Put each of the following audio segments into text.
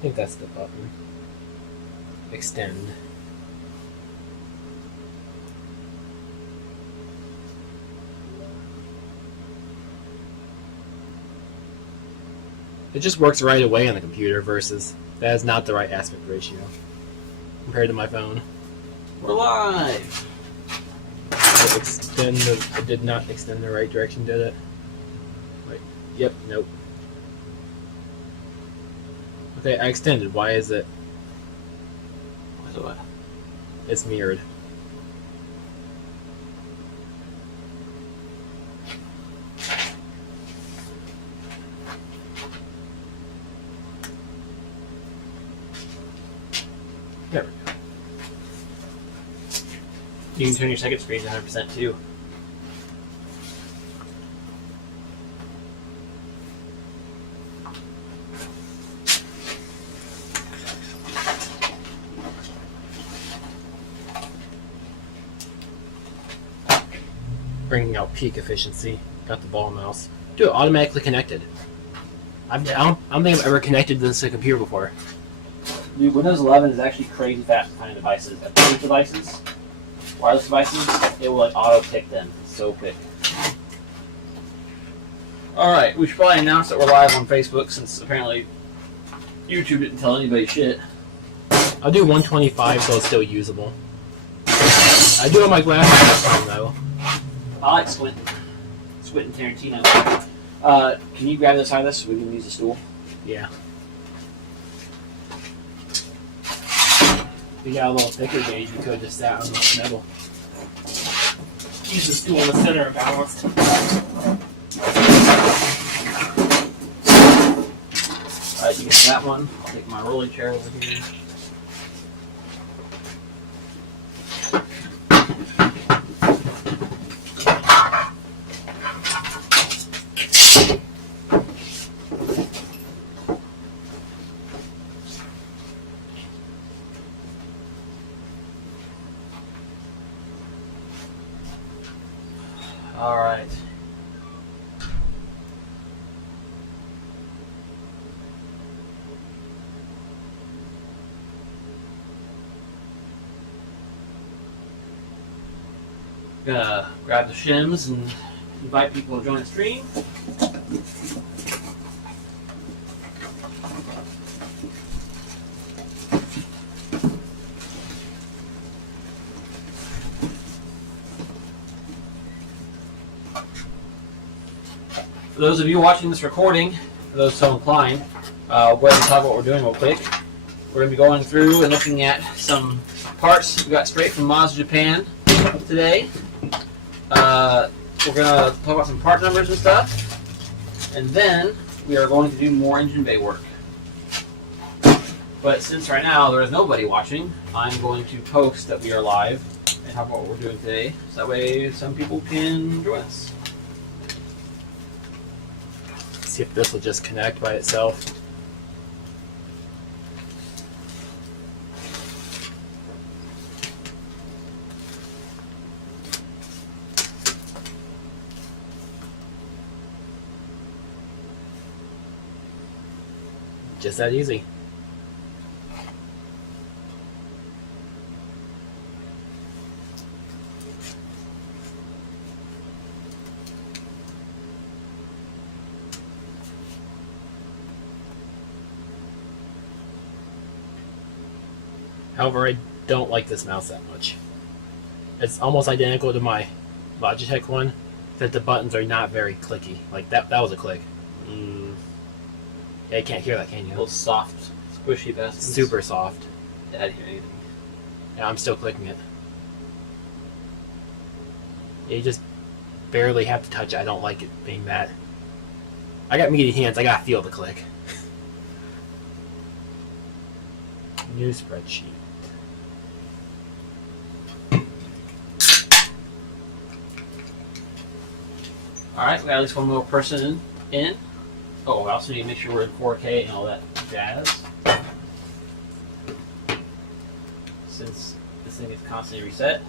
think that's the button. Extend. It just works right away on the computer versus that is not the right aspect ratio compared to my phone. We're live! It did not extend the right direction, did it? Wait. Yep, nope. Okay, I extended. Why is it? What's it what? It's mirrored. There we go. You can turn your second screen to 100% too. Bringing out peak efficiency. Got the ball mouse. Do it automatically connected. I don't think I've ever connected this to a computer before. Dude, Windows 11 is actually crazy fast at finding devices. Bluetooth devices, wireless devices, it will like auto pick them. It's so quick. Alright, we should probably announce that we're live on Facebook since apparently YouTube didn't tell anybody shit. I'll do 125 so it's still usable. I do have my glasses this time though. I like squinting. Squinting Tarantino. Can you grab the side of this so we can use the stool? Yeah. If you got a little thicker gauge, you could just sat on the metal. Use the stool in the center and balanced. Alright, you get that one. I'll take my rolling chair over here. Alright. Gonna grab the shims and invite people to join the stream. For those of you watching this recording, for those so inclined, we'll go ahead and talk about what we're doing real quick. We're going to be going through and looking at some parts we got straight from Mazda Japan today. We're going to talk about some part numbers and stuff. And then we are going to do more engine bay work. But since right now there is nobody watching, I'm going to post that we are live and talk about what we're doing today. So that way some people can join us. See if this will just connect by itself. Just that easy. However, I don't like this mouse that much. It's almost identical to my Logitech one, that the buttons are not very clicky. Like that was a click. Yeah, you can't hear that, can you? Those soft, squishy bastards. Super soft. Yeah, I didn't hear anything. Yeah, I'm still clicking it. Yeah, you just barely have to touch it. I don't like it being that. I got meaty hands. I gotta feel the click. New spreadsheet. Alright, we got at least one more person in. Oh, we also need to make sure we're in 4K and all that jazz. Since this thing is constantly reset.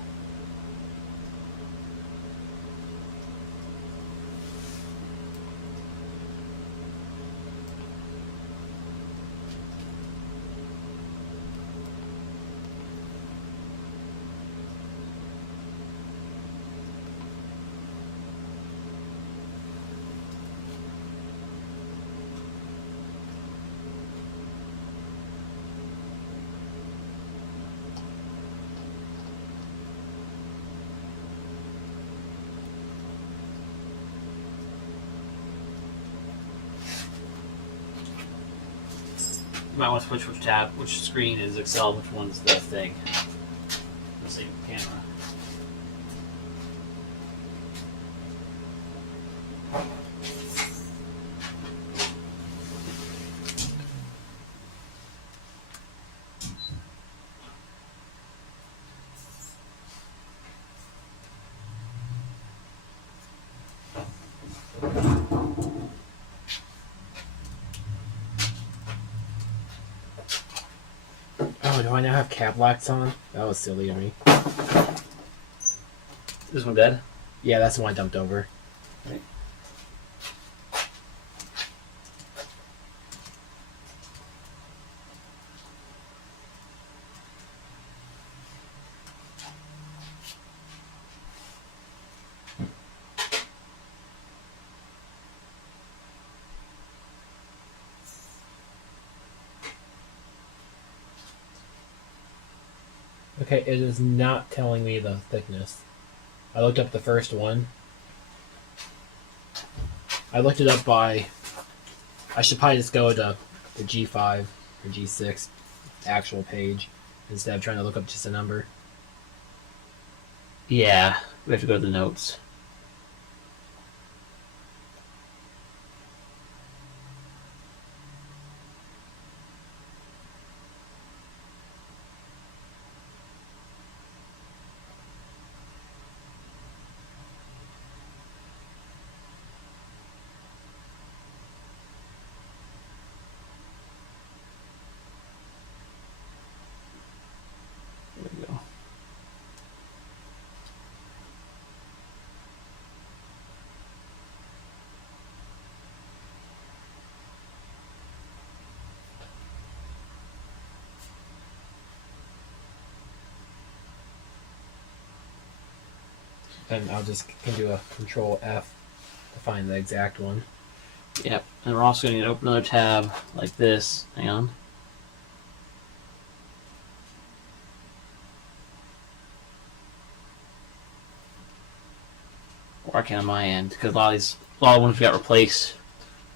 might want to switch which tab, which screen is Excel, which one's the thing. Let's see, camera. Oh, do I now have cap locks on? That was silly of me. This one dead? Yeah, that's the one I dumped over. Right. Okay, it is not telling me the thickness. I looked up the first one. I looked it up by... I should probably just go to the G5 or G6 actual page instead of trying to look up just a number. Yeah, we have to go to the notes. There we go. And I'll just can do a Control F to find the exact one. Yep, and we're also going to open another tab like this. Hang on. Working on my end because a lot of the ones we got replaced.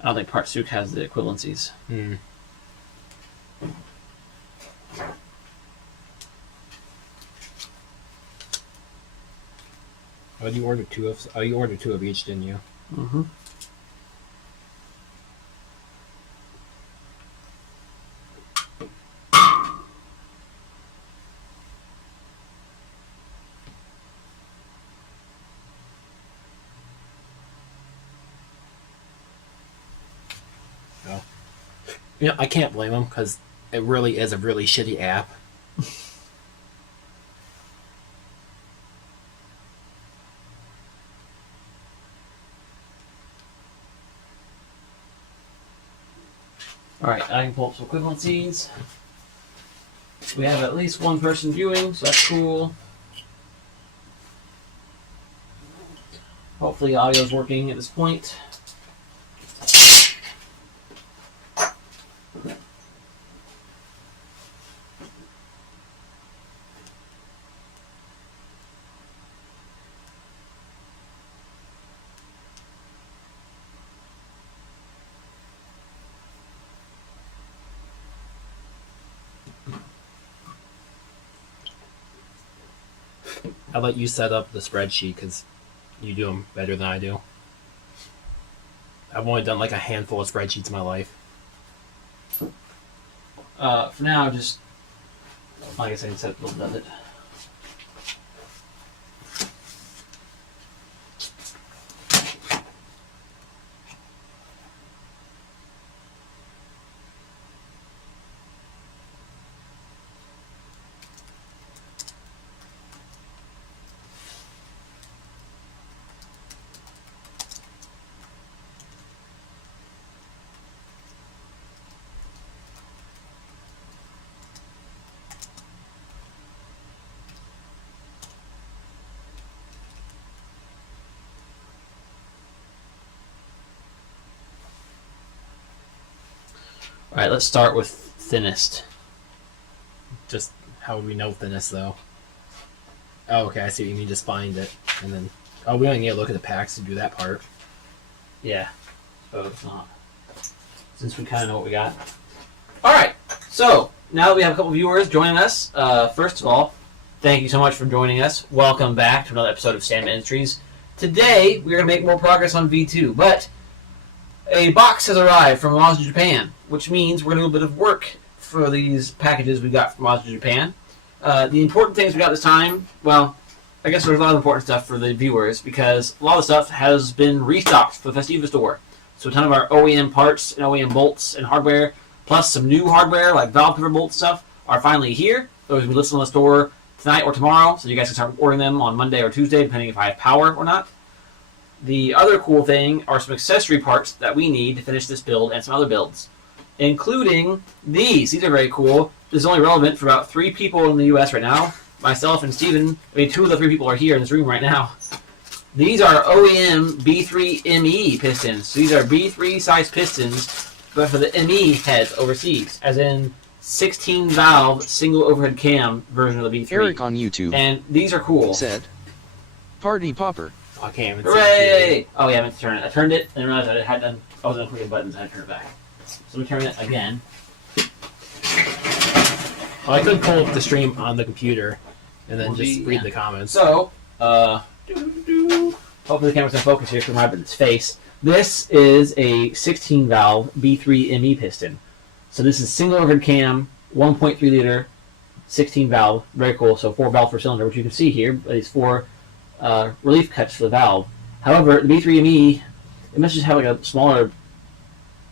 I don't think Part Sook has the equivalencies. Oh, you ordered two of. Oh, you ordered two of each, didn't you? Mm-hmm. Oh. You know, I can't blame them because it really is a really shitty app. Alright, I can pull up some equivalencies. We have at least one person viewing, so that's cool. Hopefully audio is working at this point. I'll let you set up the spreadsheet because you do them better than I do. I've only done like a handful of spreadsheets in my life. For now, just like I said, Bill does it. Alright, let's start with thinnest. Just how would we know thinnest though? Oh, okay, I see what you mean. Just find it and then. Oh, we only need to look at the packs to do that part. Yeah, so it's not. Since we kind of know what we got. Alright, So, now that we have a couple viewers joining us, first of all, thank you so much for joining us. Welcome back to another episode of Sam Ministries. Today, we're going to make more progress on V2, but a box has arrived from Mazda Japan, which means we're going to do a bit of work for these packages we got from Mazda Japan. The important things we got this time, well, I guess there's a lot of important stuff for the viewers because a lot of the stuff has been restocked for the Festiva store. So a ton of our OEM parts and OEM bolts and hardware, plus some new hardware like valve cover bolt stuff, are finally here. Those will be listed on the store tonight or tomorrow, so you guys can start ordering them on Monday or Tuesday, depending if I have power or not. The other cool thing are some accessory parts that we need to finish this build and some other builds, including these. These are very cool. This is only relevant for about 3 people in the U.S. right now. Myself and Steven, 2 of the 3 people are here in this room right now. These are OEM B3ME pistons. So these are B3 size pistons, but for the ME heads overseas, as in 16 valve single overhead cam version of the B3. Eric on YouTube. And these are cool. Said, "Party popper." I can't even Hooray! Oh yeah, I meant to turn it. I turned it and realized I wasn't clicking buttons. I had to turn it back. So we turn it again. Well, I could pull up the stream on the computer and then just read the comments. So, hopefully the camera's gonna focus here because it's face. This is a 16 valve B3 ME piston. So this is single overhead cam, 1.3 liter, 16 valve, very cool. So 4 valve per cylinder, which you can see here. These 4 relief cuts for the valve. However, the B3 ME, it must just have like a smaller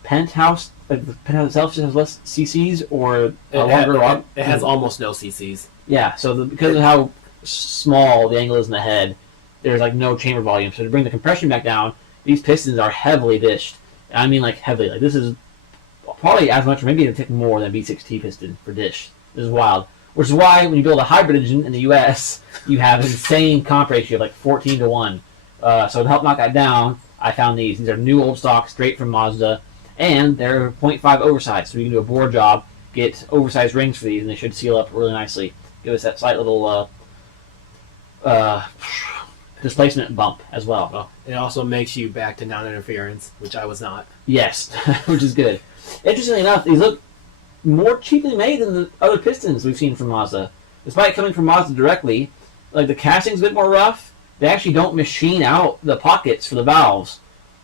penthouse. Like the penthouse itself just has less CCs, or it has almost no CCs. Yeah, so because of how small the angle is in the head, there's like no chamber volume. So to bring the compression back down, these pistons are heavily dished. I mean like heavily. Like this is probably as much, or maybe a tick more than a B6T piston for dish. This is wild. Which is why when you build a hybrid engine in the US, you have an insane comp ratio of like 14:1. So to help knock that down, I found these. These are new old stock, straight from Mazda, and they're 0.5 oversized. So you can do a bore job, get oversized rings for these, and they should seal up really nicely. Give us that slight little displacement bump as well. Well, it also makes you back to non-interference, which I was not. Yes, which is good. Interestingly enough, these look more cheaply made than the other pistons we've seen from Mazda. Despite coming from Mazda directly, like the casting's a bit more rough. They actually don't machine out the pockets for the valves.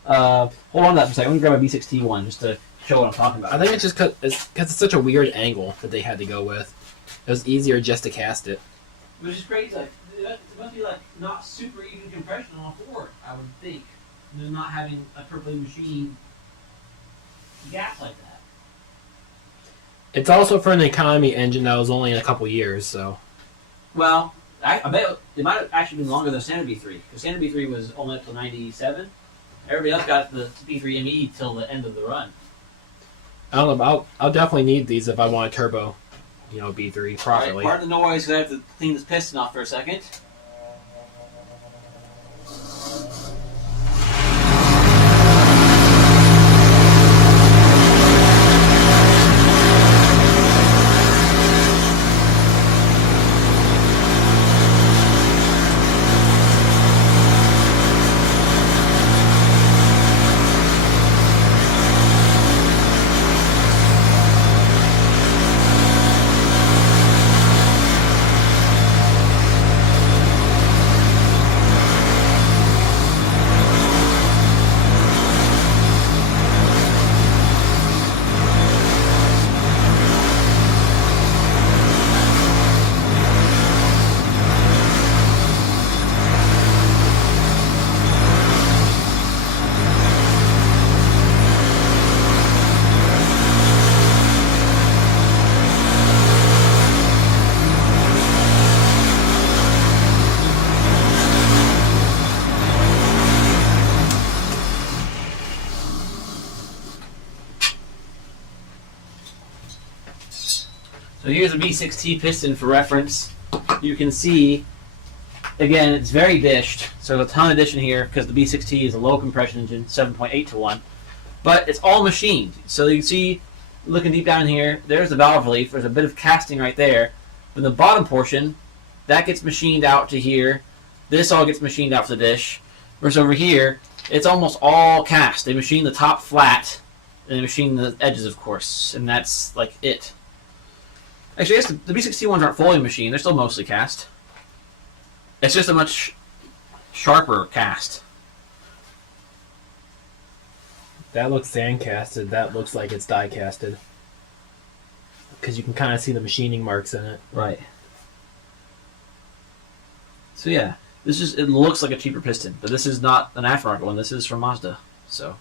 Hold on to that for a second. Let me grab a B6T one just to show what I'm talking about. I think it's just because it's such a weird angle that they had to go with. It was easier just to cast it. Which is crazy. Like, it must be like not super even compression on a 4, I would think. They're not having a perfectly machined gas like that. It's also for an economy engine that was only in a couple years, so. Well, I bet it might have actually been longer than Standard B3, because Standard B3 was only up till 97. Everybody else got the B3 ME till the end of the run. I don't know. I'll definitely need these if I want a turbo, B3 properly. Alright, pardon the noise, because I have to clean this piston off for a second. So here's a V6T piston for reference. You can see, again, it's very dished. So there's a ton of dish in here because the V6T is a low compression engine, 7.8:1. But it's all machined. So you can see, looking deep down here, there's the valve relief. There's a bit of casting right there. But the bottom portion, that gets machined out to here. This all gets machined out for the dish. Whereas over here, it's almost all cast. They machine the top flat, and they machine the edges, of course. And that's like it. Actually, I guess the B60 ones aren't fully machined. They're still mostly cast. It's just a much sharper cast. That looks sand casted. That looks like it's die casted. Because you can kind of see the machining marks in it. Right. So yeah, it looks like a cheaper piston, but this is not an aftermarket one. This is from Mazda. So.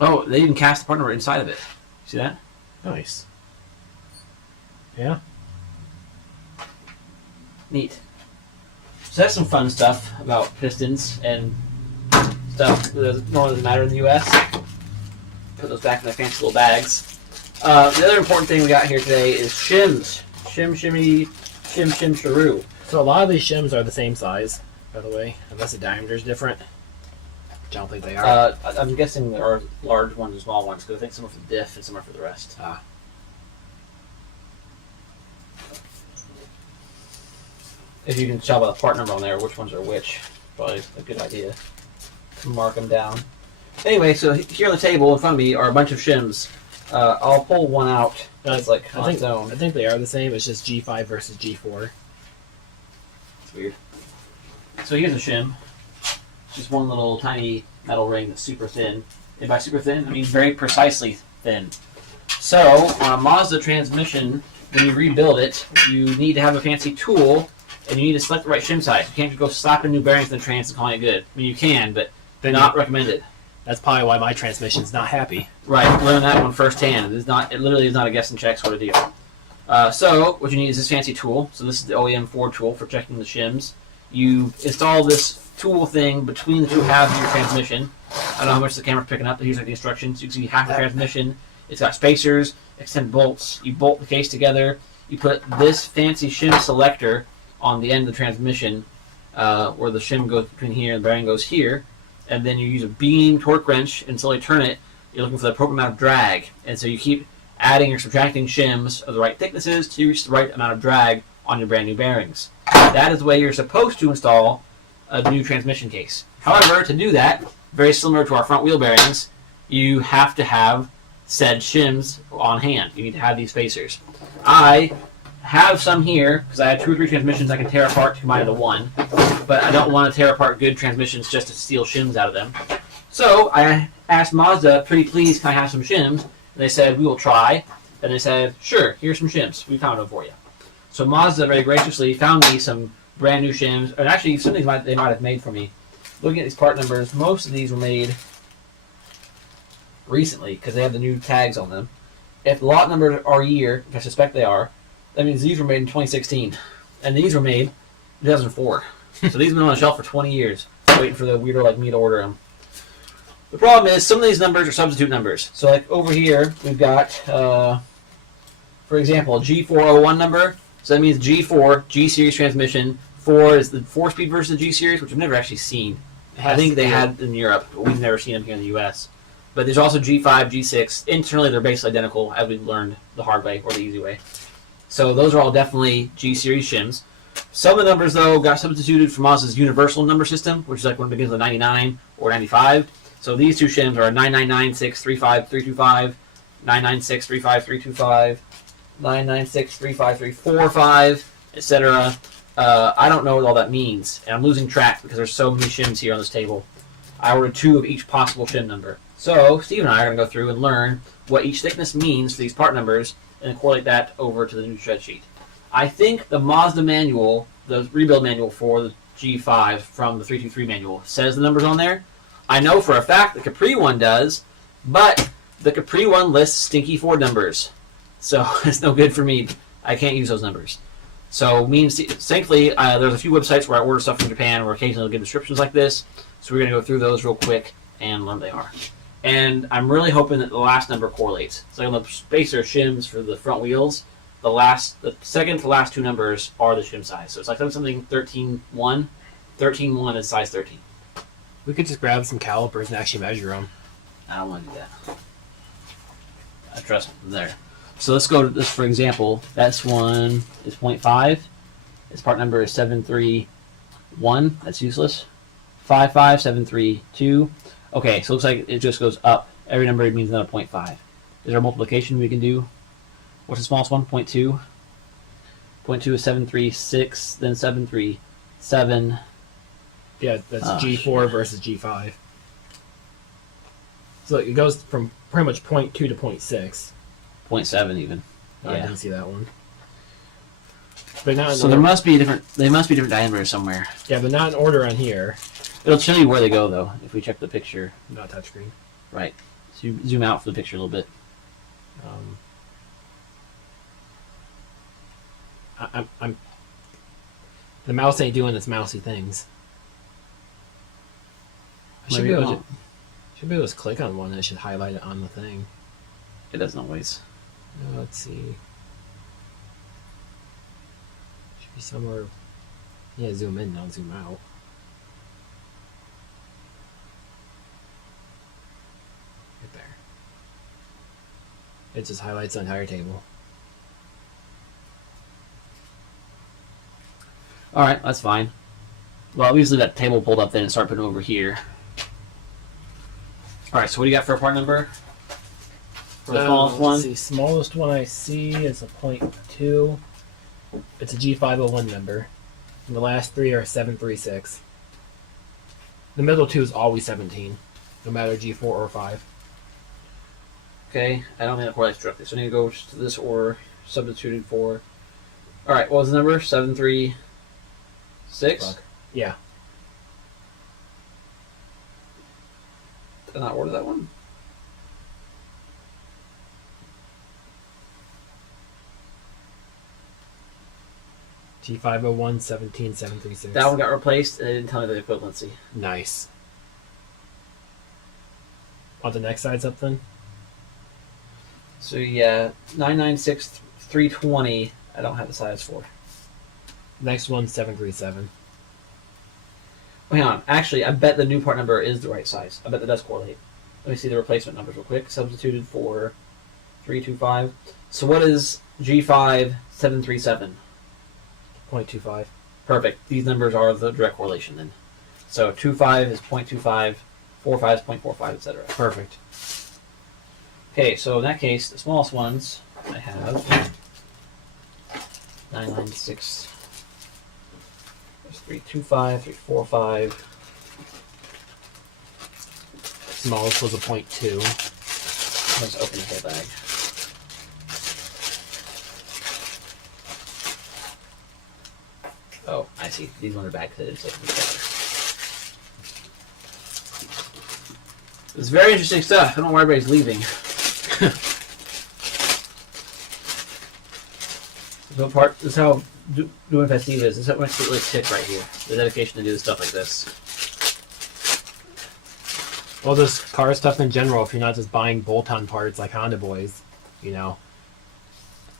Oh, they even cast the part number inside of it. See that? Nice. Yeah. Neat. So that's some fun stuff about pistons and stuff that normally doesn't matter in the U.S. Put those back in their fancy little bags. The other important thing we got here today is shims. Shim, shimmy, shim, shim, sharoo. So a lot of these shims are the same size, by the way, unless the diameter is different. Which I don't think they are. I'm guessing there are large ones and small ones, because I think some are for the diff and some are for the rest. If you can tell by the part number on there which ones are which, probably a good idea to mark them down. Anyway, so here on the table in front of me are a bunch of shims. I'll pull one out. It's like on its own. I think they are the same. It's just G5 versus G4. It's weird. So here's a shim. It's just one little tiny metal ring that's super thin. And by super thin, I mean very precisely thin. So on a Mazda transmission, when you rebuild it, you need to have a fancy tool, and you need to select the right shim size. You can't just go slapping new bearings in the trans and calling it good. I mean, you can, but not recommended. That's probably why my transmission's not happy. Right, learn that one firsthand. It literally is not a guess and check sort of deal. So what you need is this fancy tool. So this is the OEM Ford tool for checking the shims. You install this tool thing between the two halves of your transmission. I don't know how much the camera's picking up, but here's like the instructions. You can see half the transmission. It's got spacers, extended bolts. You bolt the case together. You put this fancy shim selector on the end of the transmission, where the shim goes between here and the bearing goes here. And then you use a beam torque wrench and slowly turn it. You're looking for the appropriate amount of drag. And so you keep adding or subtracting shims of the right thicknesses to reach the right amount of drag on your brand new bearings. That is the way you're supposed to install a new transmission case. However, to do that, very similar to our front wheel bearings, you have to have said shims on hand. You need to have these spacers. I have some here because I had 2 or 3 transmissions I can tear apart to combine into one, but I don't want to tear apart good transmissions just to steal shims out of them. So I asked Mazda, pretty please, can I have some shims? And they said, we will try. And they said, sure, here's some shims. We found them for you. So Mazda very graciously found me some brand new shims, and actually some of these they might have made for me. Looking at these part numbers, most of these were made recently because they have the new tags on them. If the lot numbers are year, which I suspect they are, that means these were made in 2016, and these were made in 2004. So these have been on the shelf for 20 years, waiting for the weirdo like me to order them. The problem is some of these numbers are substitute numbers. So like over here, we've got, for example, a G401 number. So that means G4, G-Series transmission. 4 is the 4-speed version of the G-Series, which I've never actually seen. I think they had in Europe, but we've never seen them here in the U.S. But there's also G5, G6. Internally, they're basically identical, as we've learned the hard way or the easy way. So those are all definitely G-Series shims. Some of the numbers, though, got substituted from Mazda's universal number system, which is like when it begins with 99 or 95. So these two shims are 999635325, 996353225, 996353445, etc. I don't know what all that means, and I'm losing track because there's so many shims here on this table. I ordered 2 of each possible shim number. So Steve and I are going to go through and learn what each thickness means for these part numbers and correlate that over to the new shred sheet. I think the Mazda manual, the rebuild manual for the G5 from the 323 manual, says the numbers on there. I know for a fact the Capri one does, but the Capri one lists stinky Ford numbers. So it's no good for me. I can't use those numbers. So thankfully, there's a few websites where I order stuff from Japan where occasionally they'll give descriptions like this. So we're going to go through those real quick and learn what they are. And I'm really hoping that the last number correlates. So on the spacer shims for the front wheels, the second to last 2 numbers are the shim size. So it's like something 13.1. 13.1 is size 13. We could just grab some calipers and actually measure them. I don't want to do that. I trust them there. So let's go to this, for example. This one is 0.5. Its part number is 731. That's useless. 55732. Okay, so it looks like it just goes up. Every number means another 0.5. Is there a multiplication we can do? What's the smallest one? 0.2. 0.2 is 736, then 737. Yeah, that's Oh, G4 shit. versus G5. So it goes from pretty much 0.2 to 0.6. 0.7 even. I Yeah. didn't see that one. But not in So there order. must be different. They must be different diameters somewhere. Yeah, but not in order on here. It'll show you where they go though if we check the picture. Not touchscreen. Right. So you zoom out for the picture a little bit. I'm. The mouse ain't doing its mousy things. I should Maybe be it able to. won't. Should be able to just click on one and it should highlight it on the thing. It doesn't always. Let's see. Should be somewhere. Yeah, zoom in, not zoom out. Right there. It just highlights the entire table. All right, that's fine. Well, we just leave that table pulled up then and start putting it over here. All right, so what do you got for a part number? For the smallest one? Let's see, smallest one I see is a 0.2. It's a G501 number. And the last three are 736. The middle two is always 17, no matter G4 or 5. Okay, I don't think that correlates directly, so I need to go to this or substituted for. All right, what was the number? 736. Fuck. Yeah. Did I not order that one? G501 17736. That one got replaced, and they didn't tell me the equivalency. Nice. On the next side, something? So yeah, 996 320. I don't have the size for. Next one, 737. Oh, hang on. Actually, I bet the new part number is the right size. I bet that does correlate. Let me see the replacement numbers real quick. Substituted for 325. So what is G5 737? 0.25. Perfect. These numbers are the direct correlation then. So 25 is 0.25, 45 is 0.45, etc. Perfect. Okay, so in that case, the smallest ones I have 996. There's 325, 345. Smallest was a 0.2. Let's open the whole bag. Oh, I see. These ones are back because I didn't take them together. It's very interesting stuff. I don't know why everybody's leaving. So part this is how doing festive is. This is how much it really tick right here. The dedication to do stuff like this. Well, this car stuff in general, if you're not just buying bolt-on parts like Honda Boys, you know,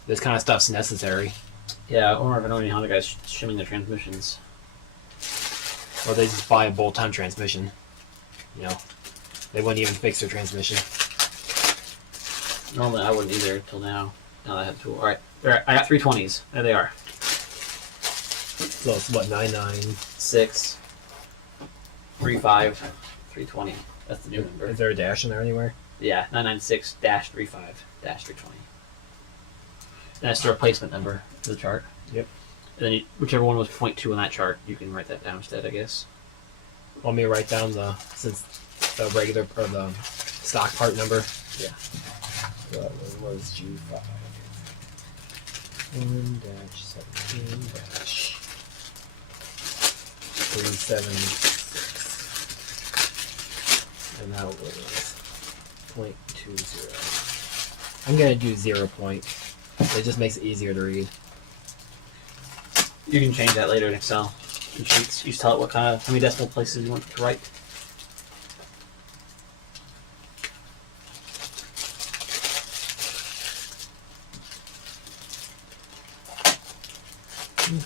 this kind of stuff's necessary. Yeah, or if I know any Honda guys shimming their transmissions. Or they just buy a bolt-on transmission. You know, they wouldn't even fix their transmission. Normally I wouldn't either until now. Now that I have the tool. Alright, I got 320s. There they are. So it's what, 99? 6, 35, 320. That's the new number. Is there a dash in there anywhere? Yeah, 996-35-320. And that's the replacement number for the chart. Yep. And then whichever one was 0.2 on that chart, you can write that down instead, I guess. Want me to write down the regular or the stock part number? Yeah. That one was G5. 1-17-376. And that was 0.20. I'm gonna do 0 point. It just makes it easier to read. You can change that later in Excel. In Sheets. You just tell it how many decimal places you want to write.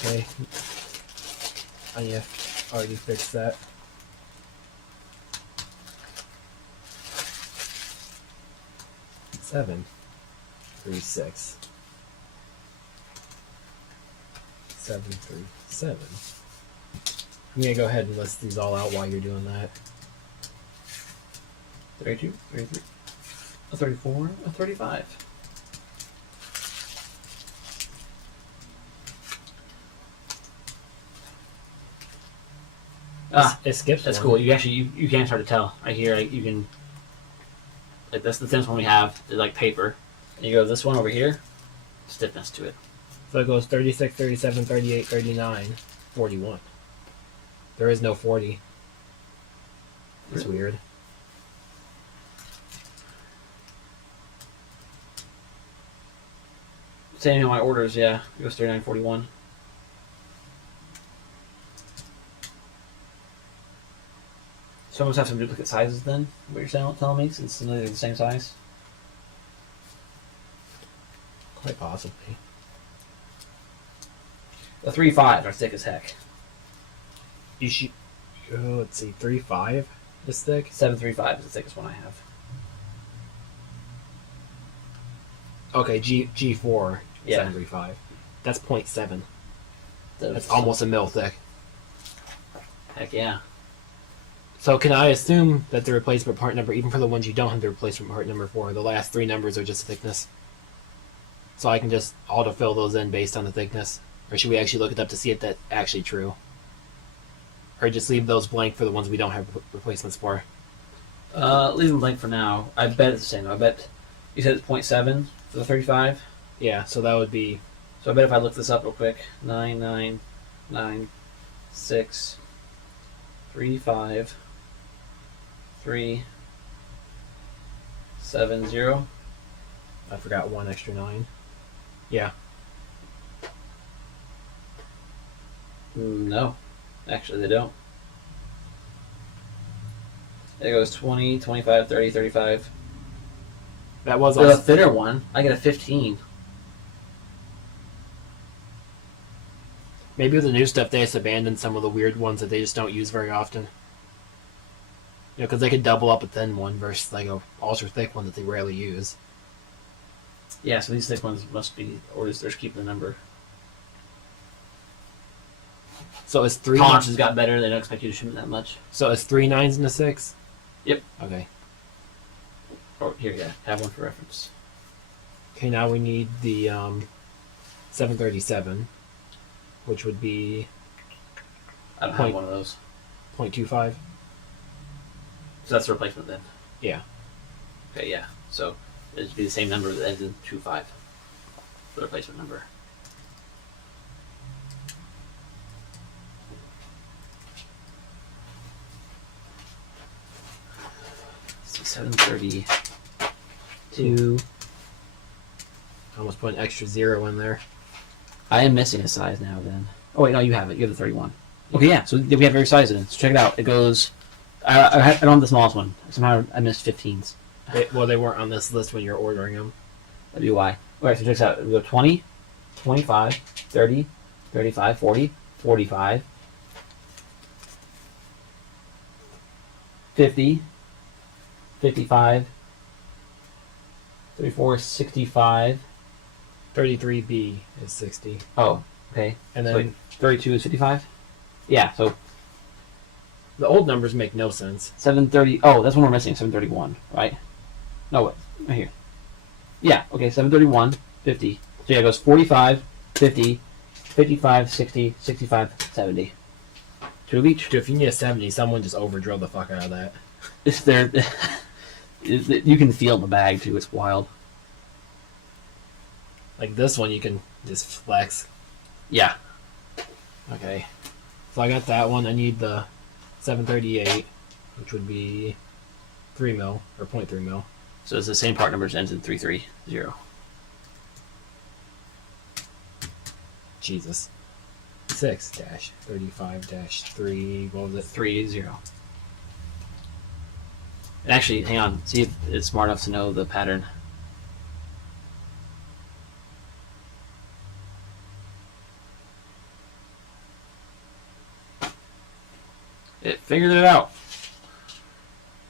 Okay. I already fixed that. Seven, 3, 6. 7, 3, 7. I'm gonna go ahead and list these all out while you're doing that. 32, 33, a 34, a 35. It skips That's one. cool. You actually you can start to tell right here. Like you can. Like that's the thinnest one we have is like paper. And you go this one over here, stiffness to it. So it goes 36, 37, 38, 39, 41. There is no 40. It's weird. Same on my orders, yeah. It goes 39.41. So I must have some duplicate sizes then. What you're telling me, since they're the same size. Quite possibly. The 3.5 are thick as heck. You should. Oh, let's see. 3.5 is thick. 7.35 is the thickest one I have. Okay, G4. Yeah. 7.35. That's 0.7. That's That's almost a mil thick. Heck yeah. So can I assume that the replacement part number, even for the ones you don't have the replacement part number for, the last 3 numbers are just thickness? So I can just autofill those in based on the thickness? Or should we actually look it up to see if that's actually true? Or just leave those blank for the ones we don't have replacements for? Leave them blank for now. I bet it's the same though. I bet you said it's 0.7 for the 35. Yeah, so that would be... So I bet if I look this up real quick, 9.996 3.5 3.70. I forgot 1 extra 9. Yeah. No, actually they don't. It goes 20, 25, 30, 35. That was The also... thinner one, I get a 15. Maybe with the new stuff, they just abandoned some of the weird ones that they just don't use very often. You know, because they could double up a thin one versus like a ultra thick one that they rarely use. Yeah, so these thick ones must be, or they're just keeping the number. So it's 3... Tolerances got better. They don't expect you to ship that much. So it's 3 9s and a 6? Yep. Okay. Oh, here, yeah. Have one for reference. Okay, now we need the 737, which would be I don't have one of those. 0.25. So that's the replacement then. Yeah. Okay, yeah. So it'd be the same number that ends in 2.5 for the replacement number. So 732. I almost put an extra 0 in there. I am missing a size now then. Oh wait, no, you have it. You have the 31. Okay, yeah. So we have every size in it. So check it out. It goes. I don't have the smallest one. Somehow I missed 15s. Well, they weren't on this list when you're ordering them. That'd be why. Alright, so check this out. We go 20, 25, 30, 35, 40, 45, 50, 55, 34, 65. 33B is 60. Oh, okay. And So then wait, 32 is 55? Yeah, so the old numbers make no sense. 730. Oh, that's one we're missing. 731, right? No, wait. Right here. Yeah, okay. 731, 50. So yeah, it goes 45, 50, 55, 60, 65, 70. 2 of each. Dude, if you need a 70, someone just over-drilled the fuck out of that. It's there. You can feel the bag too. It's wild. Like this one, you can just flex. Yeah. Okay. So I got that one. I need the 738, which would be 3 mil, or 0.3 mil. So it's the same part numbers, ends in 330. Jesus. 6-35-3, what was it? 30. And actually, hang on. See if it's smart enough to know the pattern. It figured it out.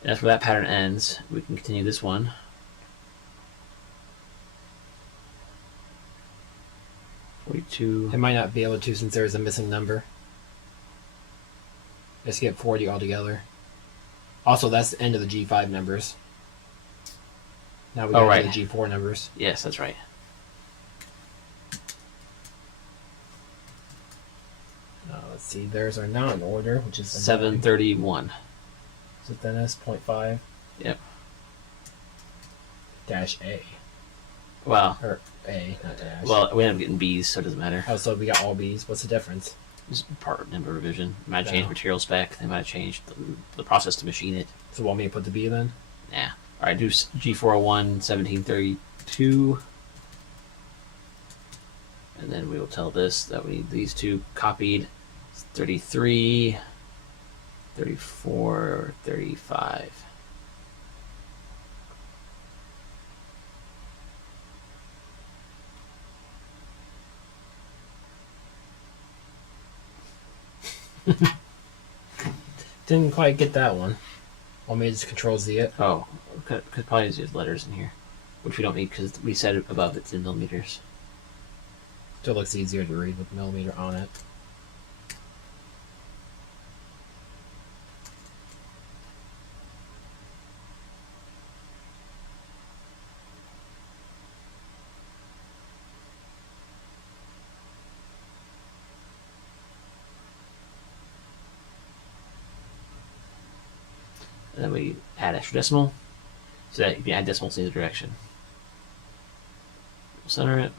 And that's where that pattern ends. We can continue this one. I might not be able to since there is a missing number. Let's get 40 altogether. Also, that's the end of the G5 numbers. Now we got the G4 numbers. Yes, that's right. Let's see, theirs are not in order, which is 731. So then that's 0.5. Yep. Dash A. Well, Or A, not dash. well, we end up getting B's, so it doesn't matter. Oh, so we got all B's. What's the difference? Just part number revision. They might have changed No. material spec. They might have changed the process to machine it. So want me to put the B then? Nah. All right, do G401 1732. And then we will tell this that we need these two copied. 33, 34, 35. Didn't quite get that one. Want me to just control Z it? Oh, could probably use letters in here, which we don't need because we said it above it's in millimeters. Still looks easier to read with millimeter on it. And then we add extra decimal, so that you can add decimals in either direction. We'll center it.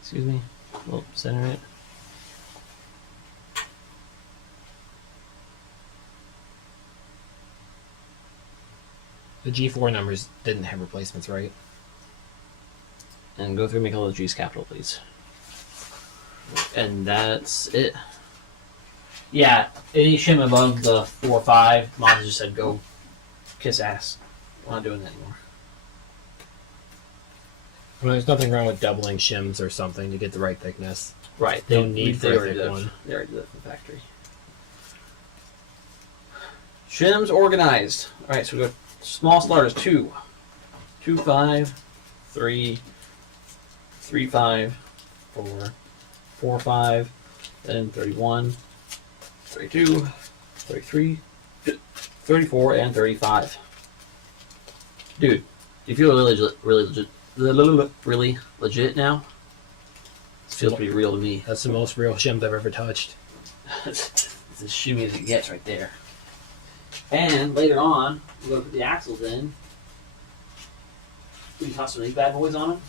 Excuse me. We'll center it. The G4 numbers didn't have replacements, right? And go through and make all those G's capital, please. And that's it. Yeah, any shim above the 4 or 5, Mom just said go kiss ass. We're not doing that anymore. I mean, there's nothing wrong with doubling shims or something to get the right thickness. Right. No need for a already thick did one. They already did that from the factory. Shims organized. Alright, so we go small starters 2. 2, 5, 3, 3, 5, 4, 4, 5, then 31, 32, 33, 34, and 35. Dude, do you feel really legit now? This feels pretty real to me. That's the most real shims I've ever touched. It's as shimmy as it gets right there. And later on, we're going to put the axles in. We can toss some of these bad boys on them.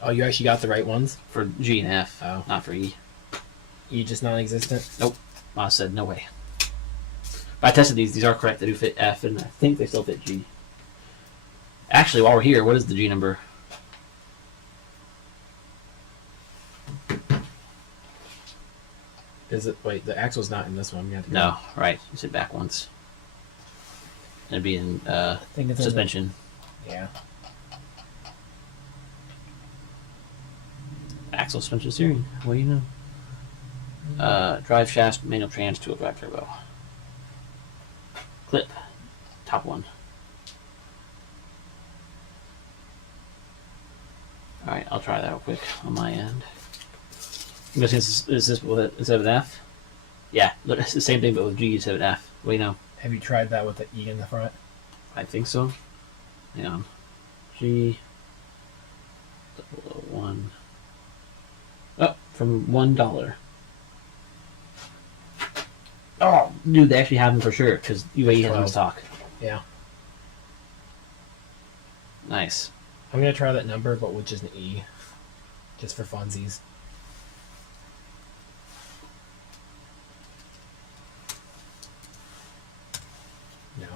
Oh, you actually got the right ones? For G and F, Oh. not for E. E just non-existent? Nope. Ma said no way. But I tested these. These are correct. They do fit F, and I think they still fit G. Actually, while we're here, what is the G number? Is it? Wait, the axle's not in this one. You have to go. No, right. You said back once. It'd be in I think it's in suspension. yeah. Axle, suspension, steering. What do you know? Drive shaft, manual trans, 2-wheel drive turbo. Clip, top one. Alright, I'll try that real quick on my end. I'm guessing is this with it instead of an F? Yeah, look, it's the same thing but with G instead of an F. What do you know? Have you tried that with the E in the front? I think so. Hang on. G 001. Oh, from $1. Oh, dude, they actually have them for sure because UAE has them in stock. Yeah. Nice. I'm gonna try that number, but with just an E, just for funsies. No.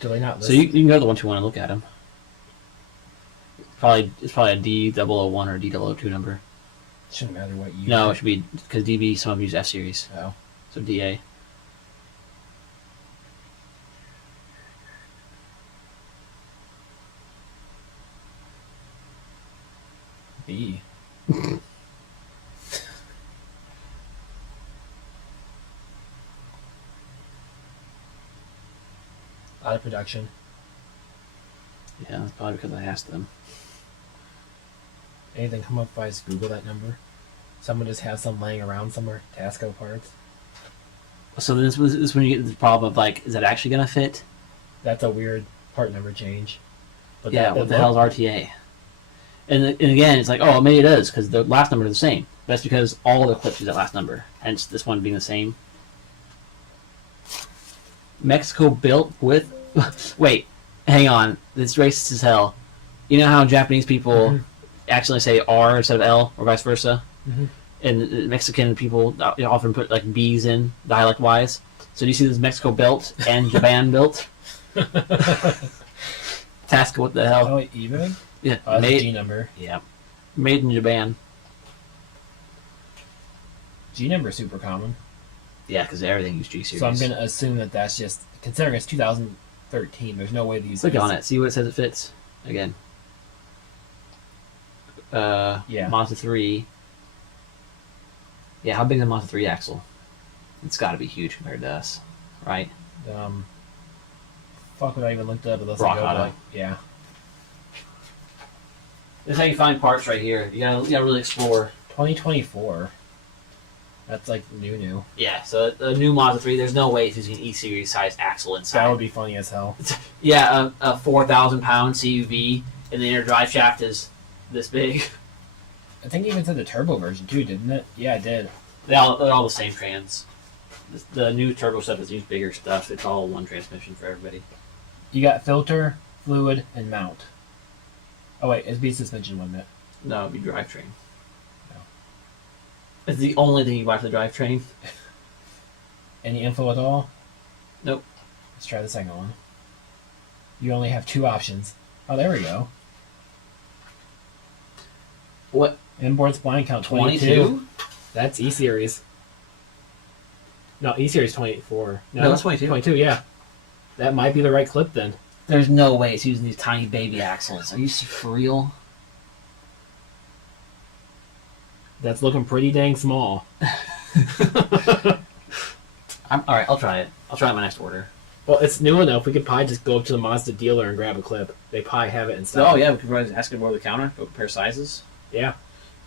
Do they not list? So you can go to the 121 and look at them. It's probably a D001 or a D002 number. Shouldn't matter what you. No, it should be because DB some of them use F series. Oh. So DA. B. Out of production. Yeah, that's probably because I asked them. Anything come up if I just Google that number? Someone just has some laying around somewhere. Tasco parts. So this is when you get into the problem of like, is that actually gonna fit? That's a weird part number change. But Yeah, that, what the hell's RTA? And again, it's like, oh, maybe it is because the last number is the same. That's because all the clips use that last number, hence this one being the same. Mexico built with. Wait, hang on. This racist as hell. You know how Japanese people actually say R instead of L, or vice versa, and Mexican people often put like B's in dialect wise. So do you see this Mexico built and Japan built? Task, what the hell? Oh, wait, even? Yeah, That's a made. G number. Yeah, made in Japan. G number is super common. Yeah, because everything uses G series. So I'm going to assume that that's just, considering it's 2013, there's no way these... Click on it. See what it says it fits. Again. Yeah. Mazda 3. Yeah, how big is a Mazda 3 axle? It's got to be huge compared to us, right? Fuck would I even looked up? Rock go, Auto. like, yeah. This is how you find parts right here. You gotta really explore. 2024. That's like new. Yeah, so a new Mazda 3, there's no way it's using an E-Series sized axle inside. That would be funny as hell. Yeah, a 4,000 pound CUV, and the inner drive shaft is this big. I think it even said the turbo version too, didn't it? Yeah, it did. They're all the same trans. The new turbo stuff is used bigger stuff. It's all one transmission for everybody. You got filter, fluid, and mount. Oh wait, it's B suspension, wasn't it? No, it'd be drivetrain. No. It's the only thing you buy for the drivetrain. Any info at all? Nope. Let's try the second one. You only have two options. Oh, there we go. What? Inboard spline count 22. That's E series. No, E series 24. No, that's 22. 22, yeah. That might be the right clip then. There's no way it's using these tiny baby axles. Are you for real? That's looking pretty dang small. Alright, I'll try it. I'll try it in my next order. Well, it's new enough. We could probably just go up to the Mazda dealer and grab a clip. They probably have it in stock. Oh, yeah, we could probably ask him over the counter, go compare sizes. Yeah.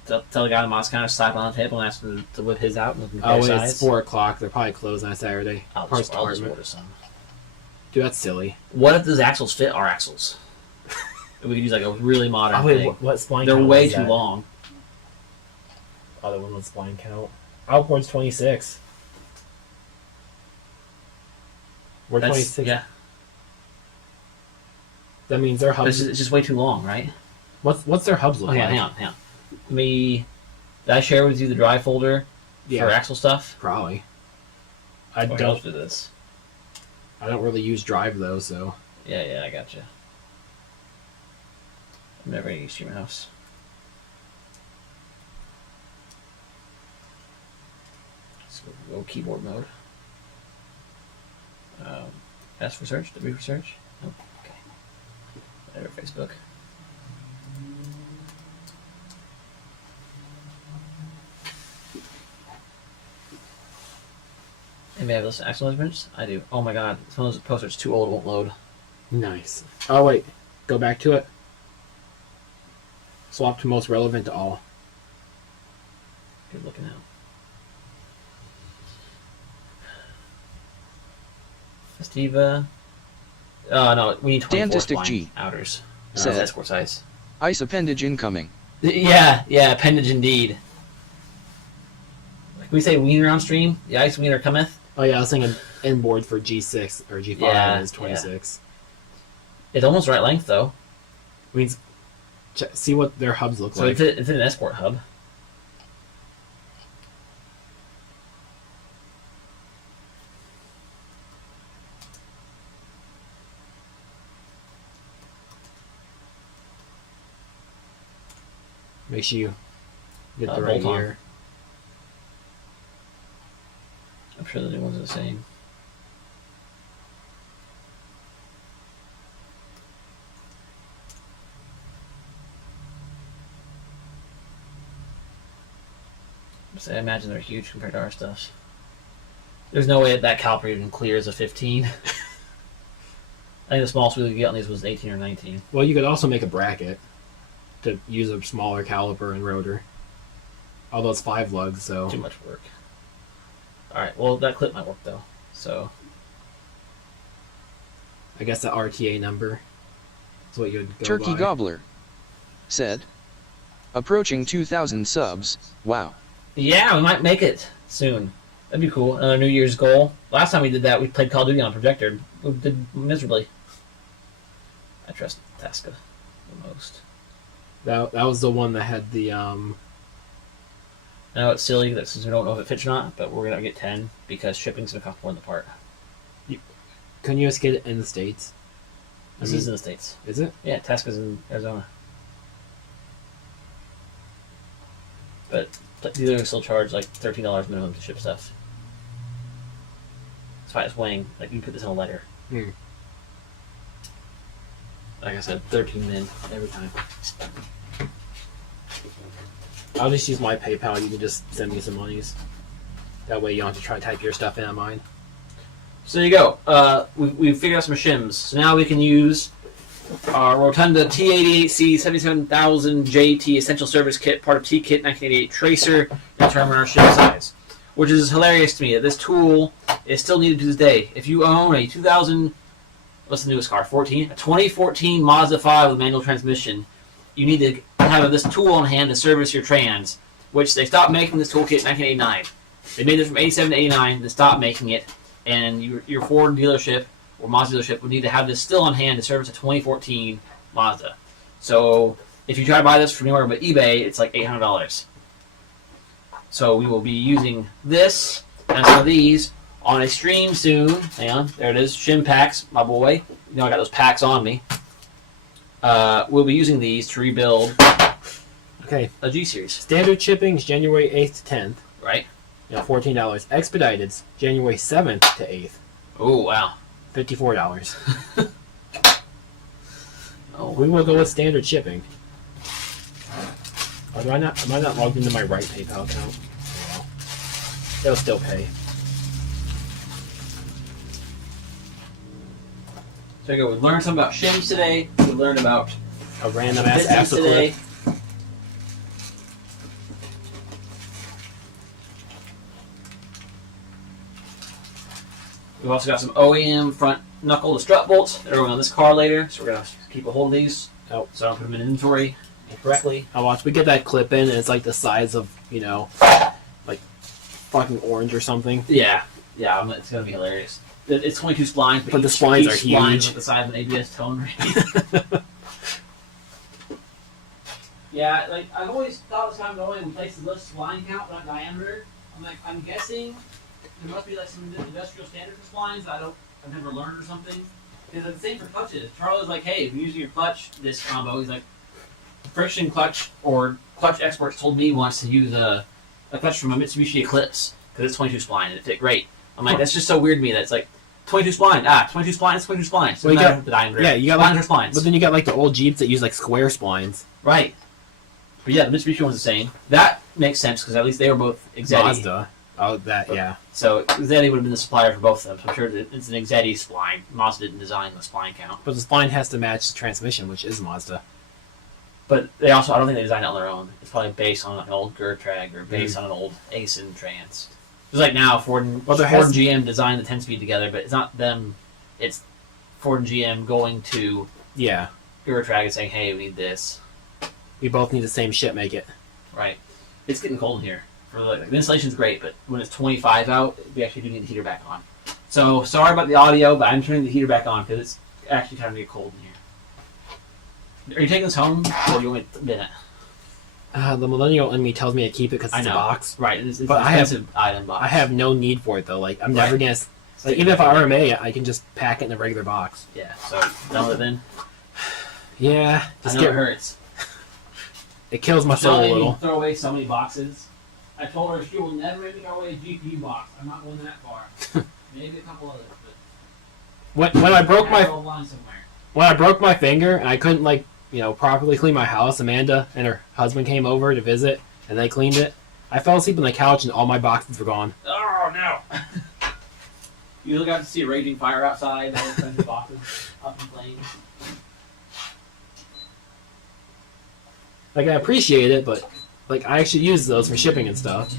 Tell the guy at the Mazda counter to slap on the table and ask him to whip his out and compare Oh, size. it's 4 o'clock. They're probably closed on Saturday. I'll Parts just department. order some. Dude, that's silly. What if those axles fit our axles? If we could use like a really modern Oh, wait, thing. what spline They're count way is too that? long. Other one with spline count. Outboard's 26. We're That's- 26. Yeah, That means their but hubs. it's just way too long, right? What's their hubs look Oh, like? yeah, hang on. Did I share with you the drive folder Yeah, for axle stuff? probably. I Okay, don't. let's do this. I don't really use Drive though, so Yeah, I gotcha. I'm never gonna use your mouse. Let's go keyboard mode. S for search, W for search. Nope. Okay. There, Facebook. Anybody have those axle measurements? I do. Oh my god, some of those posters too old, won't load. nice. Oh wait, go back to it. Swap to most relevant to all. Good looking out. Festiva. Oh no, we need 24 Dantistic spline G. outers. Said. Escort size. Ice appendage incoming. Yeah, appendage indeed. Can we say wiener on stream? The ice wiener cometh. Oh yeah, I was thinking inboard for G6 or G5 Yeah, is 26. It's almost right length though. Means see what their hubs look So like. it's an escort hub. Make sure you get the right bolt on. year. I'm sure the new one's the same. So I imagine they're huge compared to our stuff. There's no way that caliper even clears a 15. I think the smallest we could get on these was 18 or 19. Well, you could also make a bracket to use a smaller caliper and rotor. Although it's 5 lugs, so Too much work. Alright, well, that clip might work though. So, I guess the RTA number. That's what you'd go Turkey by. Gobbler said, approaching 2,000 subs. Wow. Yeah, we might make it soon. That'd be cool. Another New Year's goal. Last time we did that, we played Call of Duty on a projector. We did miserably. I trust Tasca the most. That was the one that had the I know it's silly that since we don't know if it fits or not, but we're gonna get 10 because shipping's gonna cost more than the part. Can you just get it in the States? This is in the States. Is it? Yeah, Tasca's in Arizona. But dealers still charge like $13 minimum to ship stuff. That's why it's weighing. Like you put this in a letter. Hmm. Like I said, 13 min every time. I'll just use my PayPal. You can just send me some monies. That way you don't have to try to type your stuff in on mine. So there you go. We've figured out some shims. So now we can use our Rotunda T88C 77,000 JT Essential Service Kit, part of T-Kit 1988 Tracer, to determine our shim size. Which is hilarious to me that this tool is still needed to this day. If you own a 2000, what's the newest car, 14? A 2014 Mazda 5 with manual transmission, you need to have this tool on hand to service your trans, which they stopped making this toolkit in 1989. They made this from 87 to 89, they stopped making it, and your Ford dealership or Mazda dealership would need to have this still on hand to service a 2014 Mazda. So if you try to buy this from anywhere but eBay, it's like $800. So we will be using this and some of these on a stream soon. Hang on, there it is, shim packs, my boy. You know I got those packs on me. We'll be using these to rebuild Okay. a G-Series. Standard shipping is January 8th to 10th. Right? $14. Expedited January 7th to 8th. Oh, wow. $54. Oh, We will go with standard shipping. Or am I not logged into my right PayPal account? Oh, well. They'll still pay. So there you go. We learned something about shims today. We learned about A random ass business axle today. clip. We've also got some OEM front knuckle to strut bolts that are going on this car later, so we're going to keep a hold of these Oh. so I don't put them in inventory incorrectly. I watch. We get that clip in, and it's like the size of, like fucking orange or something. Yeah, it's going to be hilarious. It's 22 splines, But the each splines are spline huge. is like the size of an ABS tone ring. Yeah, like I've always thought this time going in places less spline count, not diameter. I'm guessing there must be like some industrial standard for splines I've never learned or something. Because it's the same for clutches. Charlie's like, hey, if you're using your clutch, this combo, he's like, friction clutch or clutch experts told me once to use a clutch from a Mitsubishi Eclipse because it's 22 spline and it fit great. I'm like, that's just so weird to me that it's like 22 spline, 22 splines, 22 splines. Well, you got- the diameter. Yeah, you got splines like, are splines. but then you got like the old Jeeps that use like square splines. Right. But yeah, the Mitsubishi one's the same. That makes sense because at least they were both Exetti. Mazda. Oh, that, yeah. So Exetti would have been the supplier for both of them. So I'm sure that it's an Exetti spline. Mazda didn't design the spline count. But the spline has to match the transmission, which is Mazda. But they also, I don't think they designed it on their own. It's probably based on an old Gertrag or based on an old Aisin trans. It's like now Ford and GM designed the 10-speed together, but it's not them. It's Ford and GM going to Yeah. Gertrag and saying, hey, we need this. We both need the same shit, make it. Right. It's getting cold in here. The insulation's great, but when it's 25 out, we actually do need the heater back on. So, sorry about the audio, but I'm turning the heater back on because it's actually kind of get cold in here. Are you taking this home, or do you want me to bin it? The millennial in me tells me to keep it because it's a box. Right, it's But an I have- expensive item box. I have no need for it, though. Like, I'm never Right. going to... Like, even if I RMA, I can just pack it in a regular box. Yeah, so done with it then. Yeah. I Just know it hurts. It kills my soul a Michelle made me little. throw away so many boxes. I told her she will never make me throw away a GPU box. I'm not going that far. Maybe a couple others, but When I broke my... draw a line somewhere. When I broke my finger and I couldn't, like, properly clean my house, Amanda and her husband came over to visit, and they cleaned it. I fell asleep on the couch, and all my boxes were gone. Oh no! You look out to see a raging fire outside, all kinds of boxes up in flames. Like, I appreciate it, but, like, I actually use those for shipping and stuff.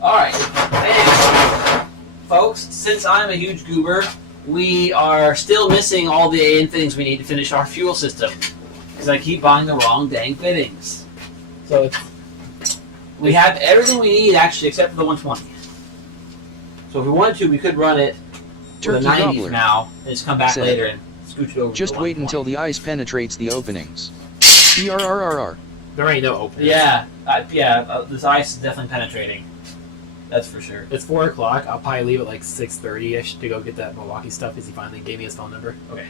Alright, and folks, since I'm a huge goober, we are still missing all the things we need to finish our fuel system. Because I keep buying the wrong dang fittings. So We have everything we need actually except for the 120. So if we wanted to, we could run it with Turkey a 90 for gobbler now and just come back said, later and scooch it over just to wait 120. until the ice penetrates the openings. BRRRR. there ain't no opening. Yeah, this ice is definitely penetrating. That's for sure. It's 4 o'clock. I'll probably leave at like 6:30ish to go get that Milwaukee stuff because he finally gave me his phone number. Okay.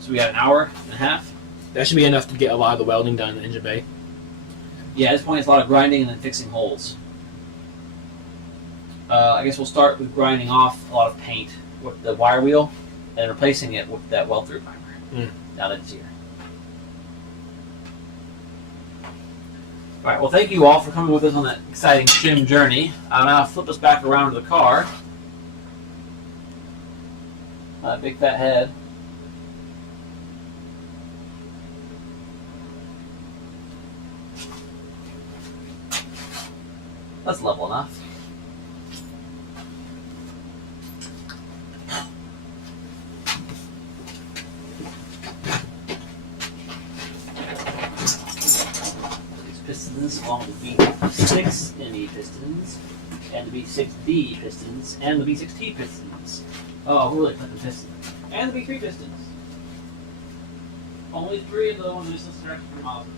So we got an hour and a half. That should be enough to get a lot of the welding done in the engine bay. Yeah, at this point it's a lot of grinding and then fixing holes. I guess we'll start with grinding off a lot of paint with the wire wheel and replacing it with that weld-through primer. Now that it's here. Alright, well thank you all for coming with us on that exciting shim journey. I'll now flip us back around to the car. Big fat head. That's level enough. These pistons along with the B6ME pistons, and the B6D pistons, and the B6T pistons. Oh, who really put the pistons? And the B3 pistons. Only 3 of the ones just stretched from miles ago.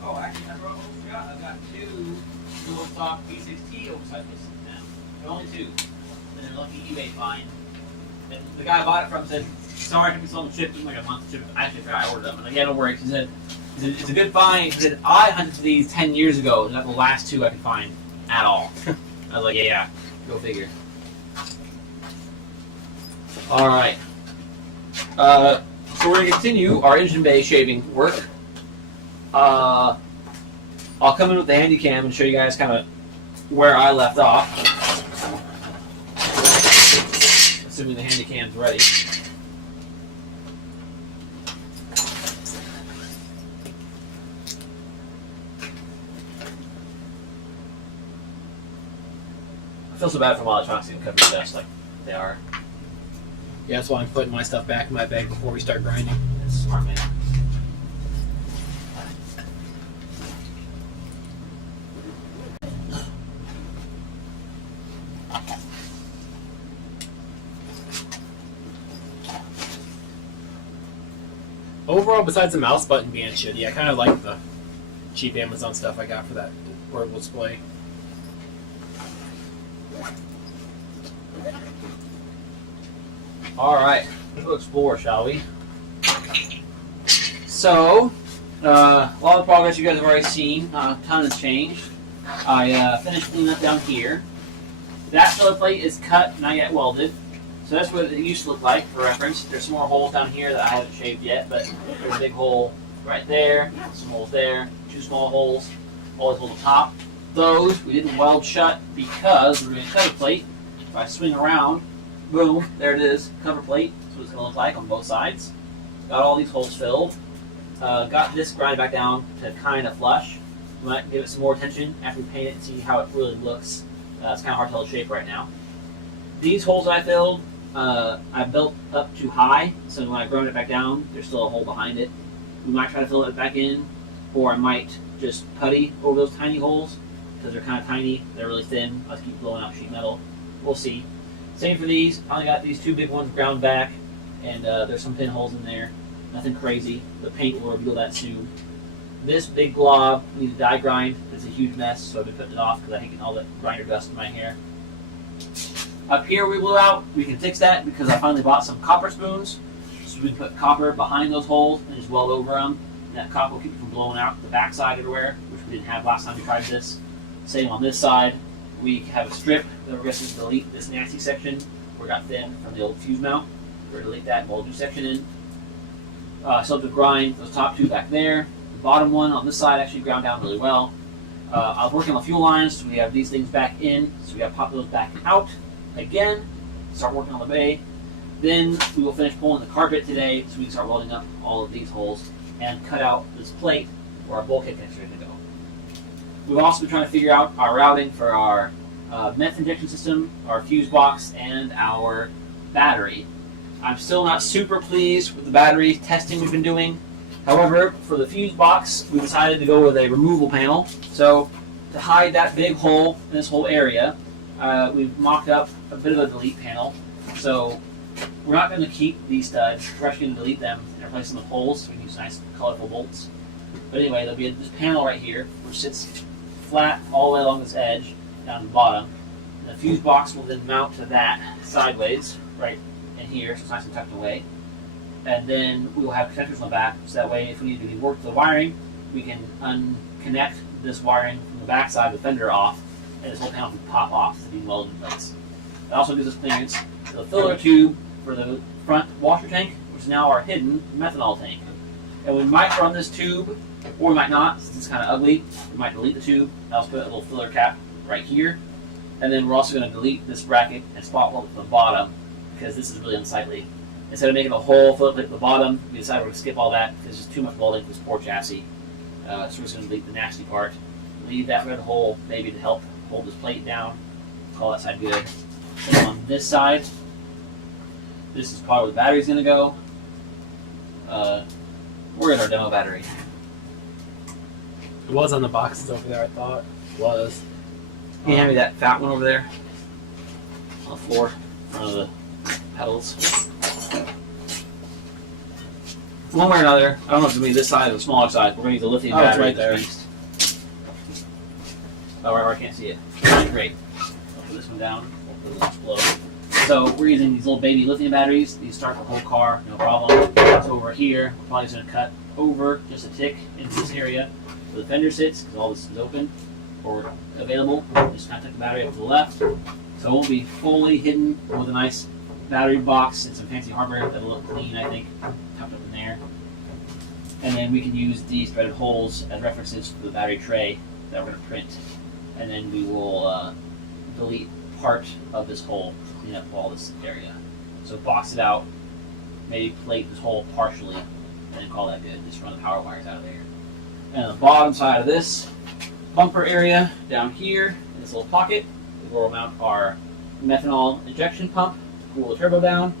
Oh, actually, I forgot. I've got 2 dual stock B6T oversized pistons now. There are only 2. And they're lucky eBay find. And the guy I bought it from said, sorry, I took this on the ship. It was like a month to ship. I actually forgot I ordered them. I'm like, yeah, don't worry. He said, it's a good find. He said, I hunted for these 10 years ago, and that's the last 2 I could find at all. I was like, yeah, go figure. Alright. So we're going to continue our engine bay shaving work. I'll come in with the handy cam and show you guys kind of where I left off. Assuming the handy cam's ready. I feel so bad for my electronics getting covered in dust like they are. Yeah, that's why I'm putting my stuff back in my bag before we start grinding. That's smart, man. Overall, besides the mouse button being shitty, I kind of like the cheap Amazon stuff I got for that portable display. Alright, let's go explore, shall we? So, a lot of progress you guys have already seen. A ton has changed. I finished cleaning up down here. That filler plate is cut, not yet welded. So that's what it used to look like, for reference. There's some more holes down here that I haven't shaved yet, but there's a big hole right there, some holes there, 2 small holes, always on the top. Those we didn't weld shut because we're going to cut a plate. If I swing around, boom, there it is, cover plate. That's what it's going to look like on both sides. Got all these holes filled. Got this grinded back down to kind of flush. We might give it some more attention after we paint it and see how it really looks. It's kind of hard to tell the shape right now. These holes I filled, I built up too high, so when I grind it back down, there's still a hole behind it. We might try to fill it back in, or I might just putty over those tiny holes, because they're kind of tiny, they're really thin. I'll just keep blowing out sheet metal. We'll see. Same for these. I only got these 2 big ones ground back, and there's some pinholes in there. Nothing crazy. The paint will reveal that soon. This big glob needs a die grind. It's a huge mess, so I've been putting it off because I hate getting all the grinder dust in my hair. Up here we blew out. We can fix that because I finally bought some copper spoons. So we can put copper behind those holes and just weld over them. And that copper will keep it from blowing out the backside everywhere, which we didn't have last time we tried this. Same on this side. We have a strip that we're going to delete this nasty section where it got thin from the old fuse mount. We're going to delete that and we'll do section in. Still have to grind those top 2 back there. The bottom one on this side actually ground down really well. I was working on the fuel lines, so we have these things back in, so we got to pop those back out again, start working on the bay. Then we will finish pulling the carpet today, so we can start welding up all of these holes and cut out this plate where our bulkhead connector is going to go. We've also been trying to figure out our routing for our meth injection system, our fuse box, and our battery. I'm still not super pleased with the battery testing we've been doing. However, for the fuse box, we decided to go with a removable panel. So to hide that big hole in this whole area, we've mocked up a bit of a delete panel. So we're not going to keep these studs. We're actually going to delete them and replace them with holes so we can use nice colorful bolts. But anyway, there'll be this panel right here which sits flat all the way along this edge down to the bottom. And the fuse box will then mount to that sideways right in here, so it's nice and tucked away. And then we will have connectors on the back, so that way if we need to do work to the wiring, we can unconnect this wiring from the back side of the fender off, and this whole panel can pop off to be welded in place. It also gives us clearance to the filler tube for the front washer tank, which is now our hidden methanol tank. And we might run this tube, or we might not, since it's kind of ugly. We might delete the tube, and I'll put a little filler cap right here. And then we're also going to delete this bracket and spot weld at the bottom, because this is really unsightly. Instead of making a whole flip at the bottom, we decided we're going to skip all that because there's too much welding for this poor chassis. So we're just going to delete the nasty part. Leave that red hole maybe to help hold this plate down. Call that side good. And on this side, this is probably where the battery's going to go. Where's our demo battery? It was on the boxes over there, I thought. It was. Can you hand me that fat one over there? On the floor, in front of the pedals. One way or another, I don't know if it's going to be this side or the smaller side. We're going to use the lithium Oh, it's battery. right there. Beast. Oh, I can't see it. Great. I'll put this one down. Hopefully it won't explode. So we're using these little baby lithium batteries. These start the whole car, no problem. So over here, we're probably just going to cut over just a tick into this area where the fender sits, because all this is open or available. Just kind of tuck the battery up to the left. So it won't be fully hidden with a nice battery box and some fancy hardware that'll look clean, I think, tucked up in there. And then we can use these threaded holes as references for the battery tray that we're going to print. And then we will delete part of this hole to clean up all this area. So box it out, maybe plate this hole partially, and then call that good. Just run the power wires out of there. And on the bottom side of this bumper area, down here, in this little pocket, is where we'll mount our methanol injection pump to cool the turbo down.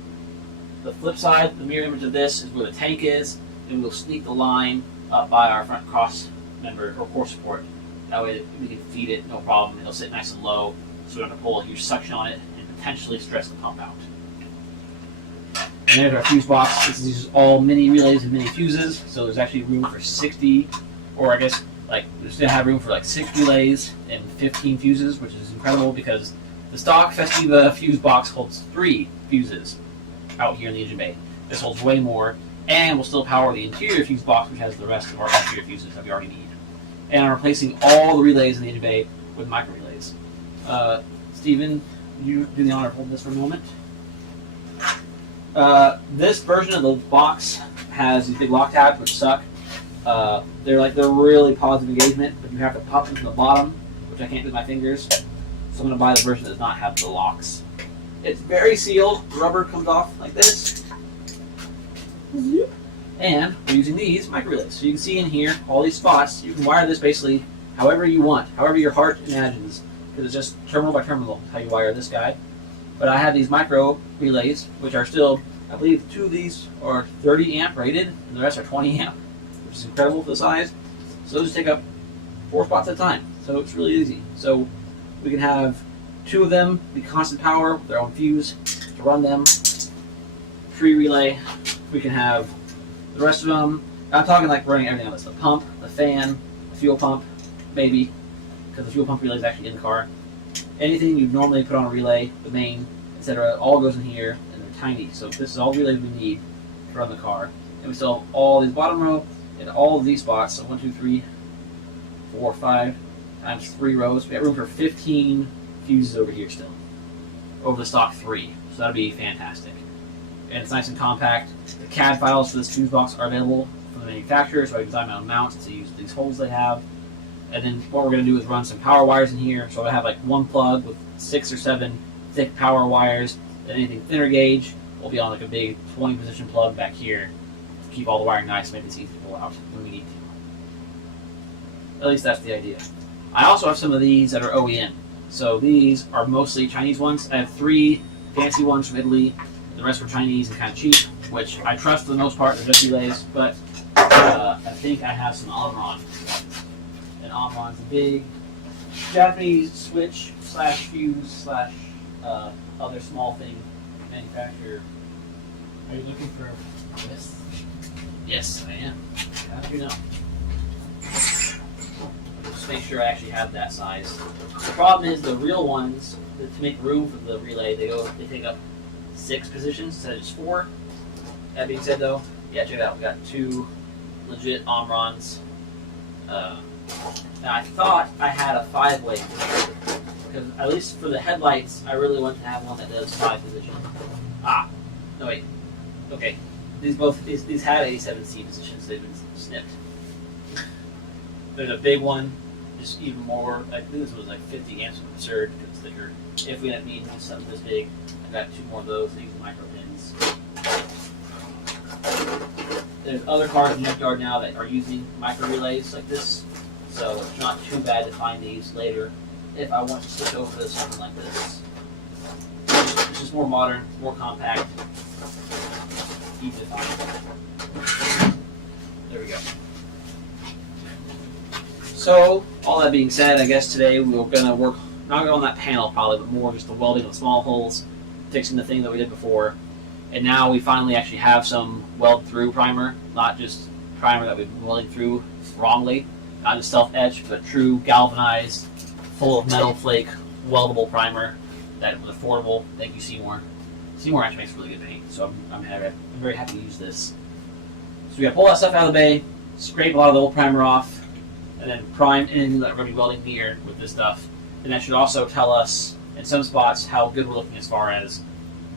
The flip side, the mirror image of this, is where the tank is, and we'll sneak the line up by our front cross member or core support. That way we can feed it, no problem. It'll sit nice and low, so we don't have to pull a huge suction on it and potentially stress the pump out. And there's our fuse box. This is all mini relays and mini fuses, so there's actually room for 60, or I guess like there's gonna have room for like 6 relays and 15 fuses, which is incredible because the stock Festiva fuse box holds 3 fuses out here in the engine bay. This holds way more, and will still power the interior fuse box, which has the rest of our exterior fuses that we already need. And I'm replacing all the relays in the engine bay with micro relays. Steven, you do the honor of holding this for a moment. This version of the box has these big lock tabs, which suck. They're really positive engagement, but you have to pop them from the bottom, which I can't do with my fingers. So I'm going to buy the version that does not have the locks. It's very sealed. The rubber comes off like this. And we're using these micro relays. So you can see in here all these spots. You can wire this basically however you want, however your heart imagines, because it's just terminal by terminal how you wire this guy. But I have these micro relays, which are still, I believe 2 of these are 30 amp rated, and the rest are 20 amp, which is incredible for the size. So those just take up 4 spots at a time. So it's really easy. So we can have 2 of them be constant power with their own fuse to run them. Free relay. We can have the rest of them. I'm talking like running everything on this: the pump, the fan, the fuel pump, maybe, because the fuel pump relay is actually in the car. Anything you'd normally put on a relay, the main, etc., all goes in here, and they're tiny. So this is all the relays we need to run the car. And we still have all these bottom row and all of these spots. So 1, 2, 3, 4, 5 times 3 rows. We got room for 15 fuses over here still, over the stock 3. So that'll be fantastic. And it's nice and compact. The CAD files for this fuse box are available from the manufacturer, so I can design my own mounts to use these holes they have. And then what we're going to do is run some power wires in here. So I have like one plug with 6 or 7 thick power wires. And anything thinner gauge will be on like a big 20 position plug back here to keep all the wiring nice, make this easy to pull out when we need to. At least that's the idea. I also have some of these that are OEM. So these are mostly Chinese ones. I have 3 fancy ones from Italy. The rest were Chinese and kind of cheap, which I trust for the most part. They're just relays, but I think I have some Omron. And Omron's a big Japanese switch / fuse / other small thing manufacturer. Are you looking for this? Yes, I am. How do you know? Just make sure I actually have that size. The problem is the real ones, to make room for the relay, they take up 6 positions instead of just 4. That being said, though, yeah, check it out. We got 2 legit Omrons. Now I thought I had a 5-way because at least for the headlights, I really want to have one that does 5 position. No wait. Okay, these had 87C positions. They've been snipped. There's a big one, just even more. I think this was like 50 amps, absurd because it's thicker. If we end up needing something this big, I got 2 more of those. These micro pins. There's other cars in the junkyard now that are using micro relays like this, so it's not too bad to find these later if I want to switch over to something like this. It's just more modern, more compact, easy to find. There we go. So, all that being said, I guess today we're going to work, not on that panel probably, but more just the welding of small holes, fixing the thing that we did before. And now we finally actually have some weld-through primer, not just primer that we've been welding through wrongly, not just self-etched, but true galvanized, full of metal flake, weldable primer that was affordable. Thank you, Seymour. Seymour actually makes really good paint, so I'm very happy to use this. So we got to pull that stuff out of the bay, scrape a lot of the old primer off, and then prime anything that we're going to be welding near with this stuff. And that should also tell us, in some spots, how good we're looking as far as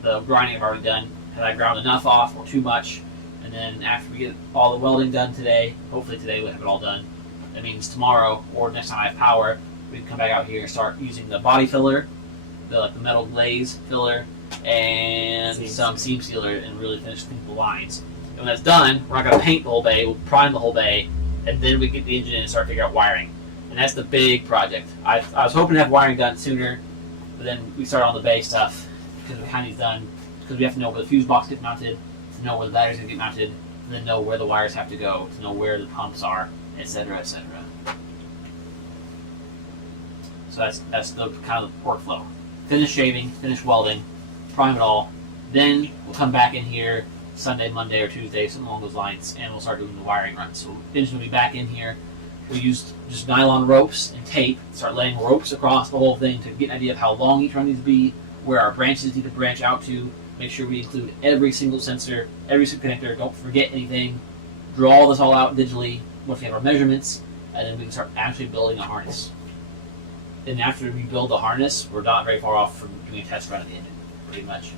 the grinding I've already done. Have I ground enough off or too much? And then after we get all the welding done today, hopefully today we'll have it all done. That means tomorrow or next time I have power, we can come back out here and start using the body filler, the metal glaze filler, and some seam sealer and really finish the lines. And when that's done, we're not going to paint the whole bay, we'll prime the whole bay, and then we get the engine in and start figuring out wiring. And that's the big project. I was hoping to have wiring done sooner, but then we start on the bay stuff because we kind of done. Because we have to know where the fuse box gets mounted, to know where the batteries are going to get mounted, and then know where the wires have to go, to know where the pumps are, etc., etc. So that's the kind of the workflow. Finish shaving, finish welding, prime it all. Then we'll come back in here Sunday, Monday, or Tuesday, something along those lines, and we'll start doing the wiring runs. So the engine will be back in here. We used just nylon ropes and tape, start laying ropes across the whole thing to get an idea of how long each run needs to be, where our branches need to branch out to. Make sure we include every single sensor, every single connector, don't forget anything. Draw this all out digitally once we have our measurements, and then we can start actually building a harness. And after we build the harness, we're not very far off from doing a test run at the engine, pretty much.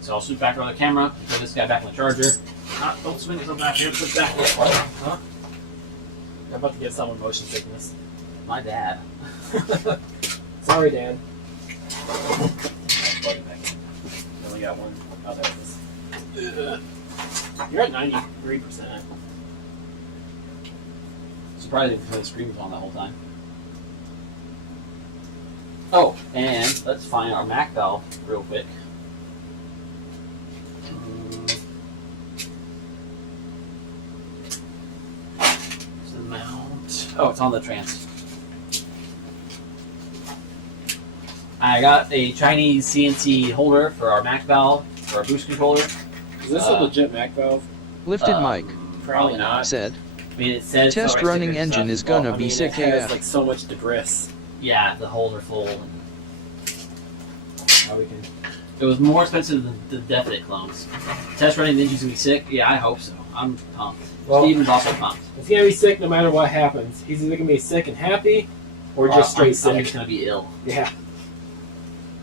So I'll swoop back around the camera, put this guy back on the charger. Don't swing yourself back here, put it back here. Huh? I'm about to get someone motion sickness. My dad. Sorry, Dan. Only got one. Oh, there it is. You're at 93%. Surprising if the screen was on the whole time. Oh, and let's find our Mac valve real quick. There's the mount. Oh, it's on the trans. I got a Chinese CNC holder for our Mac valve, for our boost controller. Is this a legit Mac valve? Lifted mic. Probably not. Said. I mean, it says Test running engine is gonna be sick It has AF. like so much debris. Yeah, the holes are full. And How we can. it was more expensive than the definite clones. Test running the engine's gonna be sick? Yeah, I hope so. I'm pumped. Well, Steven's also pumped. He's gonna be sick no matter what happens. He's either gonna be sick and happy, or just straight I'm sick. just gonna be ill. Yeah.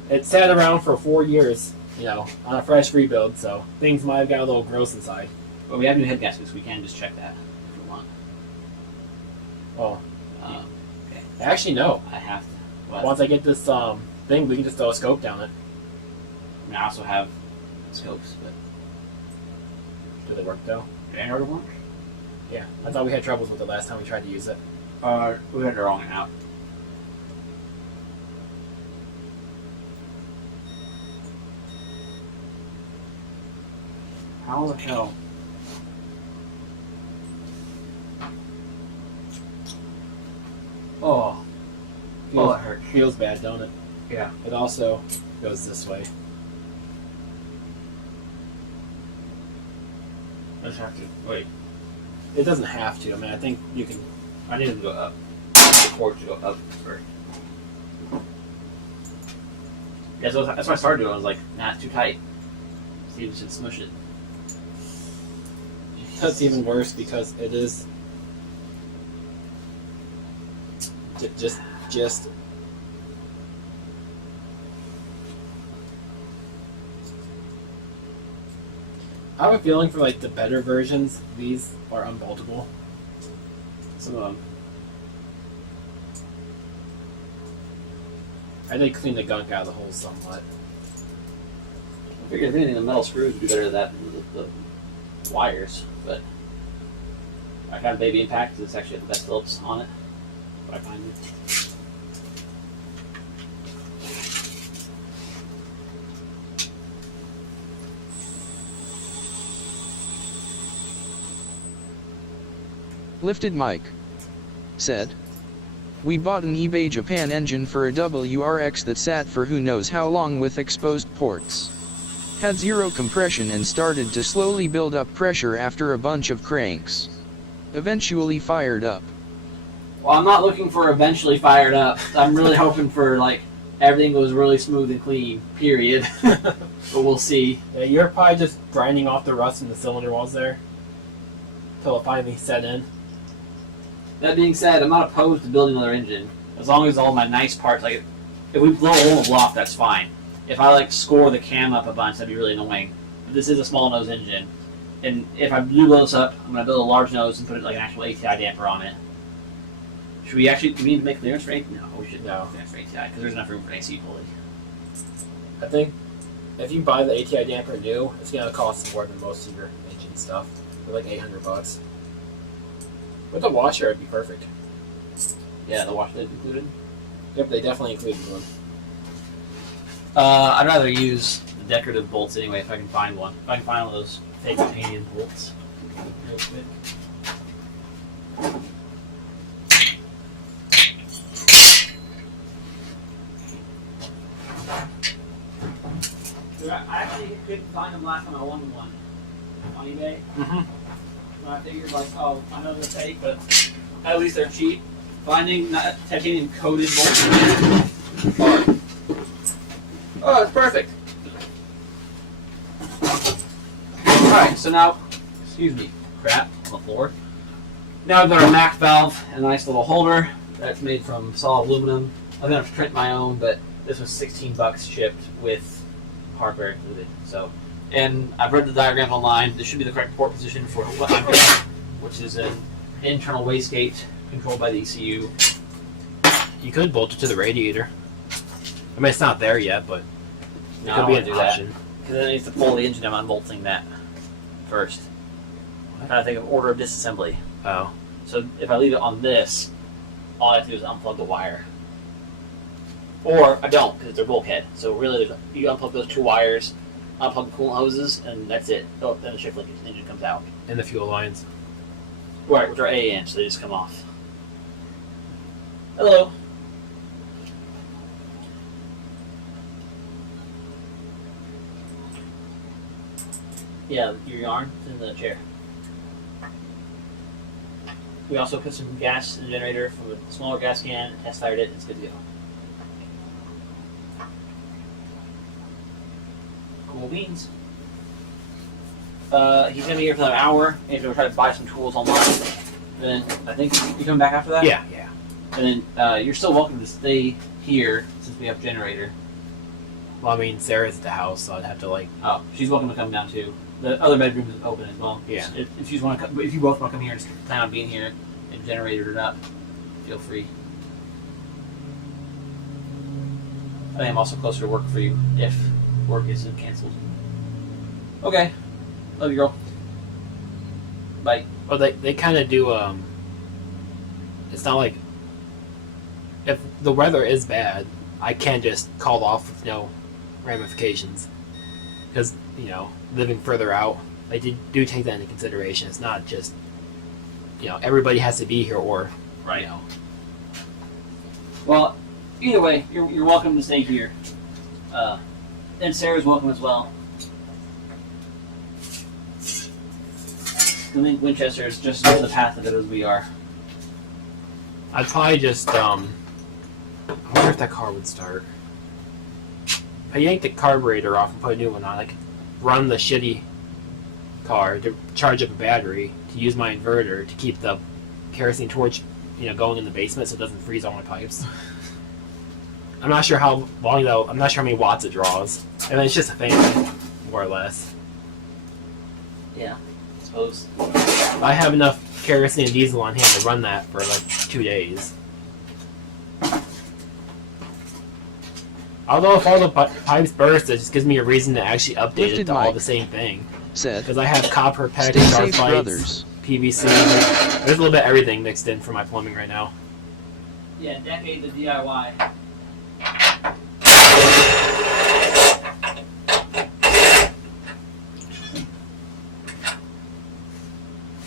It sat around for 4 years, on a fresh rebuild, so things might have got a little gross inside. But we have new head gaskets, we can just check that if we want. Well, Okay. Actually, no. I have to. What? Once I get this thing, we can just throw a scope down it. I mean, I also have scopes, but Do they work though? do Android work? Yeah. I thought we had troubles with it last time we tried to use it. We had it wrong out. How the hell? Oh, Feels, it hurts. feels bad, don't it? Yeah. It also goes this way. I just have to wait. It doesn't have to. I mean, I think you can. I need it to go up. I need the cord to go up first. Yeah, so that's what I started doing. I was like, nah, it's too tight. Steve should smush it. That's even worse because it is just. I have a feeling for like the better versions, these are unboltable. Some of them. I think clean the gunk out of the holes somewhat. I figured if anything, the metal screws would be better than the wires, but I found Baby Impact. It's actually the best Phillips on it. But I find it. Lifted Mike said, "We bought an eBay Japan engine for a WRX that sat for who knows how long with exposed ports. Had zero compression and started to slowly build up pressure after a bunch of cranks. Eventually fired up." Well, I'm not looking for eventually fired up. I'm really hoping for like everything goes really smooth and clean. Period. But we'll see. Yeah, you're probably just grinding off the rust in the cylinder walls there until it finally set in. That being said, I'm not opposed to building another engine as long as all my nice parts, like if we blow a hole in the block, that's fine. If I like score the cam up a bunch, that'd be really annoying. But this is a small nose engine, and if I do blow this up, I'm gonna build a large nose and put it like an actual ATI damper on it. Should we actually? Do we need to make clearance for ATI? No, we should No. make clearance for ATI because there's enough room for AC pulley. I think if you buy the ATI damper new, it's gonna cost more than most of your engine stuff. For like $800. With the washer, it'd be perfect. Yeah, the wash lid included. Yep, they definitely included one. I'd rather use the decorative bolts anyway if I can find one. If I can find one of those fake titanium bolts. Real quick. I actually couldn't find them last time I wanted one on eBay. Mm-hmm. And I figured like, oh, I know they're fake, but at least they're cheap. Finding that titanium coated bolts hard. Oh, it's perfect. Alright, so now, excuse me, crap on the floor. Now I've got our MAC valve and a nice little holder that's made from solid aluminum. I'm gonna have to print my own, but this was $16 shipped with hardware included. So, and I've read the diagram online. This should be the correct port position for what I'm doing, which is an internal wastegate controlled by the ECU. You could bolt it to the radiator. I mean, it's not there yet, but No, it I could don't be want an to do that option. because then it needs to pull the engine. I'm unbolting that first. I'm trying to think of order of disassembly. Oh. So if I leave it on this, all I have to do is unplug the wire. Or I don't, because it's a bulkhead. So really, you unplug those two wires, unplug the coolant hoses, and that's it. Oh, then the shift link engine comes out. And the fuel lines. Right, which are AA, so they just come off. Hello. Yeah, your yarn is in the chair. We also put some gas in the generator from a smaller gas can, test fired it, and it's good to go. Cool beans. He's gonna be here for another hour. He's gonna try to buy some tools online. Then I think you coming back after that. Yeah. And then you're still welcome to stay here since we have a generator. Well, I mean, Sarah's at the house, so I'd have to like. Oh, she's welcome to come down too. The other bedroom is open as well. Yeah. If you both want to come here and plan on being here and generate it up. feel free. I think I'm also closer to work for you if work isn't canceled. Okay. Love you, girl. Bye. Well, they kind of do. It's not like if the weather is bad, I can't just call off with no ramifications. Because living further out, they do take that into consideration. It's not just everybody has to be here or Right. Well, either way, you're welcome to stay here. And Sarah's welcome as well. I think Winchester is just on the path of it as we are. I'd probably just I wonder if that car would start. If I yank the carburetor off and put a new one on, I could run the shitty car to charge up a battery to use my inverter to keep the kerosene torch going in the basement so it doesn't freeze all my pipes. I'm not sure how long though. I'm not sure how many watts it draws. I mean, it's just a fan, more or less. Yeah, I suppose. I have enough kerosene and diesel on hand to run that for like 2 days. Although if all the pipes burst, it just gives me a reason to actually update it to all the same thing. Said. Because I have copper, PEX, Stay sharp safe, lights, brothers. PVC. There's a little bit of everything mixed in for my plumbing right now. Yeah, decades of DIY.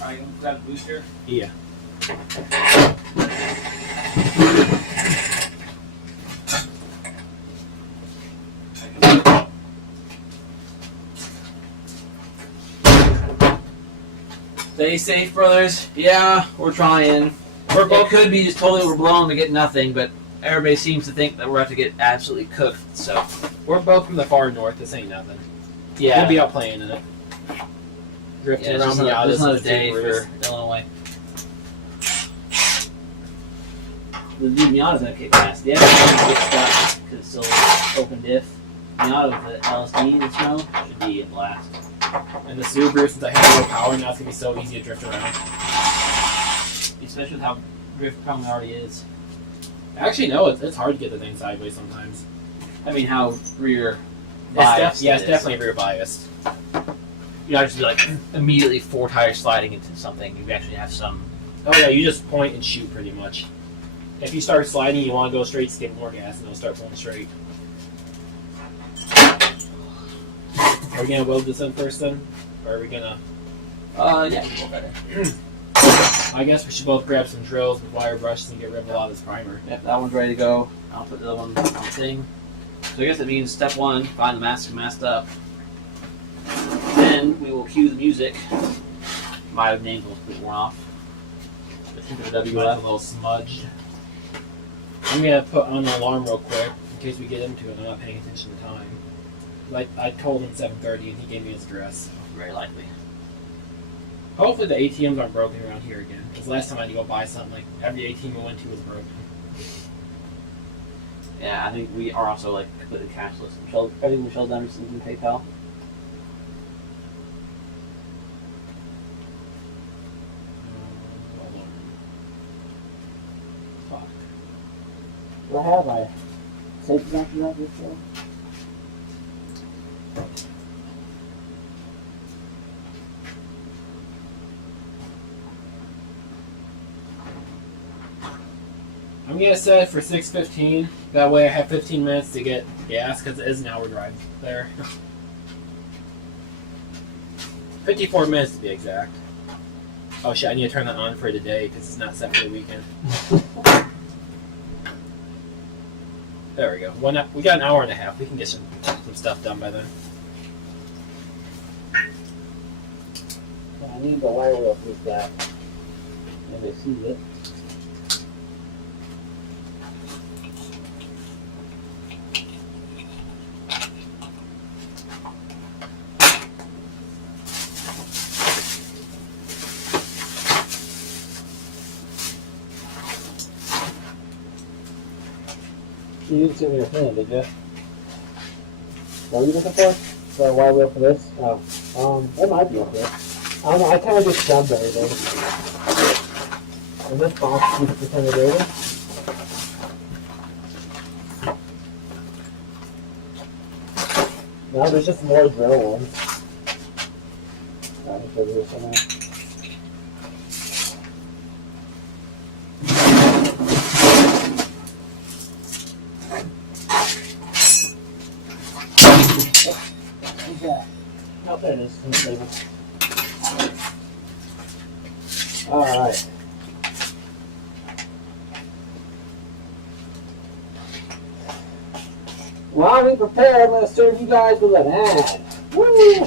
Alright, you want to grab the booster? Yeah. Stay safe, brothers. Yeah, we're trying. It could be just totally overblown to get nothing, but everybody seems to think that we're about to get absolutely cooked. So We're both from the far north. This ain't nothing. yeah, We'll be out playing in it. Drifting around the there's Miatas another and day Subarus. for Illinois. The new Miata's gonna kick ass. The F1 get stuck because it's still open diff. Miata with the LSD this round should be a blast. And the Subaru, since I have more power now, it's gonna be so easy to drift around. Especially with how drift prone it already is. Actually, no, it's hard to get the thing sideways sometimes. I mean, how rear It's biased it's it is. definitely rear biased. You don't have to be like immediately 4 tires sliding into something. You actually have some. Oh yeah, you just point and shoot pretty much. If you start sliding, you want to go straight, just get more gas, and it'll start pulling straight. Are we gonna weld this in first then? Or are we gonna... Yeah, you go better. I guess we should both grab some drills with wire brushes and get rid of a lot of this primer. Yep, that one's ready to go. I'll put the other one on the thing. So I guess it means step 1, find the mask masked up. Then we will cue the music. Might have named those people off. The Mine's a WF. little smudged. I'm gonna put on the alarm real quick in case we get into it. I'm not paying attention to time. I told him 7:30 and he gave me his address. Very likely. Hopefully the ATMs aren't broken around here again. Because last time I had to go buy something, like every ATM we went to was broken. Yeah, I think we are also like completely cashless. Everything Michelle done recently in PayPal. Hold on. Fuck. What have I? Saved exactly that before? I'm gonna set it for 6:15. That way I have 15 minutes to get gas because it is an hour drive there. 54 minutes to be exact. Oh shit! I need to turn that on for today because it's not set for the weekend. There we go. We got an hour and a half. We can get some stuff done by then. I need the wire wheel with that. If they see it. You didn't see what you were saying, did you? What were you looking for? The wire wheel for this? Oh. It might be okay. I don't know, I kind of just dumped everything. And this box keeps disintegrating. Now there's just more drill ones. Let me show you somewhere. Okay. Oh, there it is. In the table. Alright. While we prepare, I'm going to serve you guys with an ad. Woo!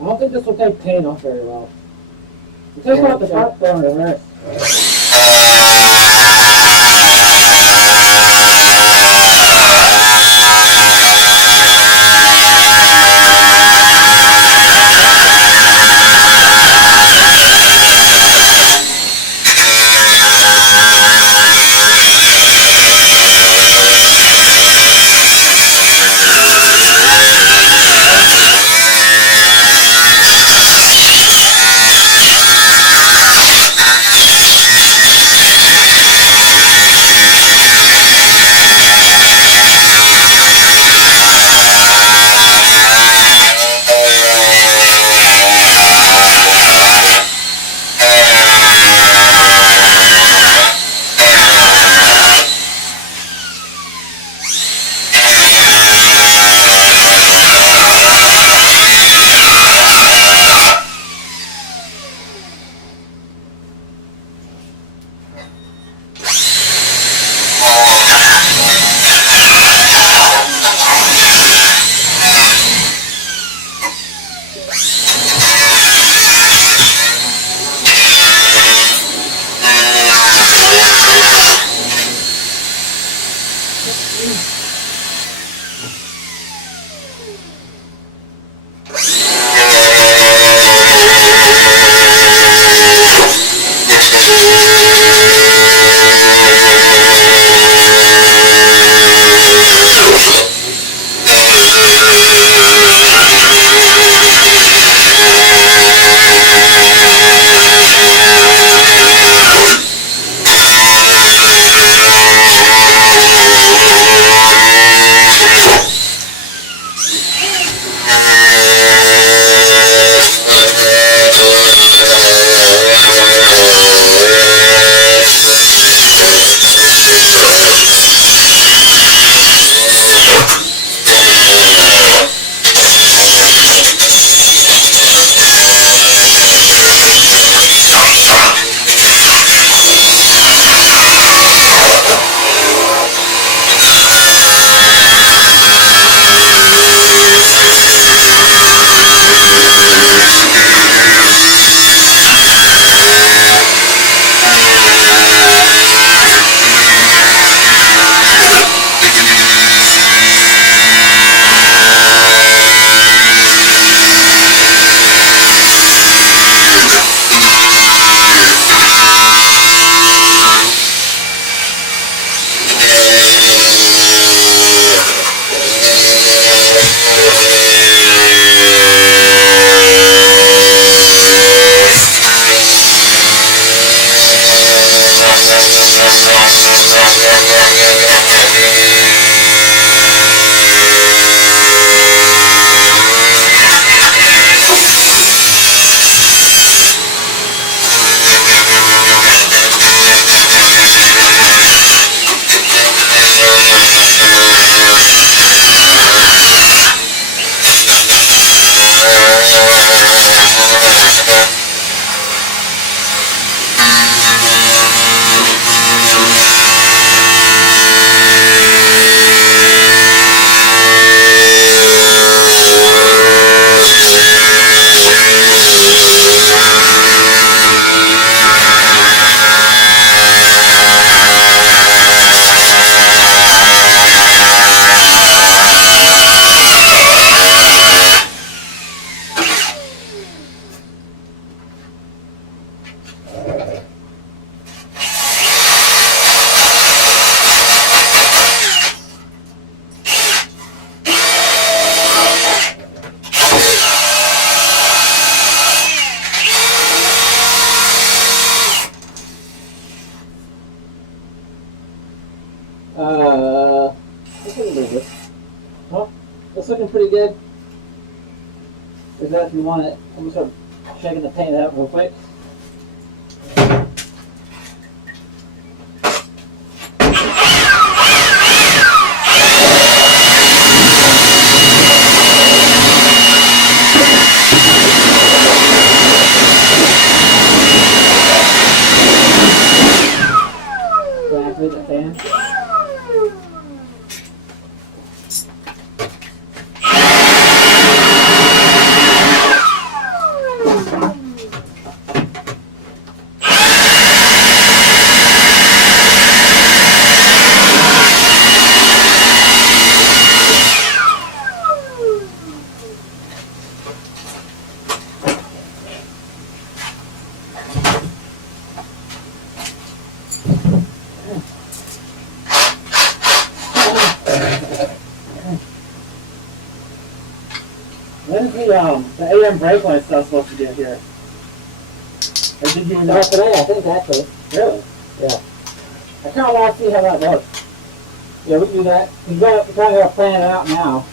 I don't think this will take paint off very well. We'll take it off the top though in reverse. It's looking pretty good. If that, if you want it, I'm gonna start shaking the paint out real quick. Activate the fan. When's the AM brake light stuff supposed to get here? Or did you know today? I think actually. Really? Yeah. I kind of want to see how that looks. Yeah, we can do that. We're kind of going to plan it out now.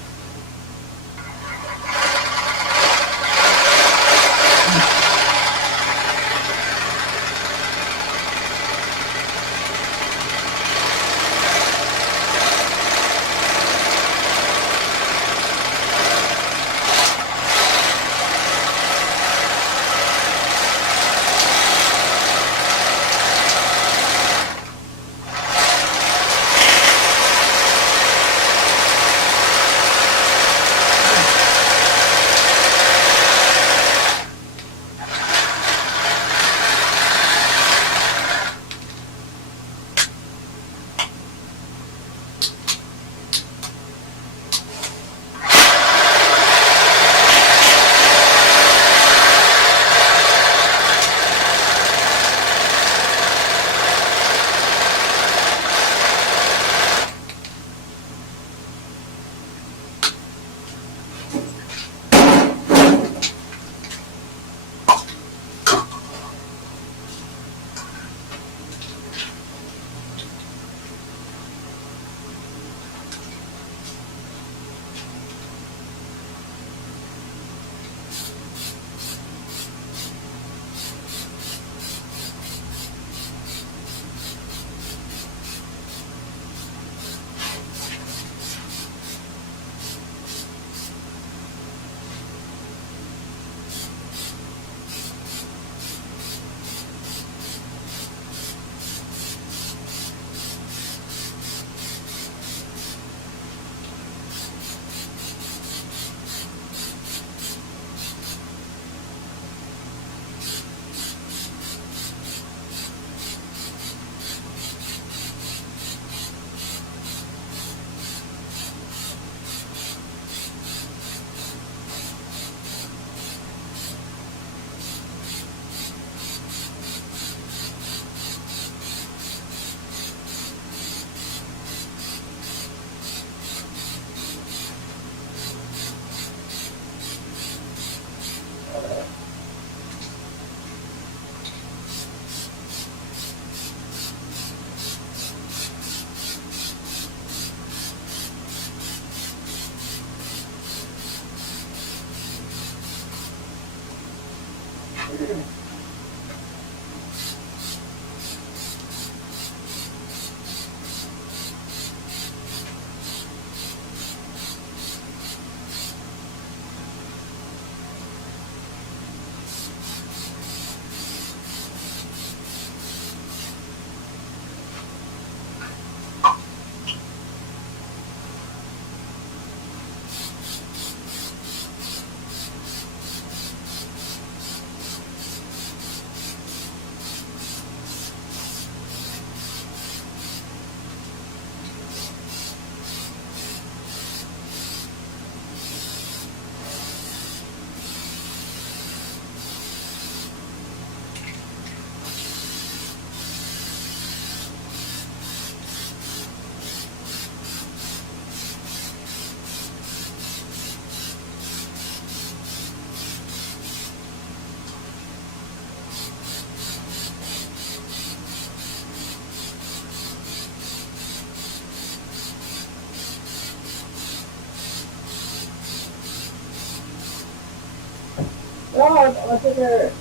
Oh, I figure.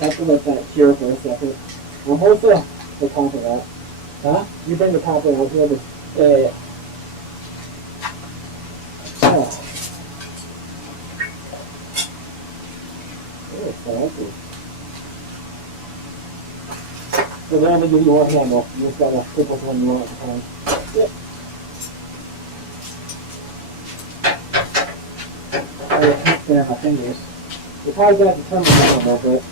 Have to let that cure for a second. Well, hold the top of that. Huh? You bring the top of it over. Yeah. Oh. Oh, fancy. So they're going to give you one handle. You just got to pick which one you want at the time. Yep. I can't stand my fingers. You're probably going to have to turn them down a little bit.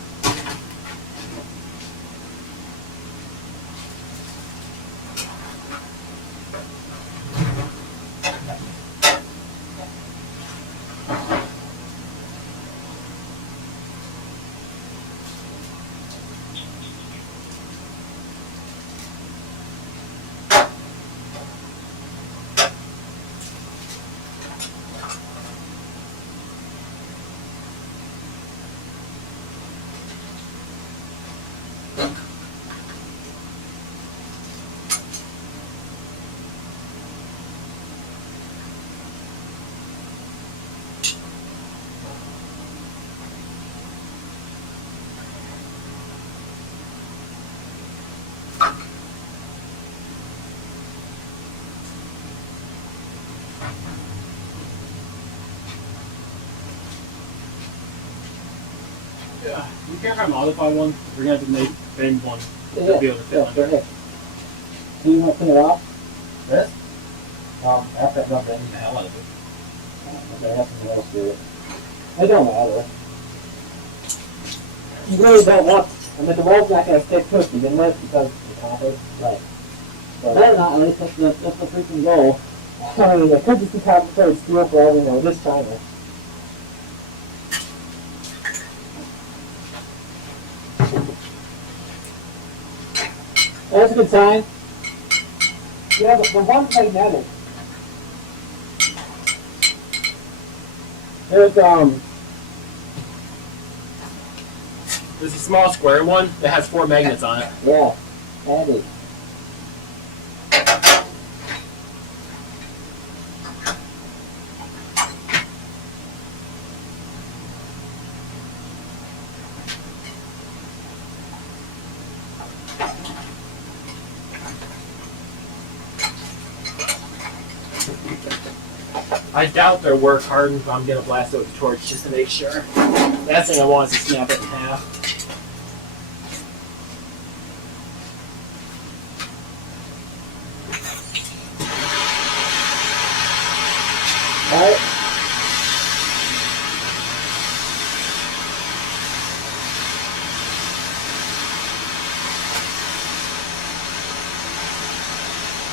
Yeah, you care if I modify one? We're gonna have to make bend one to be able to fit go ahead. Do you want to clean it off? This? After I've done bending the hell out of it. Okay, have something else do it. It don't matter. You really don't want. I mean, the roll's not going to stay put to begin with because the copper. Right. So better not, at least that's the freaking goal. I mean, it could just be copper steel for all we know this China. That's a good sign. Yeah, but the one's magnetic. There's There's a small square one that has 4 magnets on it. yeah, handy. I doubt they're work hardened, but I'm gonna blast it with a torch just to make sure. Last thing I want is to snap it in half. Alright.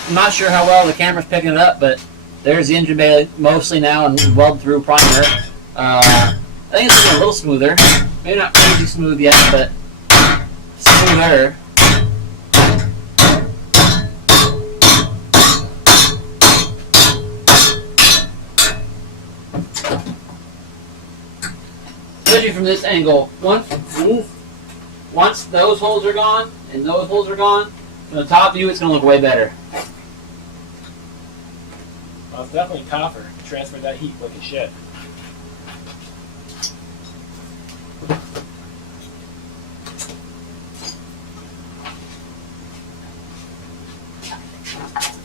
I'm not sure how well the camera's picking it up, but there's the engine bay mostly now and welded through primer. I think it's looking a little smoother. Maybe not crazy smooth yet, but smoother. Especially from this angle. Once those holes are gone and those holes are gone, from the top view it's going to look way better. Well, it's definitely copper. Transfer that heat quick as shit.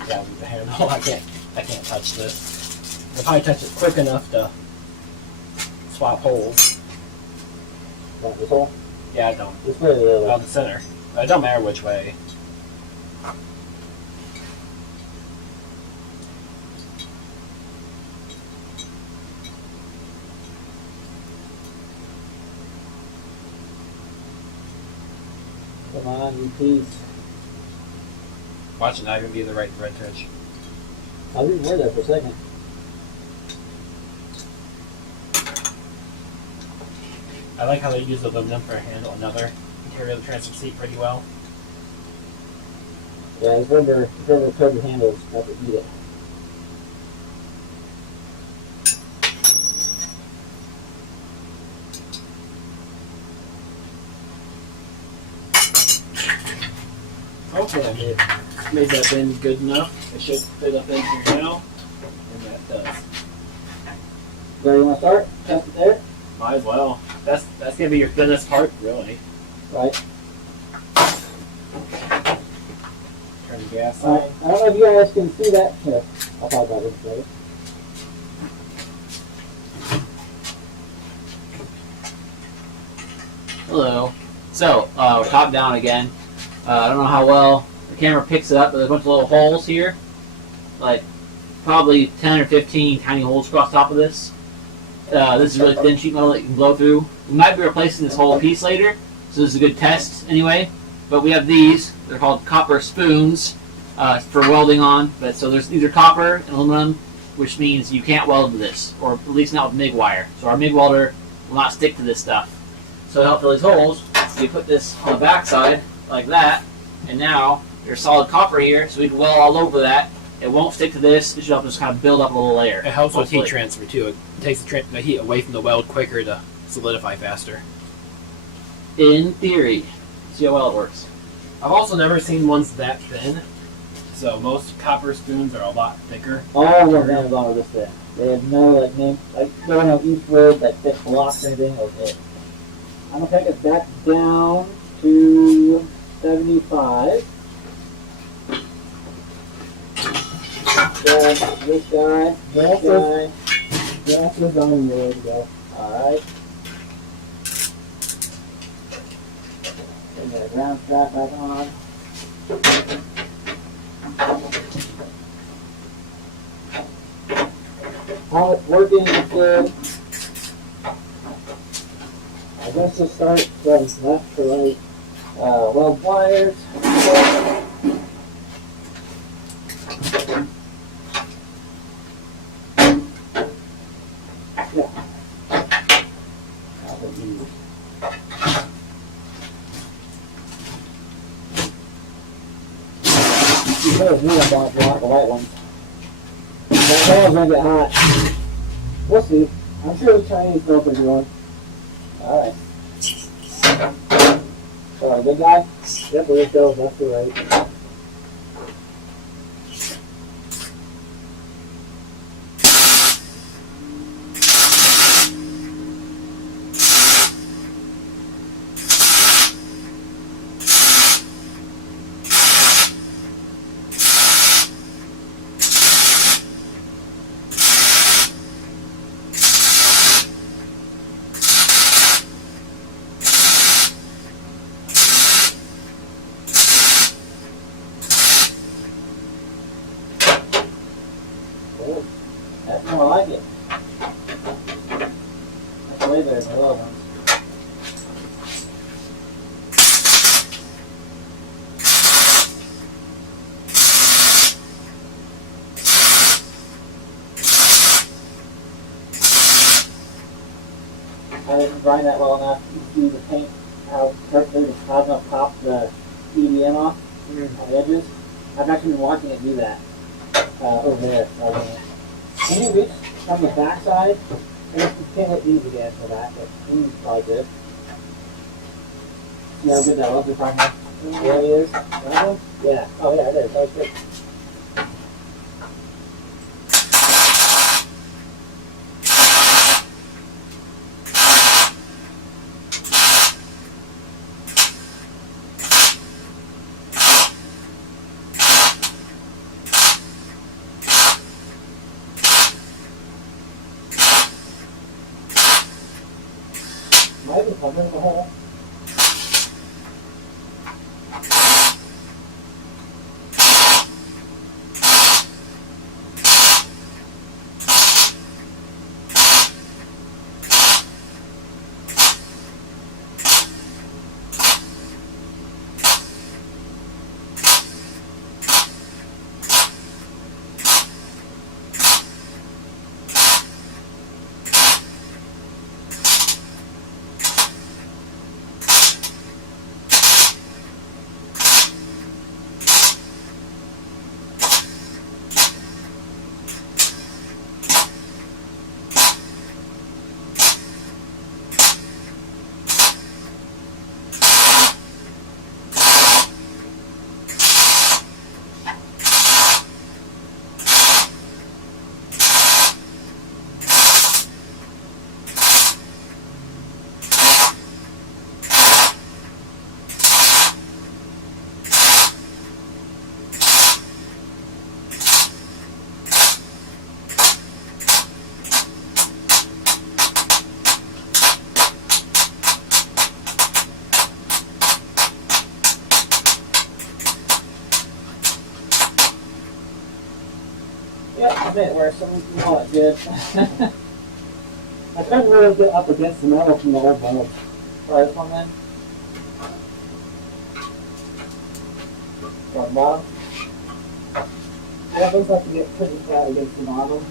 Yeah, with the handle, I can't touch this. I'll probably touch it quick enough to swap holes. Want this hole? Yeah, I don't. This way or the other? Out the center. It don't matter which way. Come on, you piece. Watch it, now you're gonna be in the right thread touch. I didn't wear that for a second. I like how they use aluminum for a handle, another material that transfers heat pretty well. Yeah, these rubber coated handles have to eat it. Okay, I made that bin good enough. It should fit up in here now, and that does. Where you want to start? Test it there? Might as well. That's gonna be your thinnest part, really. Right. Turn the gas Alright, on. I don't know if you guys can see that. Here, I'll talk about this later. Hello. So, top down again. I don't know how well the camera picks it up, but there's a bunch of little holes here. Like, probably 10 or 15 tiny holes across top of this. This is really thin sheet metal that you can blow through. We might be replacing this whole piece later, so this is a good test anyway. But we have these. They're called copper spoons for welding on. But so these are copper and aluminum, which means you can't weld to this, or at least not with MIG wire. So our MIG welder will not stick to this stuff. So to help fill these holes, you put this on the back side like that, and now there's solid copper here, so we can weld all over that. It won't stick to this. It should help us kind of build up a little layer. It helps with heat hopefully. transfer too. It takes the heat away from the weld quicker to solidify faster. In theory. See how well it works. I've also never seen ones that thin. So most copper spoons are a lot thicker. All of them Amazon are this thin. They have no like name, like they don't have each word like thick blocks or anything. Okay. I'm gonna take it back down to 75. This guy, that's the zone you're ready to go. Alright. Put that ground strap back on. How it's working is good. I guess to start from left to right. Weld wires. You put a knee up on it if you want the white ones. That oil's gonna get hot. We'll see. I'm sure the Chinese filters are on. Alright. So, good guy? Yep, we're gonna go left to right. Cool. That's more like it. That's way better than the other ones. I didn't grind that well enough to see the paint how perfectly the plasma popped the EDM off on the edges. I've actually been watching it do that over there. Can you reach from the back side? I guess you can't hit these again for that, but these probably good. See how good that was if I have. There he is. That one? Yeah. Oh yeah, there. That was good. Might be covering the hole. Got a bit where some know it good. I couldn't really get up against the metal from the old bulb. Try this one then. On the bottom. Yeah, those have to get pretty flat against the bottom.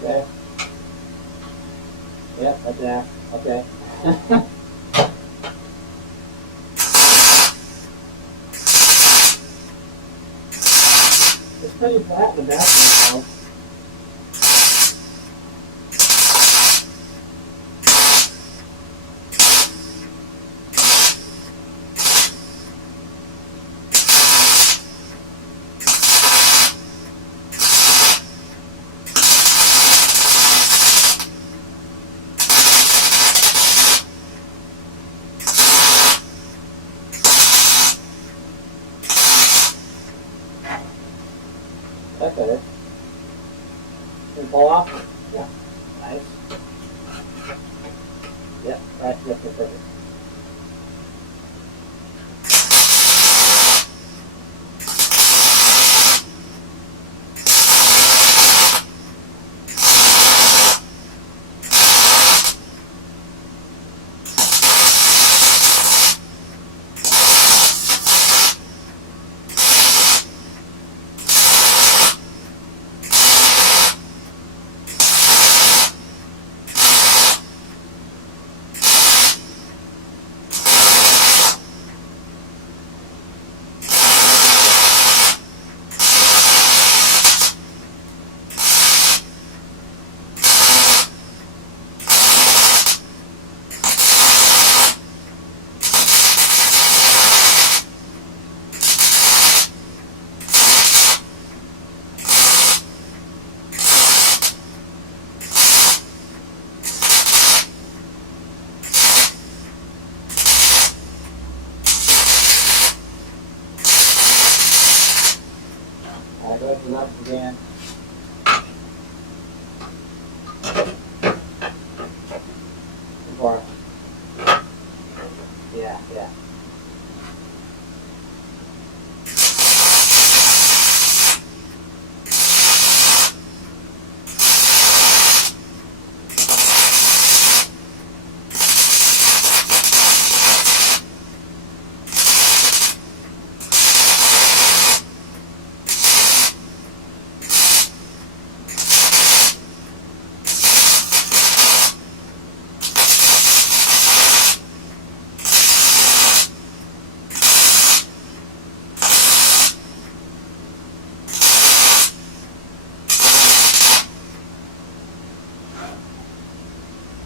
Okay. Yep, that's that. Okay. It's pretty flat in the bathroom, though. That's better. Can it pull off? Yeah. Nice. Yep, that's perfect. Alright, go ahead and up again. Before. Yeah, yeah.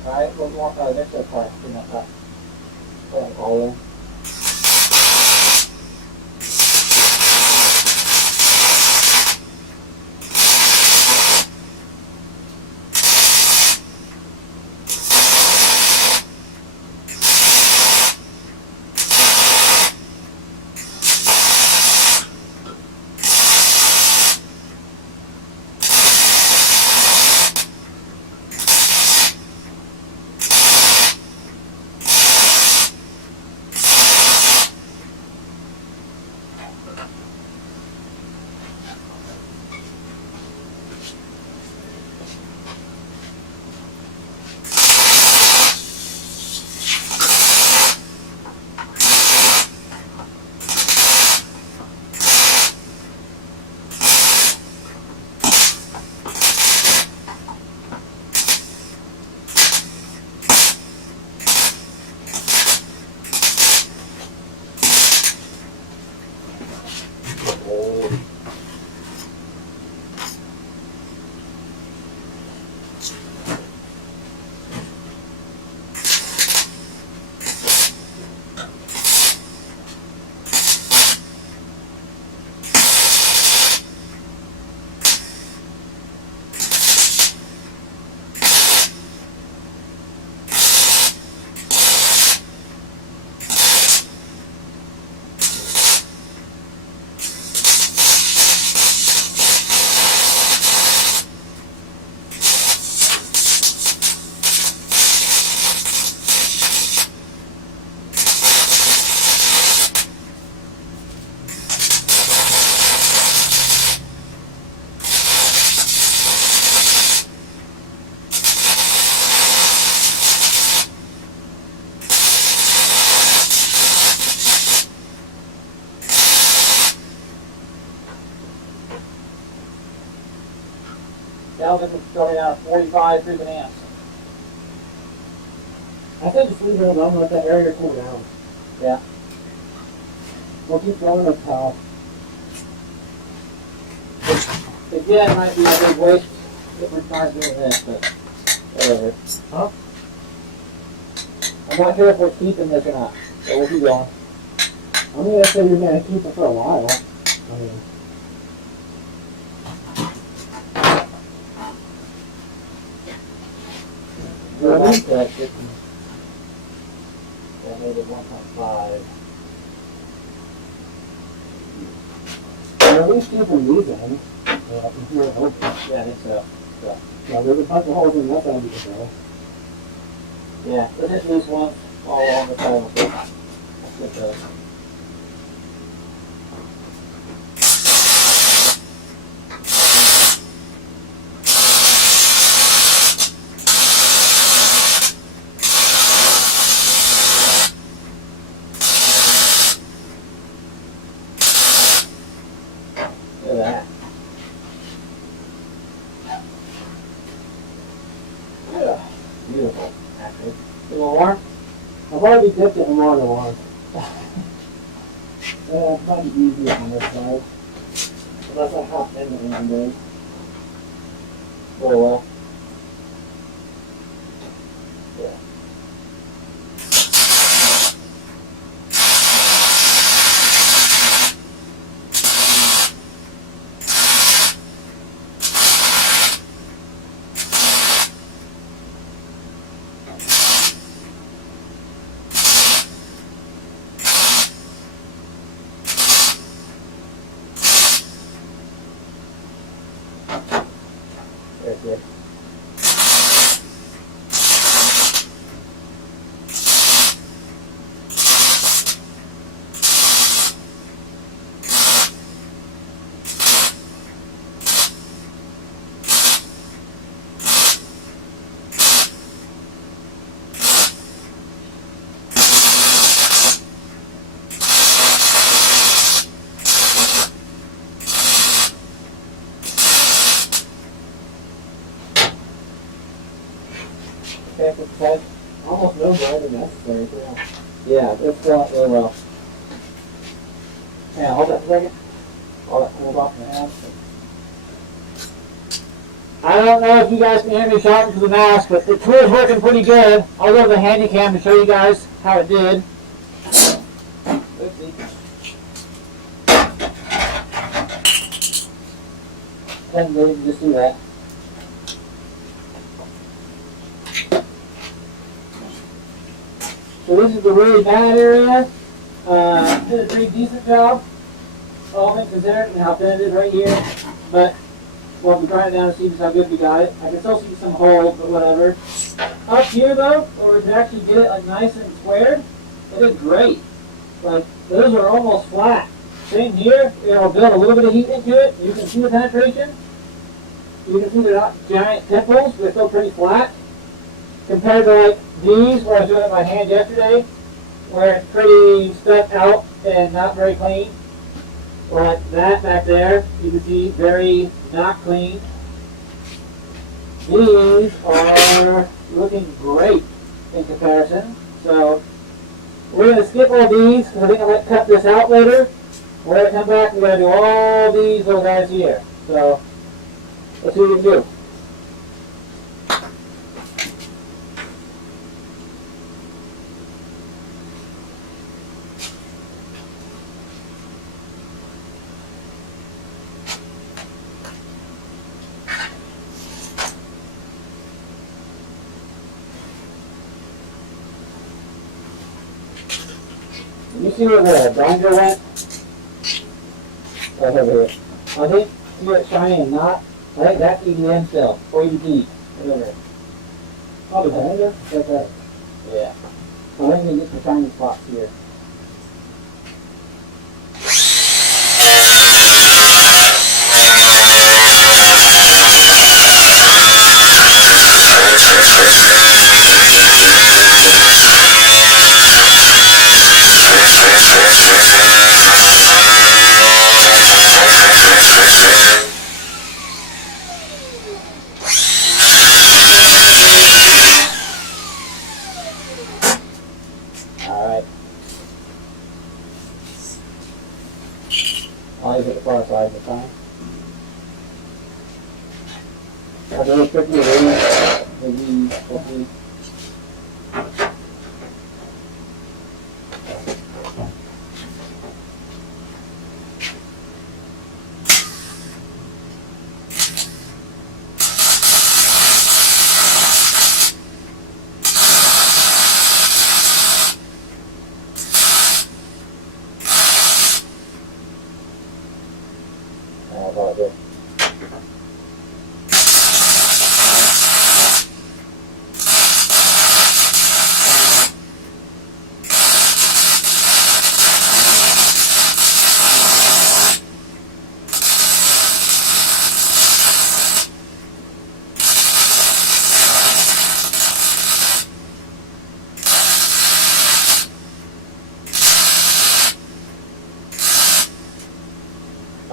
Alright, one more, this part, clean that up. All in. Galvin was starting out at 45 freaking amps. I think just leave it alone, let that area cool down. Yeah. We'll keep going up top. Again, it might be a big waste if we're trying to do this, but whatever. Huh? I'm not sure if we're keeping this or not, so we'll keep going. I'm gonna say you're gonna keep it for a while. I mean, I made it 1.5. At least keeping these in. Yeah, I think so. Yeah, there's a bunch of holes in that end you can go. Yeah, but just these ones all along the side of it. That's good though. Look at that. Yeah. Beautiful, actually. A little warm? I've already dipped it in water once. It's not easy on this side. Unless I hop in it one day. Oh well. Yeah. Very good. Okay, almost no brighter necessary. Yeah, it's got really well. Yeah, hold that for a second. Hold that cooled off my hand. I don't know if you guys can hear me shouting to the mask, but the tool's working pretty good. I'll go to the handy cam to show you guys how it did. Oopsie. And they just do that. So this is the really bad area. Did a pretty decent job, all things considered, and how thin it is right here. But we'll be trying it down to see just how good we got it. I can still see some holes, but whatever. Up here though, where we can actually get it like nice and squared, it is great. Like those are almost flat. Same here. I'll build a little bit of heat into it. You can see the penetration. You can see they're not giant pimples, they're still pretty flat. Compared to like these, where I was doing it by hand yesterday, where it's pretty stuck out and not very clean. Or like that back there, you can see very not clean. These are looking great in comparison. So we're going to skip all these because I think I might cut this out later. We're going to come back and we're going to do all these little guys here. So let's see what we can do. You see where the binder went? Right over here. I think, see where it's shiny and not? I think that's EDM still, or ED. Whatever. Oh, the binder? Right there. Yeah. I think we get the shiny spots here. Alright. I'll leave it the far side this time. I'll do it quickly the about this.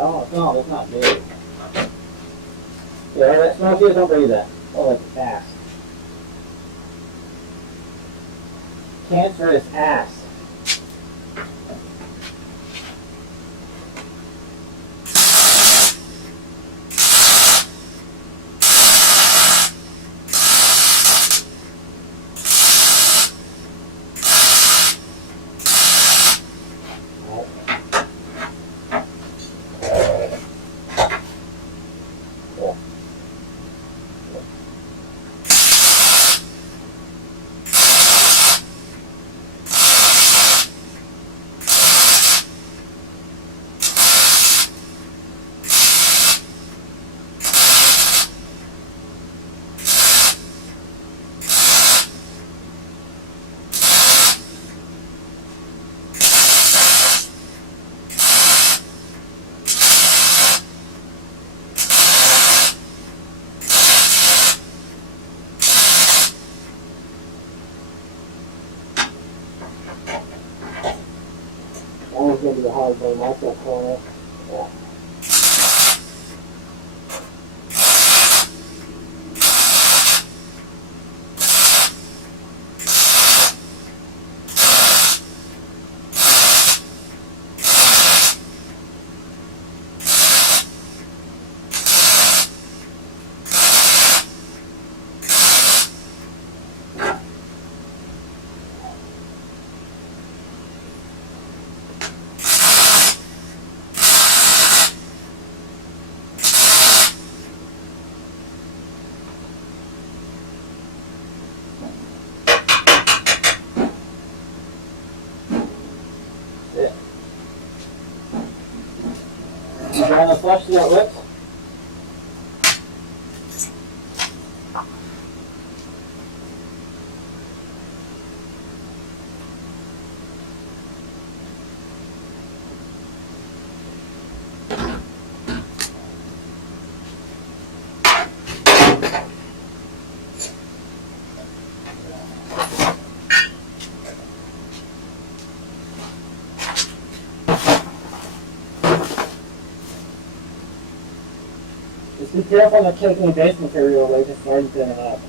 Oh, no, that's not big. Yeah, that smoke is, don't breathe that. Oh, that's ass. Cancer is ass. Always go to the hard way, like that corner. Yeah. You trying to flush the lips? Just be careful not taking the base material away, just start thinning up.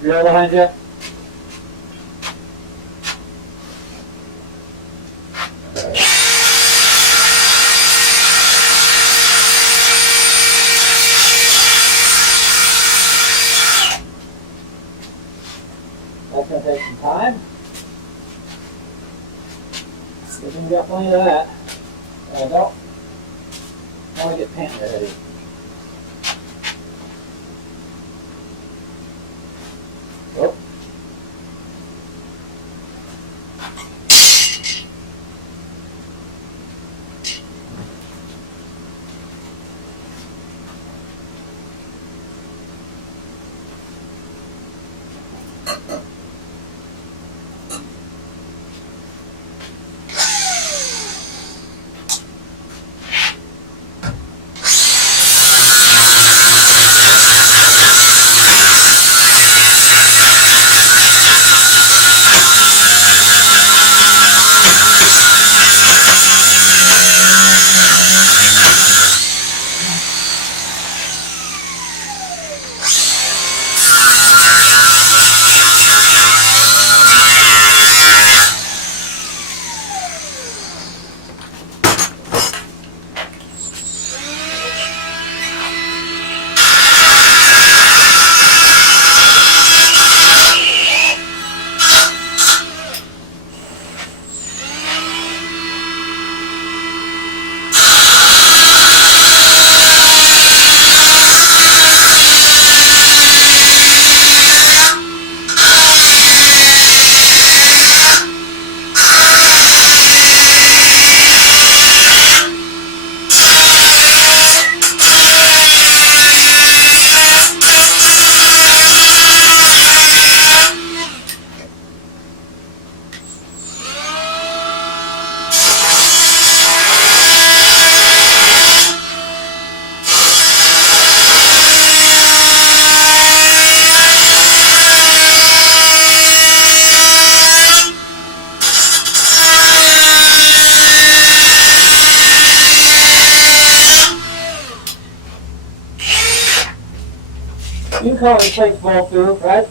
Drill behind you. That's going to take some time. We got plenty of that. I don't want to get paint ready. Oh. You can call it plate fall through, right?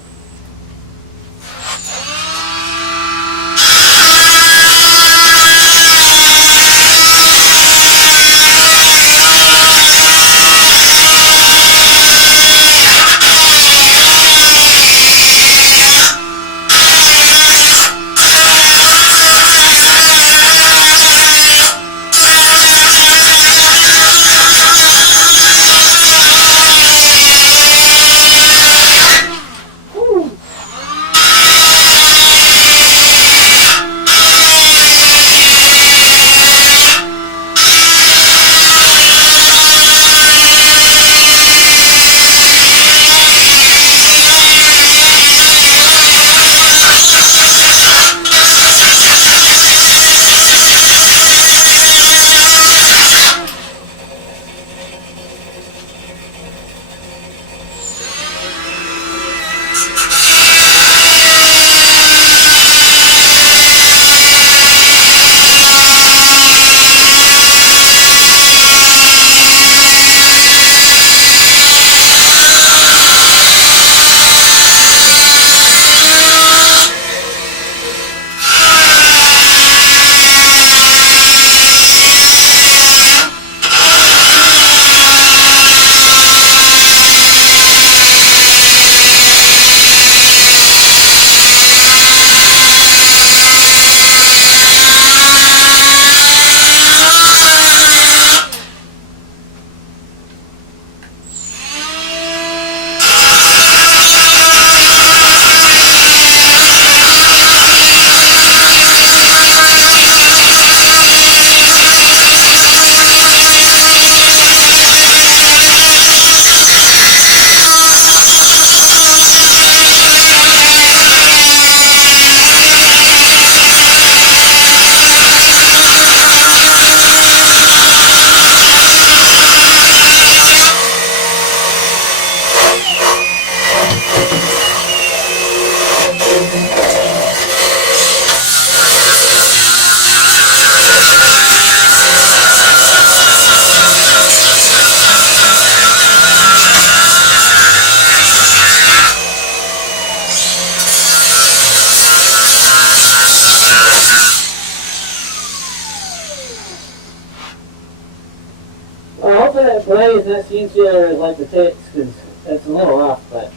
hoping it plays that seems to like the tits, because it's a little rough, but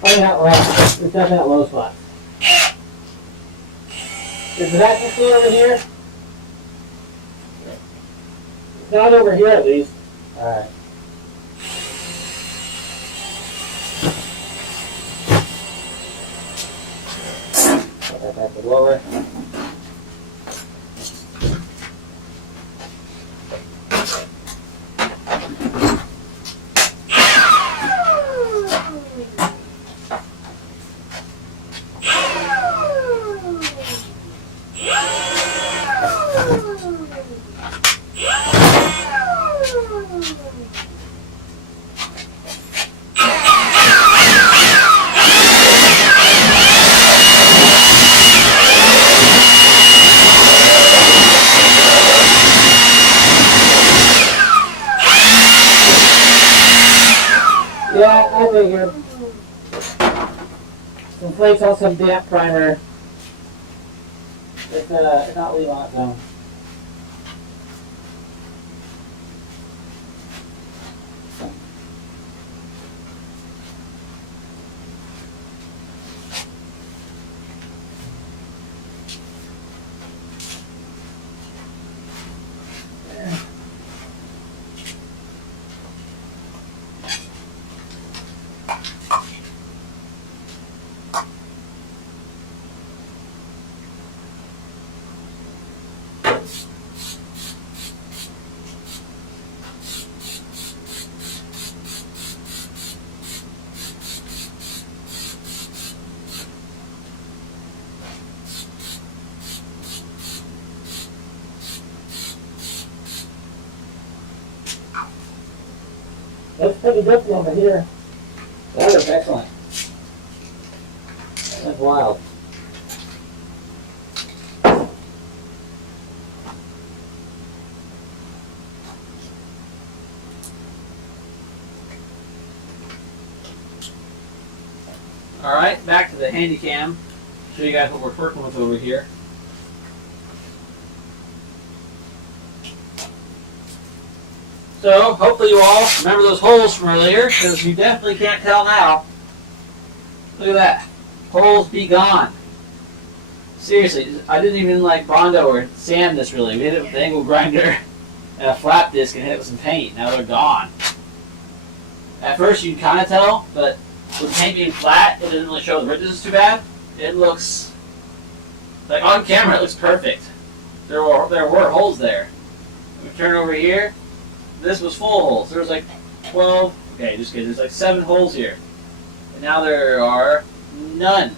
probably not rough. It's definitely not low spots. Is the vacuum clean over here? Not over here, at least. Alright. Put that back to lower. Yeah, I figured. Some flakes on some damp primer. It's not leaving on its own. Looks pretty good over here. That looks excellent. That's wild. Alright, back to the handy cam. Show you guys what we're working with over here. So, hopefully you all remember those holes from earlier, because you definitely can't tell now. Look at that. Holes be gone. Seriously, I didn't even like Bondo or sand this really. We hit it with an angle grinder and a flat disc and hit it with some paint. Now they're gone. At first you can kind of tell, but with the paint being flat, it doesn't really show the ridges too bad. It looks, like on camera it looks perfect. There were holes there. We turn over here. This was full holes. There was like 12, okay, just kidding. There's like 7 holes here. And now there are none.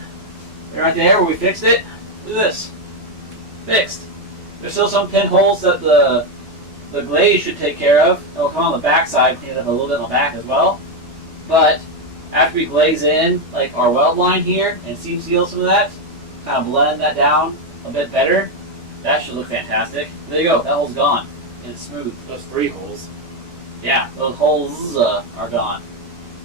And right there where we fixed it, look at this. Fixed. There's still some 10 holes that the glaze should take care of. It'll come on the back side, clean it up a little bit on the back as well. But after we glaze in like our weld line here and seam seal some of that, kind of blend that down a bit better, that should look fantastic. There you go, that hole's gone. And it's smooth. Those 3 holes. Yeah, those holes are gone.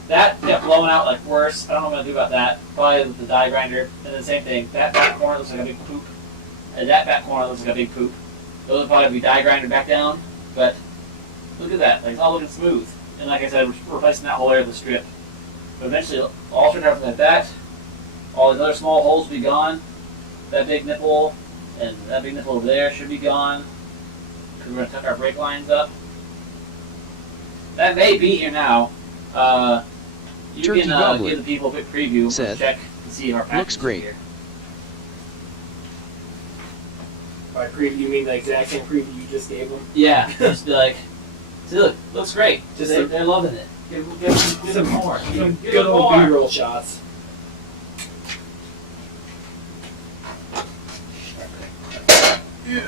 That kept blowing out like worse. I don't know what I'm going to do about that. Probably with the die grinder. And then same thing. That back corner looks like a big poop. And that back corner looks like a big poop. Those will probably be die grinder back down. But look at that. Like, it's all looking smooth. And like I said, we're replacing that whole area of the strip. But eventually, all should happen like that. All these other small holes will be gone. That big nipple and that big nipple over there should be gone. Because we're going to tuck our brake lines up. That may be here now. You Turkey can Goblin give the people a quick preview. said, Check and see our package looks great. Here. By preview, you mean the exact same preview you just gave them? Yeah, just be like, see, look, looks great. Just They're loving it. Give them more. Some Give good them old more. B-roll shots. Yeah.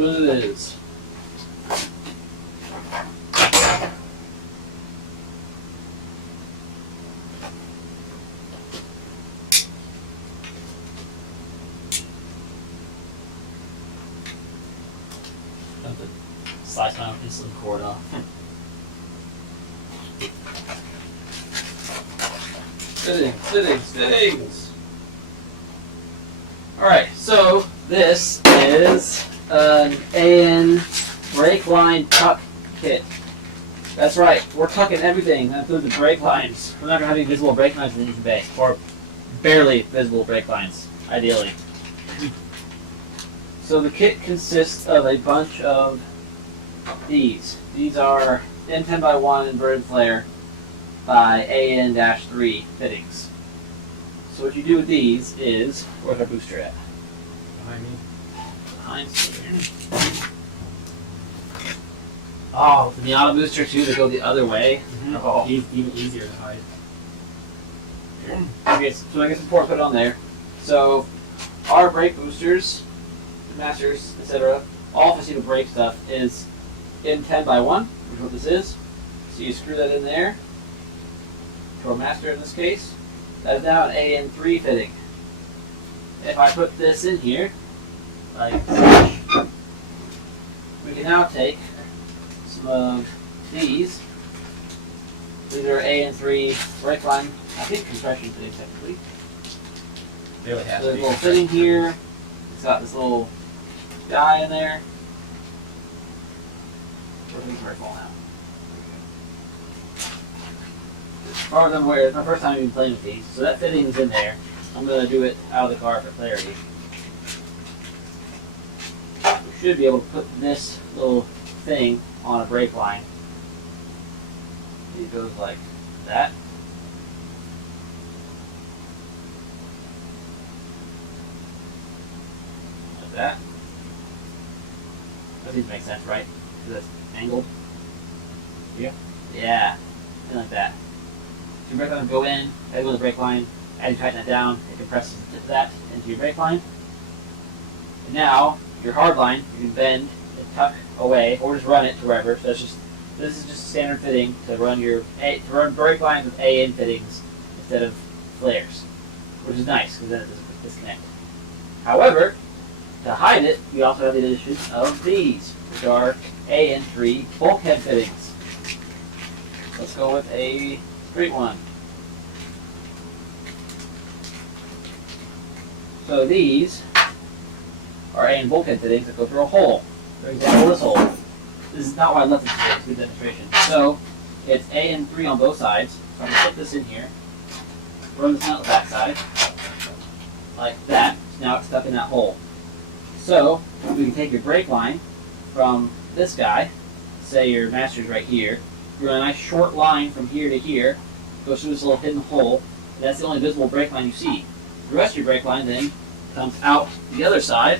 what it is. Have to slice my own insulin cord off. Fittings. Alright, so this is an AN brake line tuck kit. That's right, we're tucking everything, that includes the brake lines. We're not going to have any visible brake lines in the engine bay, or barely visible brake lines, ideally. So the kit consists of a bunch of these. These are N10x1 inverted flare by AN-3 fittings. So what you do with these is, where's our booster at? Behind me. Behind Oh, the Miata booster too to go the other way. Oh. Even easier to hide. Okay, so I guess it's important to put it on there. So our brake boosters, masters, etc., all facility brake stuff is N10x1, which is what this is. So you screw that in there. To our master in this case. That is now an AN3 fitting. If I put this in here, like such, we can now take some of these. These are AN3 brake line, I think compression fittings technically. Really has So to there's be. a little fitting here. It's got this little guy in there. Where's the commercial now? As far as I'm aware, it's my first time even playing with these. So that fitting is in there. I'm going to do it out of the car for clarity. We should be able to put this little thing on a brake line. It goes like that. Like that. That seems to make sense, right? Because that's angled. Yeah. Yeah. Something like that. So your brake line will go in, head with the brake line, as you tighten that down, it compresses that into your brake line. And now, your hard line, you can bend and tuck away, or just run it to wherever. So this is just standard fitting to run brake lines with AN fittings instead of flares, which is nice because then it doesn't disconnect. However, to hide it, we also have the addition of these, which are AN3 bulkhead fittings. Let's go with a straight one. So these are AN bulkhead fittings that go through a hole. For example, this hole. This is not why I left it today, it's a good demonstration. So it's AN3 on both sides. So I'm going to put this in here, run this out the back side, like that. So now it's stuck in that hole. So we can take your brake line from this guy, say your master's right here, you run a nice short line from here to here, goes through this little hidden hole, and that's the only visible brake line you see. The rest of your brake line then comes out the other side,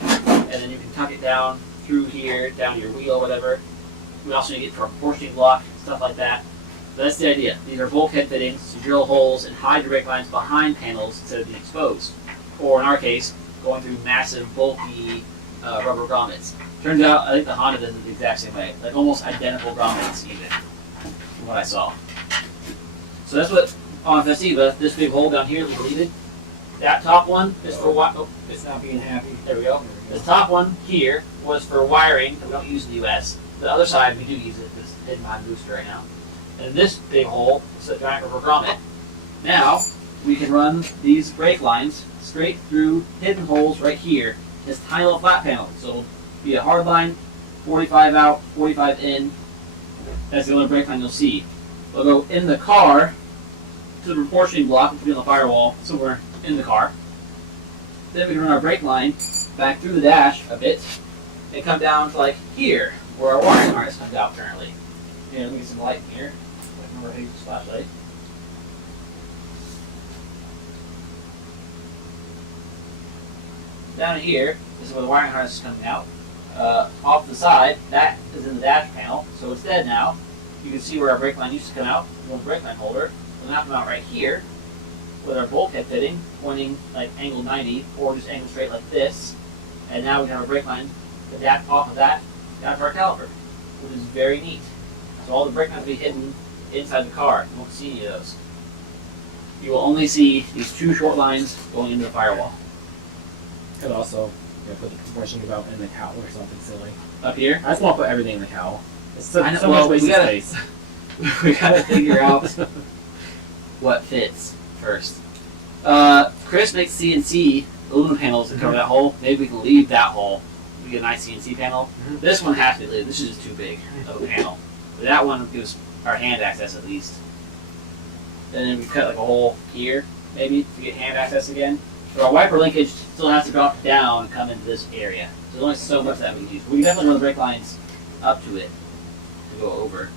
and then you can tuck it down through here, down to your wheel, whatever. We also need it for a portioning block, stuff like that. But that's the idea. These are bulkhead fittings to drill holes and hide your brake lines behind panels instead of being exposed. Or in our case, going through massive, bulky rubber grommets. Turns out, I think the Honda does it the exact same way. Like almost identical grommets even, from what I saw. So that's what on Festiva, this big hole down here that we deleted. That top one is for It's not being happy. there we go. This top one here was for wiring that we don't use in the US. The other side we do use it because it's hidden behind the booster right now. And this big hole is a giant rubber grommet. Now we can run these brake lines straight through hidden holes right here. This tiny little flat panel. So it'll be a hard line, 45 out, 45 in. That's the only brake line you'll see. We'll go in the car to the proportioning block, which will be on the firewall somewhere in the car. Then we can run our brake line back through the dash a bit and come down to like here, where our wiring harness comes out currently. Here, let me get some light in here. I can remember how to use this flashlight. Down here, this is where the wiring harness is coming out. Off the side, that is in the dash panel. So instead now, you can see where our brake line used to come out, the brake line holder. It'll now come out right here with our bulkhead fitting, pointing like angle 90, or just angle straight like this. And now we have our brake line adapt off of that down to our caliper, which is very neat. So all the brake lines will be hidden inside the car. You won't see any of those. You will only see these 2 short lines going into the firewall. Could also put the compression valve in the cowl or something silly. Up here, I just want to put everything in the cowl. It's so, I know, so well, much wasted we gotta- space. we gotta figure out what fits first. Chris makes CNC aluminum panels that cover that hole. Maybe we can leave that hole. We get a nice CNC panel. Mhm. This one has to be leave. This is just too big of a panel. But that one gives our hand access at least. And then we cut like a hole here, maybe, to get hand access again. But our wiper linkage still has to drop down and come into this area. So there's only so much that we can use. We can definitely run the brake lines up to it to go over.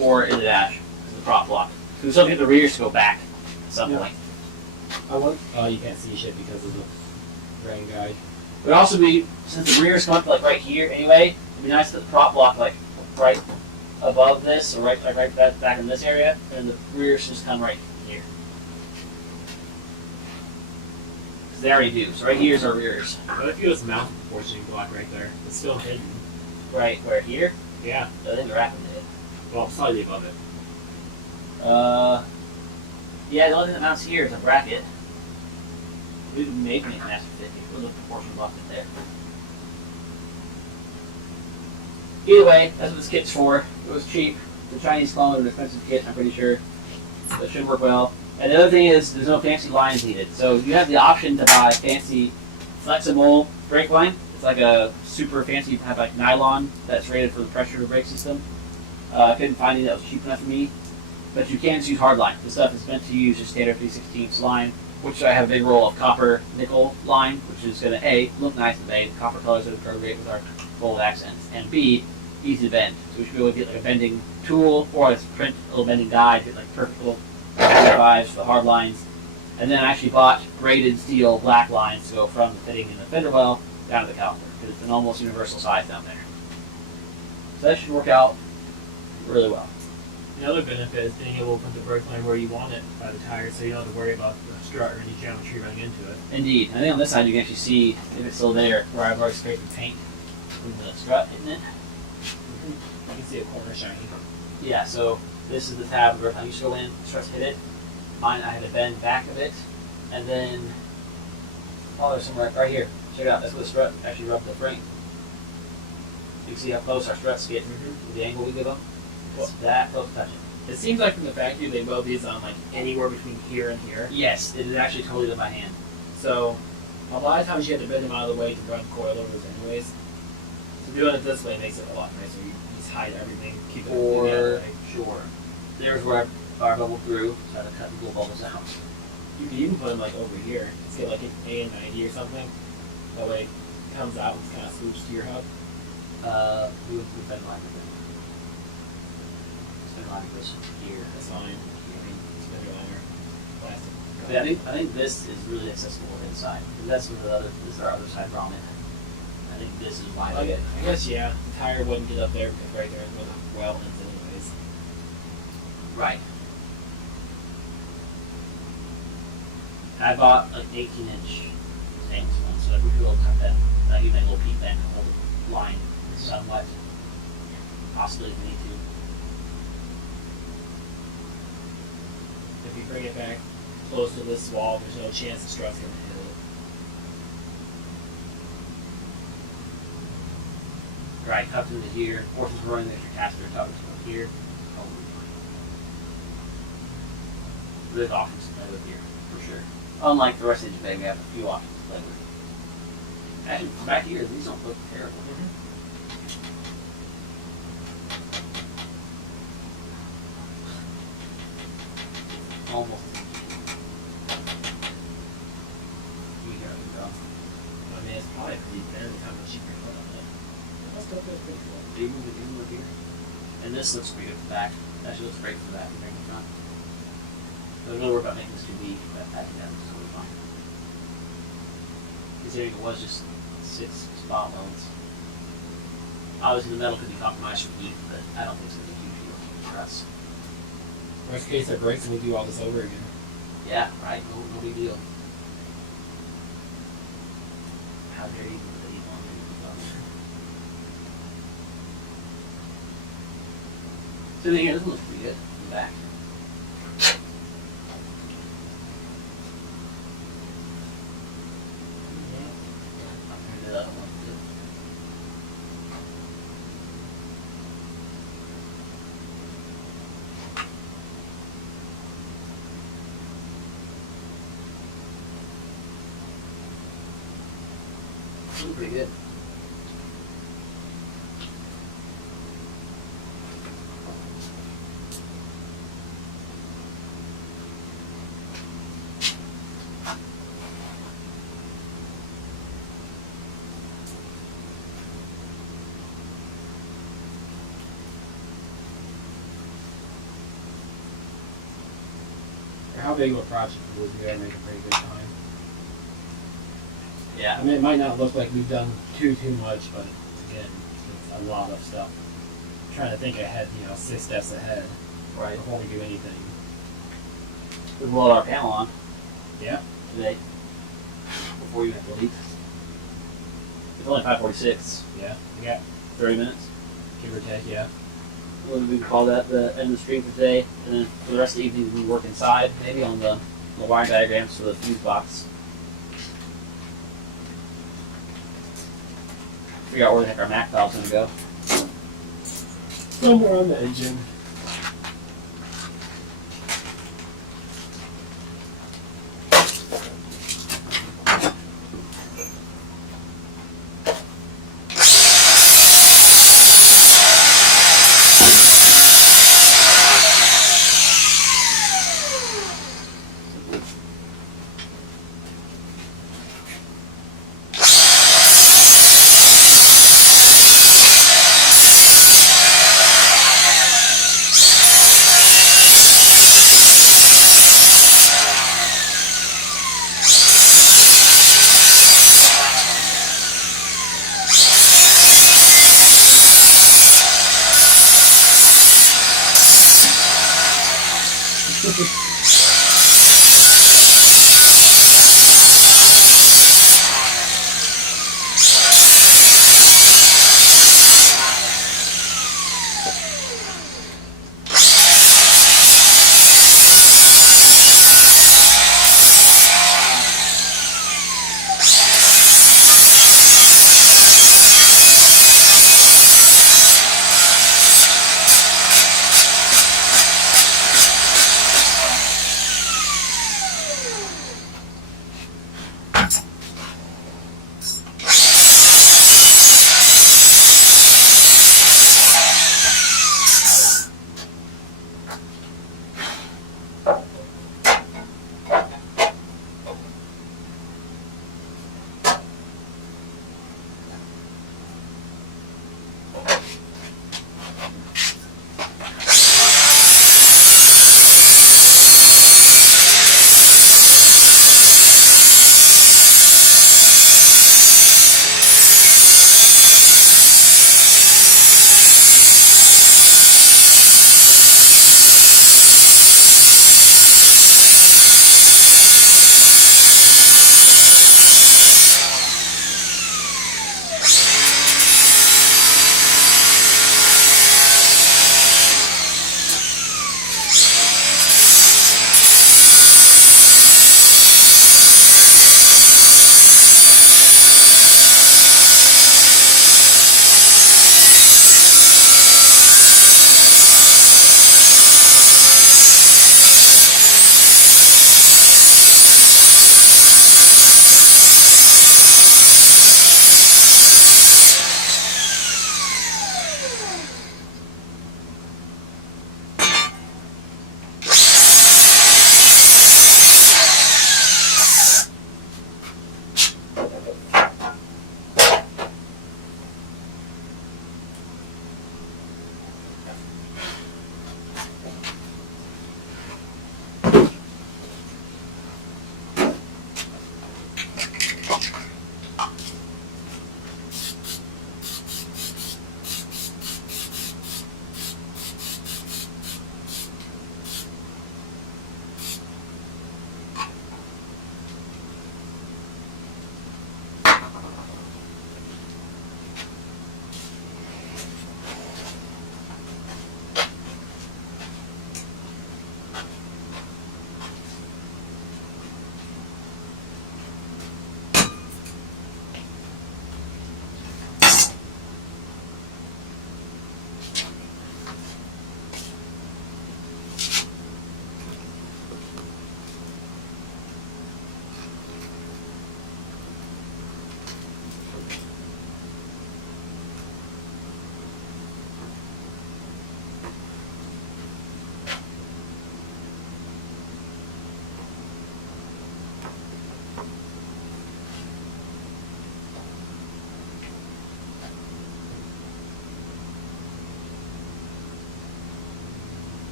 Or in the dash, because the prop block. So we still have to get the rears to go back at some Yeah. point. Oh, you can't see shit because of the rain guide. It would also be, since the rears come up like right here anyway, it'd be nice to put the prop block like right above this, or right back in this area, and the rears just come right here. Because they already do. So right here's our rears. What if you just mount the portioning block right there? It's still hidden. Right where here? Yeah. I think the wrapping did. Well, slightly above it. Yeah, the only thing that mounts here is a bracket. We would make an master 50 with a proportion block in there. Either way, that's what this kit's for. It was cheap. The Chinese clone of an expensive kit, I'm pretty sure. So it should work well. And the other thing is, there's no fancy lines needed. So you have the option to buy fancy, flexible brake line. It's like a super fancy type like nylon that's rated for the pressure brake system. I couldn't find any that was cheap enough for me. But you can just use hard line. This stuff is meant to use just standard 3/16 line, which I have a big roll of copper nickel line, which is going to A, look nice and A, the copper colors that are great with our gold accents, and B, easy to bend. So we should be able to get like a bending tool or let's print a little bending guide, get like perfect little 5s for the hard lines. And then I actually bought braided steel black lines to go from the fitting in the fender well down to the caliper, because it's an almost universal size down there. So that should work out really well. The other benefit is being able to put the brake line where you want it by the tire, so you don't have to worry about the strut or any geometry running into it. Indeed. I think on this side you can actually see if it's still there, where I've already scraped the paint from the strut, isn't it? You can see a corner shiny. Yeah, so this is the tab where I used to go in, struts hit it. Mine, I had to bend back of it, and then, oh, there's some right here. Check it out, that's where the strut actually rubbed the frame. You can see how close our struts get, the angle we give them. It's that close to touching. It seems like from the factory they weld these on like anywhere between here and here. Yes, it is actually totally done by hand. So a lot of times you have to bend them out of the way to run coilovers anyways. So doing it this way makes it a lot nicer. You just hide everything, keep it For out of the way. sure. There's where our bubble through, so I had to cut the little bubbles out. You could even put them like over here. Let's get like an A90 or something. That way it comes out and kind of swoops to your hub. We would bend line with it. Spin line goes here. That's fine. I mean, spindle liner, plastic. Yeah, I think this is really accessible inside. That's where this is our other side prominent. I think this is why. I guess yeah. The tire wouldn't get up there because right there is where the well ends anyways. Right. I bought an 18-inch stainless one, so that we could go cut that. Not even a little peak bend to hold the line somewhat. Possibly if we need to. If you bring it back close to this wall, there's no chance the strut's going to hit it. Right, tucked into here. Forces running the extra caster tucked into here. There's options to play with here, for sure. Unlike the rest of the bay, we have a few options to play with. Actually, back here, these don't look terrible. Almost. You hear it go. I mean, it's probably pretty thin how much you can put on it. That stuff goes pretty cool. Do you move it in with here? And this looks pretty good for the back. Actually looks great for the back and the front. So there's no worry about making this too weak, but I think that looks totally fine. Considering it was just 6 spot welds. Obviously the metal could be compromised for heat, but I don't think it's going to be a huge deal for us. Worst case, it breaks and we do all this over again. Yeah, right? No big deal. How dare you put the heat on Sitting here, this one looks pretty good. In the back. I'll turn it up. Looks pretty good. For how big of a project it was, we gotta make a pretty good time. Yeah. I mean, it might not look like we've done too much, but again, it's a lot of stuff. I'm trying to think ahead, 6 steps ahead Right. before we do anything. We blow our panel on Yeah. today before you have to leave. It's only 5:46. Yeah. We got 30 minutes. give or take. Yeah. We call that the end of the stream for today, and then for the rest of the evening we work inside, maybe on the wiring diagrams for the fuse box. Figure out where the heck our Mac valve's gonna go. Somewhere on the engine.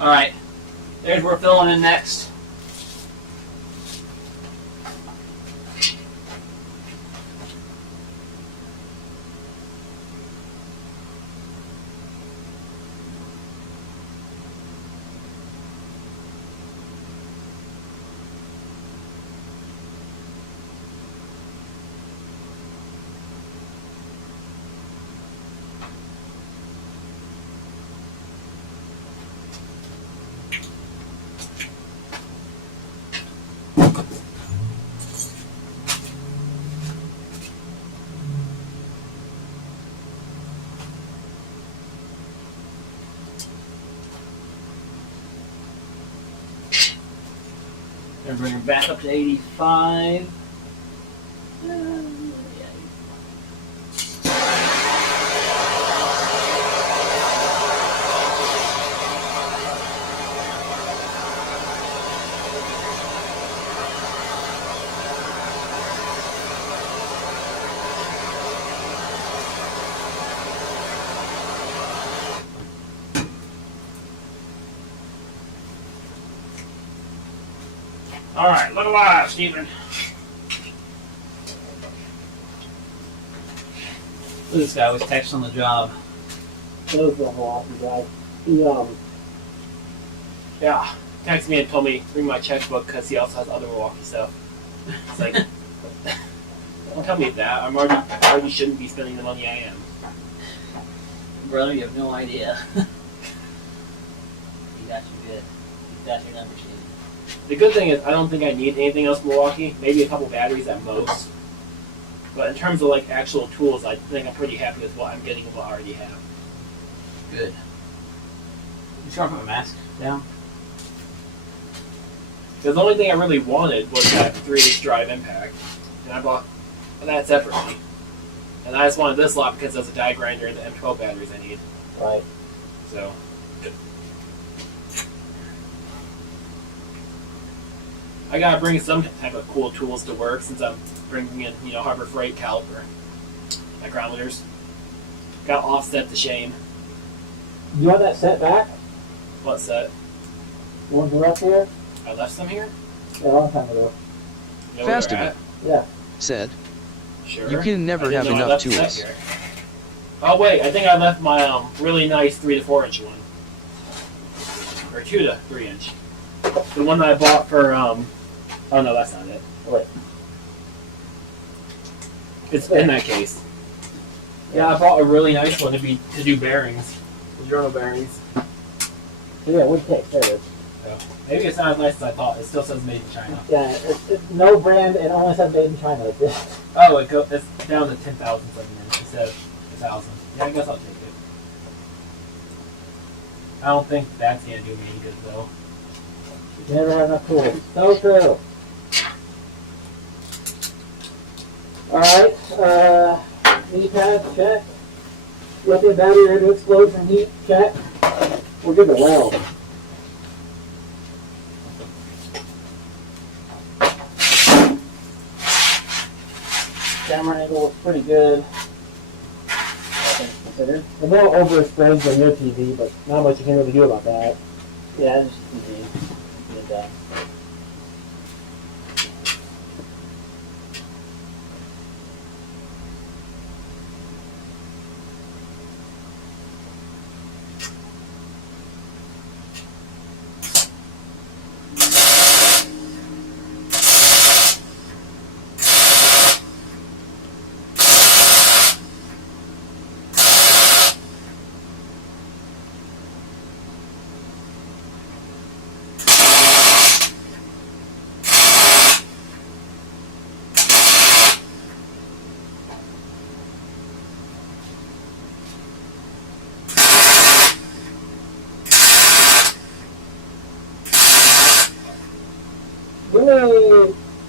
Alright. There's where we're filling in next. And bring her back up to 85. All right, look alive, Stephen. Look at this guy was texting on the job. Those the Milwaukee guy. He Yeah. Texted me and told me bring my checkbook because he also has other Milwaukee stuff. It's like, don't tell me that. I already shouldn't be spending the money I am. Brother, you have no idea. You got you good. You got your number sheet. The good thing is I don't think I need anything else Milwaukee. Maybe a couple batteries at most. But in terms of like actual tools, I think I'm pretty happy with what I'm getting and what I already have. Good. You sure I put my mask down? Because the only thing I really wanted was that 3H drive impact. And I bought that separately. And I just wanted this lot because there's a die grinder and the M12 batteries I need. right. So. I gotta bring some type of cool tools to work since I'm bringing in, Harbor Freight caliper micrometers. Gotta offset the shame. You want that set back? What's that? The ones you left here? I left some here? Yeah, a long time ago. You know where Fast they're enough. at? Yeah. Said, Sure. you can never I didn't have know I enough left the set tools. here. Oh wait, I think I left my really nice 3 to 4 inch one. Or 2 to 3 inch. The one that I bought for oh no, that's not it. Wait. It's in that case. Yeah, I bought a really nice one to do bearings. Journal bearings. Yeah, wood cake. There it is. So maybe it's not as nice as I thought. It still says made in China. Yeah, it's no brand and only says made in China. Oh, it's down to 10,000 instead of 1,000. Yeah, I guess I'll take it. I don't think that's gonna do me any good though. You never have enough tools. So true. Alright, knee pads, check. Lithium battery ready to explode from heat, check. We're good to weld. Camera angle looks pretty good. Considered. A little overexposed on your TV, but not much you can really do about that. Yeah, just TV. Get that.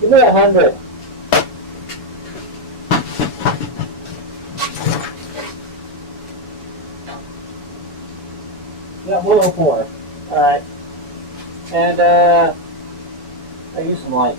Give me 100. Yeah, 104. Alright. And, I use some light.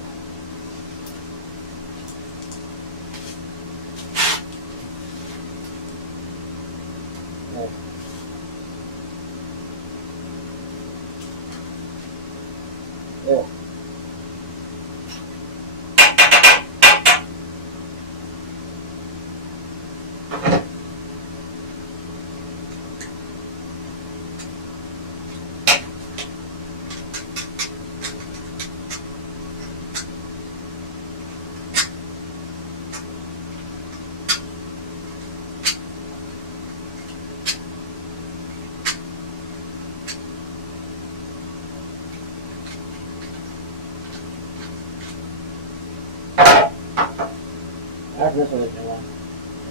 After this one, there's no one.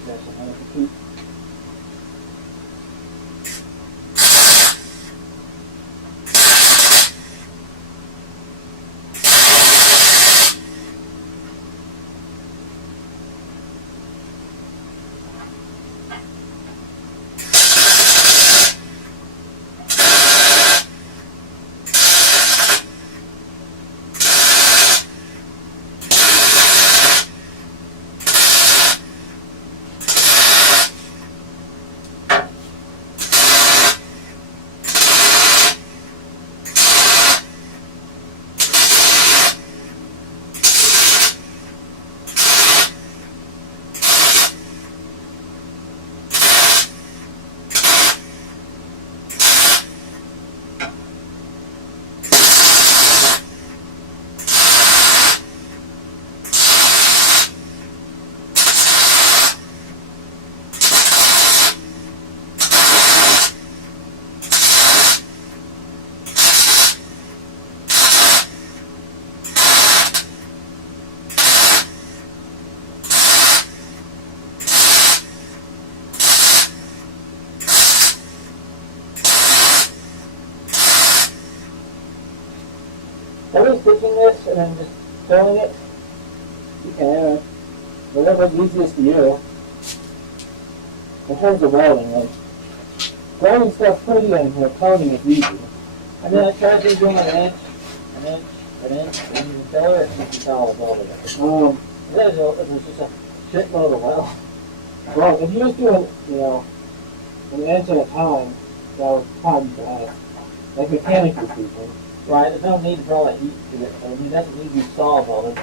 There's another keep. Maybe stitching this and then just filling it. You can, whatever's easiest for you. In terms of welding, like, grinding stuff pretty and coning is easy. I mean, I tried to do an inch, and then you fill it, and you solid welding it. Then it was just a shitload of weld. Well, if you just do an inch at a time, that would probably be bad. Like mechanically speaking. Right, there's no need for all that heat to it. I mean, it doesn't need to be solid welded.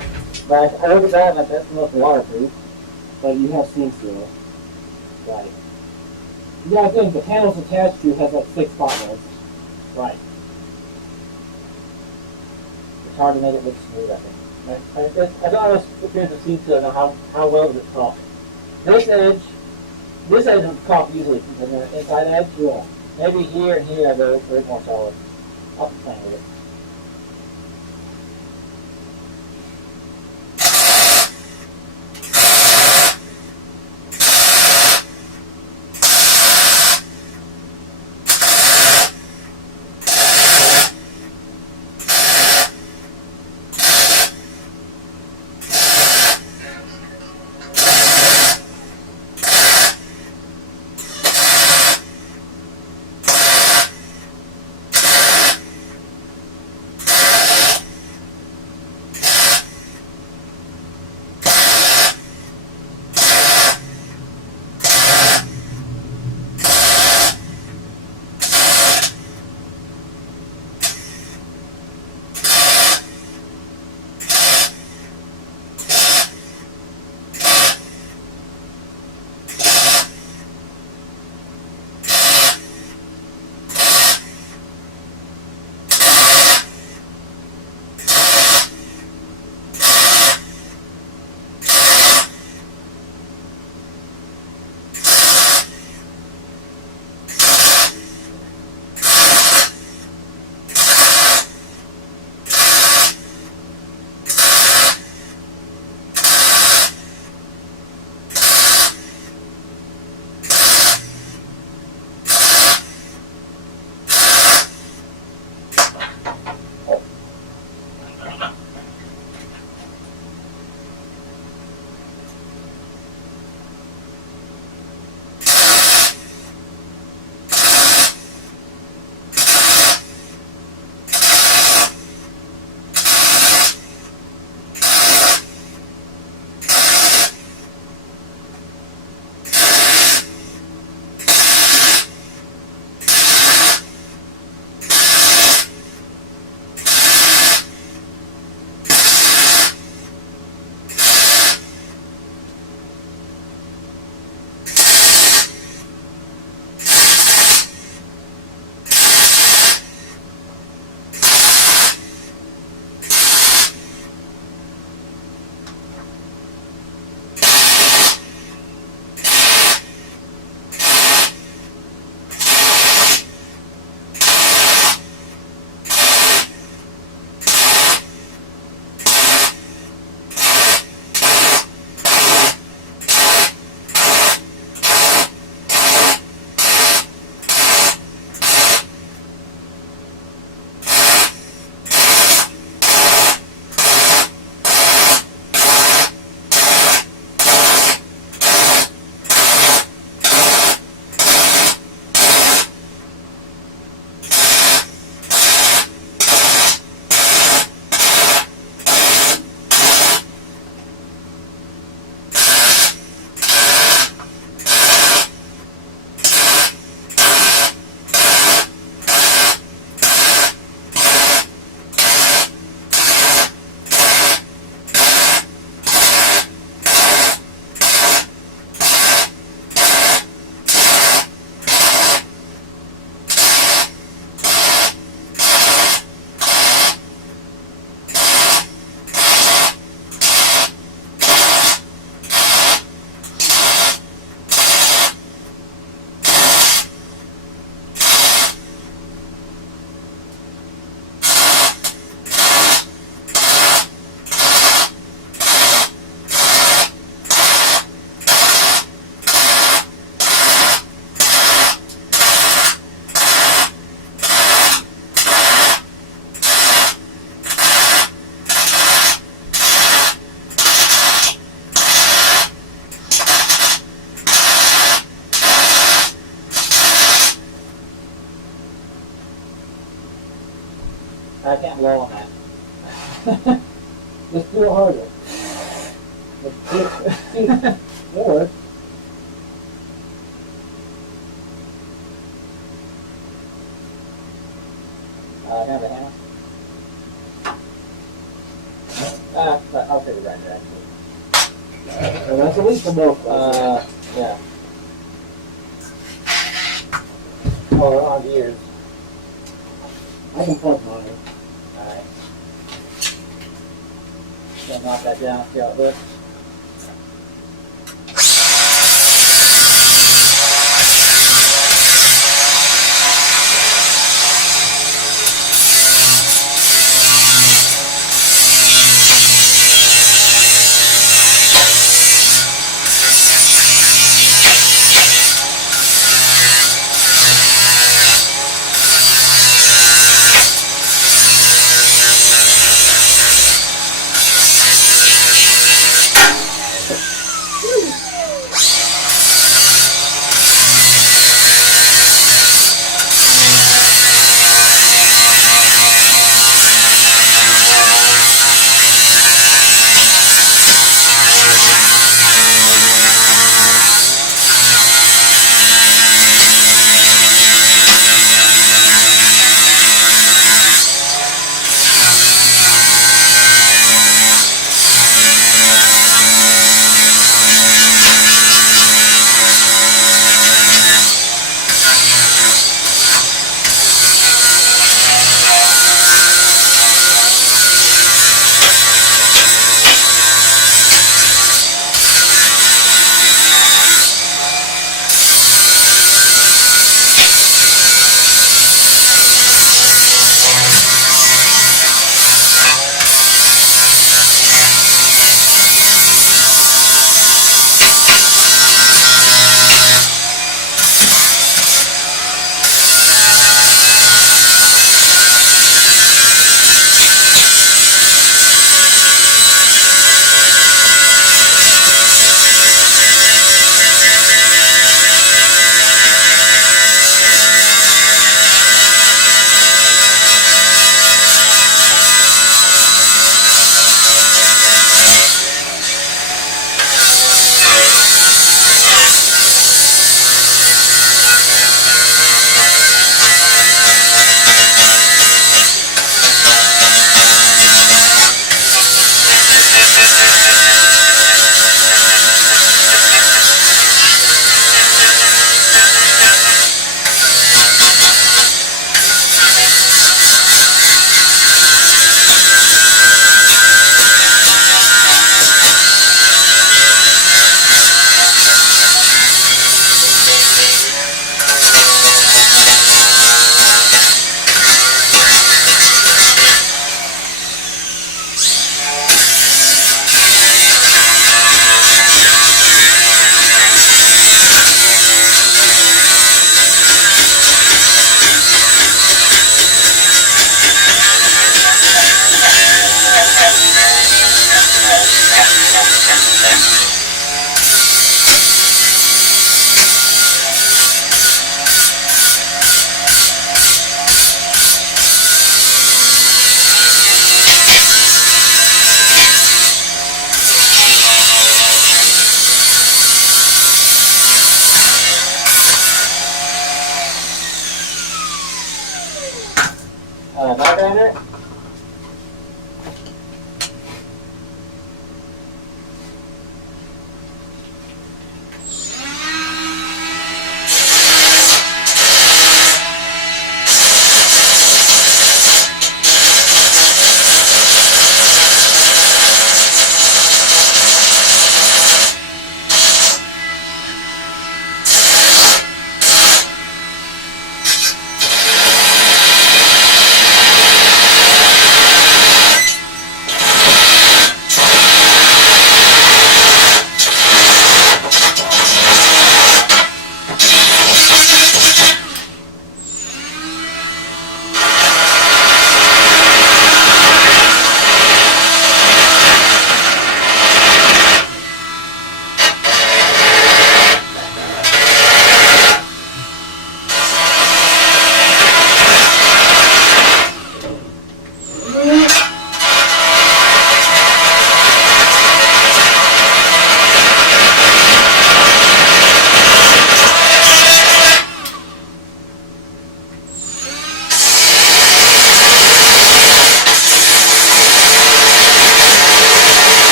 But I look at that, and that's the most waterproof. But you have seam seal. Right. Yeah, I think the panels attached to has like 6 spotlights. Right. It's hard to make it look smooth, I think. I don't know if there's a seam seal, I know how well does it caulk. This edge would caulk easily from the inside edge. Yeah. Maybe here and here they're more solid. I'll be playing with it. I can't blow on that. Just do it harder. Or have a hammer. But I'll take a grinder actually. And that's at least a milk. Yeah. Oh, on ears. I can plug mine. Alright. Gonna knock that down, see how it looks.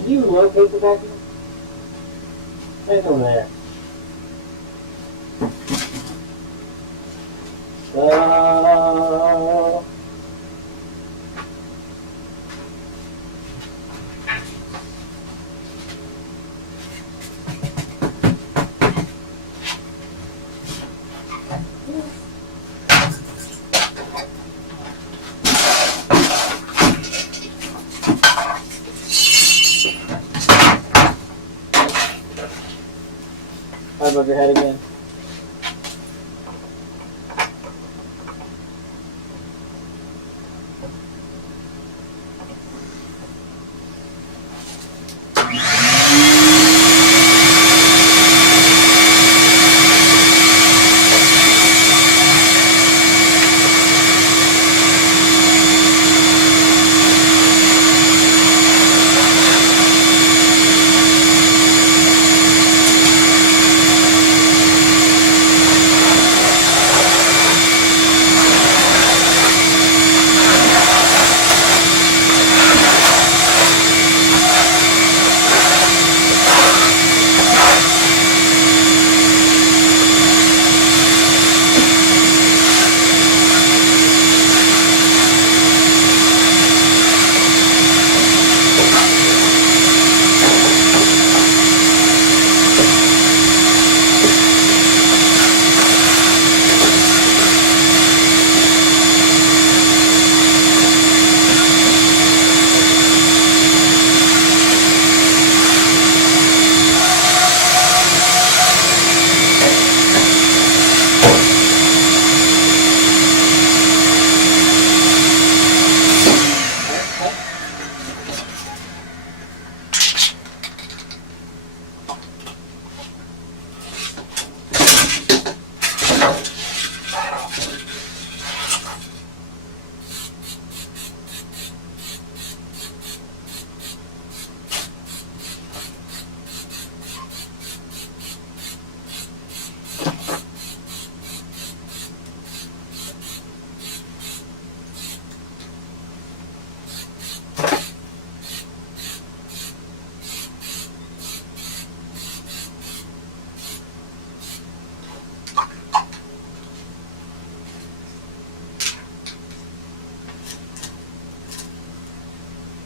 Can you locate the vacuum? It's over there. So... above your head again.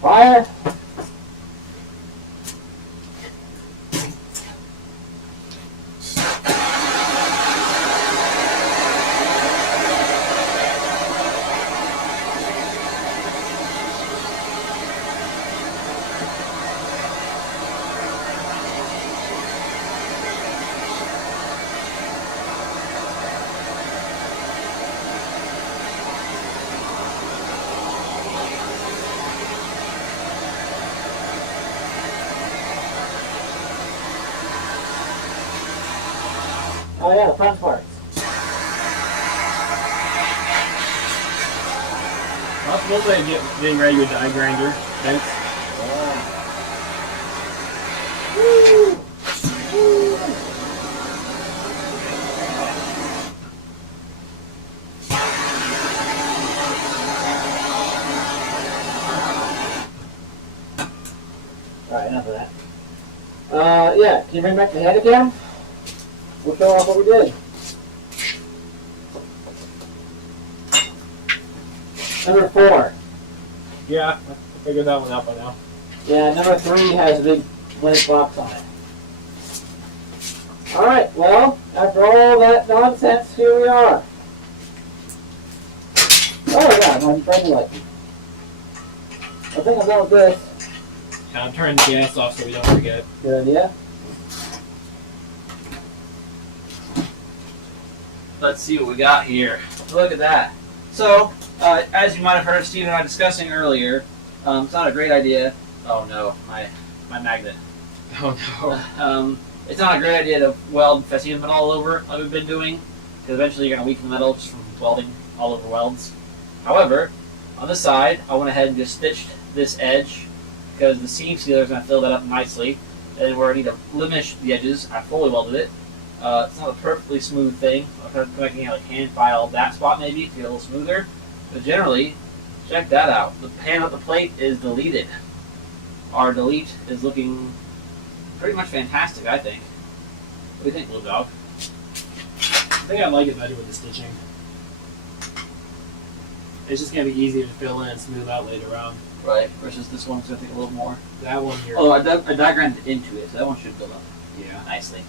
Fire! Oh yeah, the fun parts. That's one way of getting ready with die grinder. Thanks. Alright, enough of that. Yeah, can you bring back the head again? We'll show off what we did. Number 4. Yeah, I figured that one out by now. Yeah, number 3 has a big blank box on it. Alright, well, after all that nonsense, here we are. Oh yeah, my friend like it. I think I'm done with this. Now turn the gas off so we don't forget. Good idea. Let's see what we got here. Look at that. So, as you might have heard Steve and I discussing earlier, it's not a great idea. Oh no, my magnet. Oh no. It's not a great idea to weld faceted metal all over like we've been doing, because eventually you're going to weaken the metal just from welding all over welds. However, on the side, I went ahead and just stitched this edge because the seam sealer is going to fill that up nicely. And then where I need to blemish the edges, I fully welded it. It's not a perfectly smooth thing. I'm making like hand file that spot maybe to get a little smoother. But generally, check that out. The pan of the plate is deleted. our delete is looking pretty much fantastic, I think. What do you think, little dog? I think I like it better with the stitching. It's just gonna be easier to fill in and smooth out later on. Right. Versus this one's gonna take a little more. That one here. Oh, I diagrammed into it, so that one should fill up Yeah. nicely.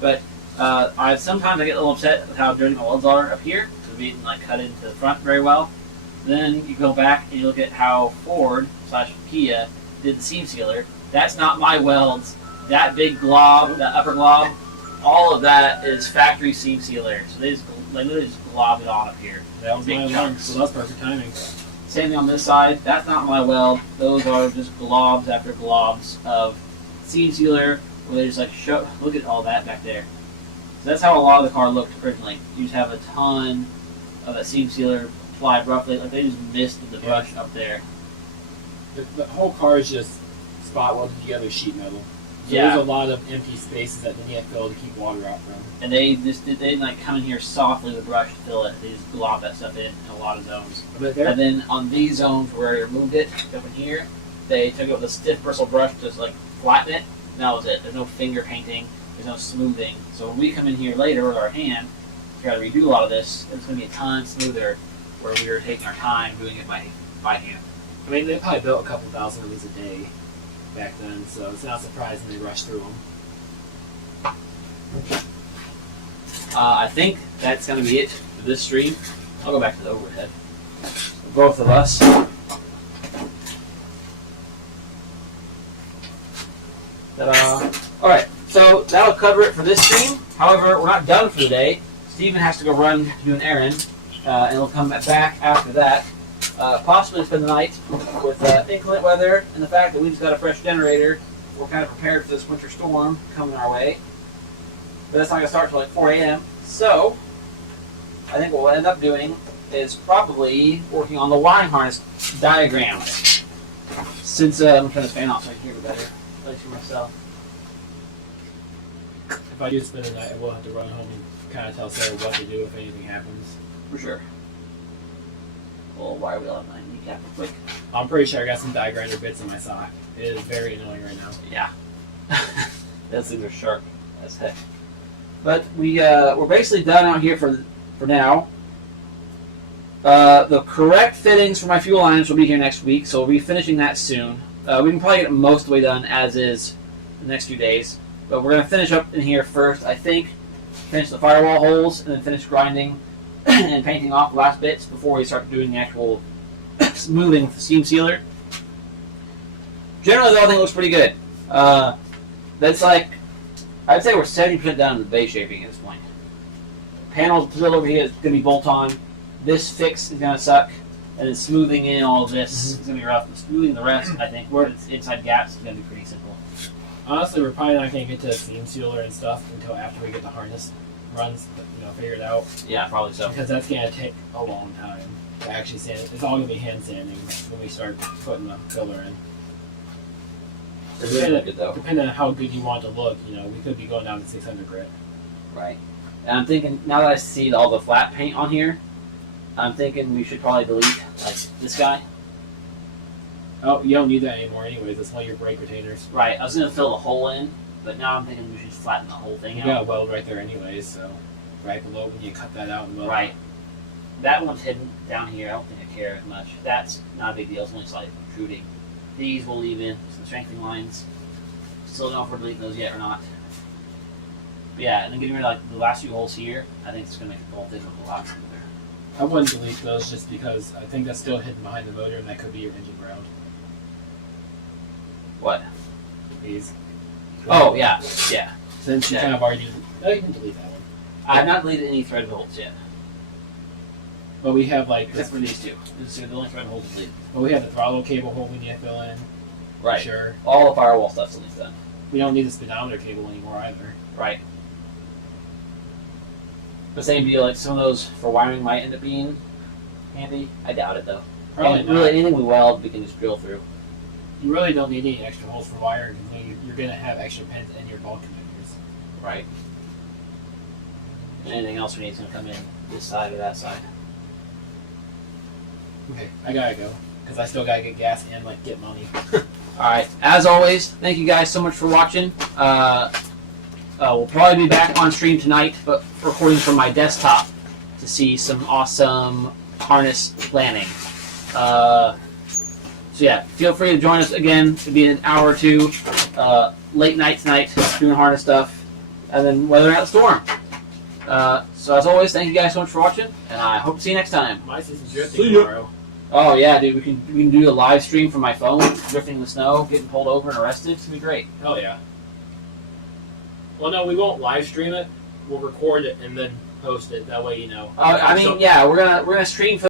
But sometimes I get a little upset with how dirty my welds are up here, because we didn't like cut into the front very well. Then you go back and you look at how Ford/Kia did the seam sealer. That's not my welds. That big glob, that upper glob, all of that is factory seam sealer. So they literally just globbed it on up here. That was Big my one, chunks. so that's perfect timing. Same thing on this side. That's not my weld. Those are just globs after globs of seam sealer. Where they just like show. Look at all that back there. So that's how a lot of the car looked originally. You just have a ton of that seam sealer applied roughly. Like they just missed the brush up there. The whole car is just spot welded together sheet metal. So Yeah. there's a lot of empty spaces that they need to fill to keep water out from. And they didn't like come in here softly with a brush to fill it. They just globbed that stuff in a lot of zones. But there, And then on these zones where you removed it, up in here, they took it with a stiff bristle brush to just like flatten it. And that was it. There's no finger painting. There's no smoothing. So when we come in here later with our hand to try to redo a lot of this, it's going to be a ton smoother where we were taking our time doing it by hand. I mean, they probably built a couple thousand of these a day back then, so it's not surprising they rushed through them. I think that's going to be it for this stream. I'll go back to the overhead. Both of us. Alright, so that'll cover it for this stream. However, we're not done for the day. Steven has to go run to do an errand, and he'll come back after that. Possibly spend the night with inclement weather and the fact that we just got a fresh generator. We're kind of prepared for this winter storm coming our way. But that's not going to start till like 4 a.m. So, I think what we'll end up doing is probably working on the wiring harness diagrams. Since, I'm going to turn this fan off so I can hear it better. At least for myself. If I do spend the night, I will have to run home and kind of tell Sarah what to do if anything happens. For sure. A little wire wheel on my kneecap real quick. I'm pretty sure I got some die grinder bits in my sock. It is very annoying right now. Yeah. Those things are sharp as heck. But we're basically done out here for now. The correct fittings for my fuel lines will be here next week, so we'll be finishing that soon. We can probably get most of the way done as is the next few days. But we're going to finish up in here first, I think. Finish the firewall holes, and then finish grinding and painting off the last bits before we start doing the actual smoothing with the steam sealer. Generally, the whole thing looks pretty good. That's like, I'd say we're 70% done with the base shaping at this point. Panels still over here is going to be bolt on. This fix is going to suck. And then smoothing in all of this is going to be rough. But smoothing the rest, I think, where it's inside gaps is going to be pretty simple. Honestly, we're probably not going to get to the seam sealer and stuff until after we get the harness runs, figured out. Yeah, probably so. Because that's going to take a long time to actually sand. It's all going to be hand sanding when we start putting the filler in. It's really good though. Depending on how good you want it to look, we could be going down to 600 grit. Right. And I'm thinking, now that I see all the flat paint on here, I'm thinking we should probably delete like this guy. Oh, you don't need that anymore anyways. That's one of your brake retainers. Right. I was going to fill the hole in, but now I'm thinking we should flatten the whole thing You out. got a weld right there anyways, so right below when you cut that out and weld. Right. That one's hidden down here. I don't think I care as much. That's not a big deal. It's only slightly protruding. These we'll leave in. Some strengthening lines. Still don't know if we're deleting those yet or not. But yeah, and then getting rid of like the last few holes here, I think it's going to make the whole thing look a lot smoother. I wouldn't delete those just because I think that's still hidden behind the motor and that could be your engine ground. What? These. Oh, yeah. Yeah. Since you Yeah. kind of already... No, you can delete that one. I have not deleted any thread bolts yet. But we have like... Except for these two. These are the only thread holes deleted. But we have the throttle cable hole we need to fill in. Right. Sure. All the firewall stuff's at least done. We don't need the speedometer cable anymore either. Right. The same deal, like some of those for wiring might end up being handy. I doubt it though. Probably And not. really anything we weld, we can just drill through. You really don't need any extra holes for wiring because you're going to have extra pins in your bulk connectors. Right. And anything else we need is going to come in this side or that side. Okay, I gotta go because I still gotta get gas and like get money. Alright, as always, thank you guys so much for watching. We'll probably be back on stream tonight, but recording from my desktop to see some awesome harness planning. So yeah, feel free to join us again. It'll be an hour or two, late night tonight, doing harness stuff, and then weathering out the storm. So as always, thank you guys so much for watching, and I hope to see you next time. My system's drifting See ya. tomorrow. Oh yeah, dude, we can do a live stream from my phone, drifting in the snow, getting pulled over and arrested. It's gonna be great. Hell yeah. Well, no, we won't live stream it. We'll record it and then post it. That way, you know. I mean, yeah, we're gonna stream for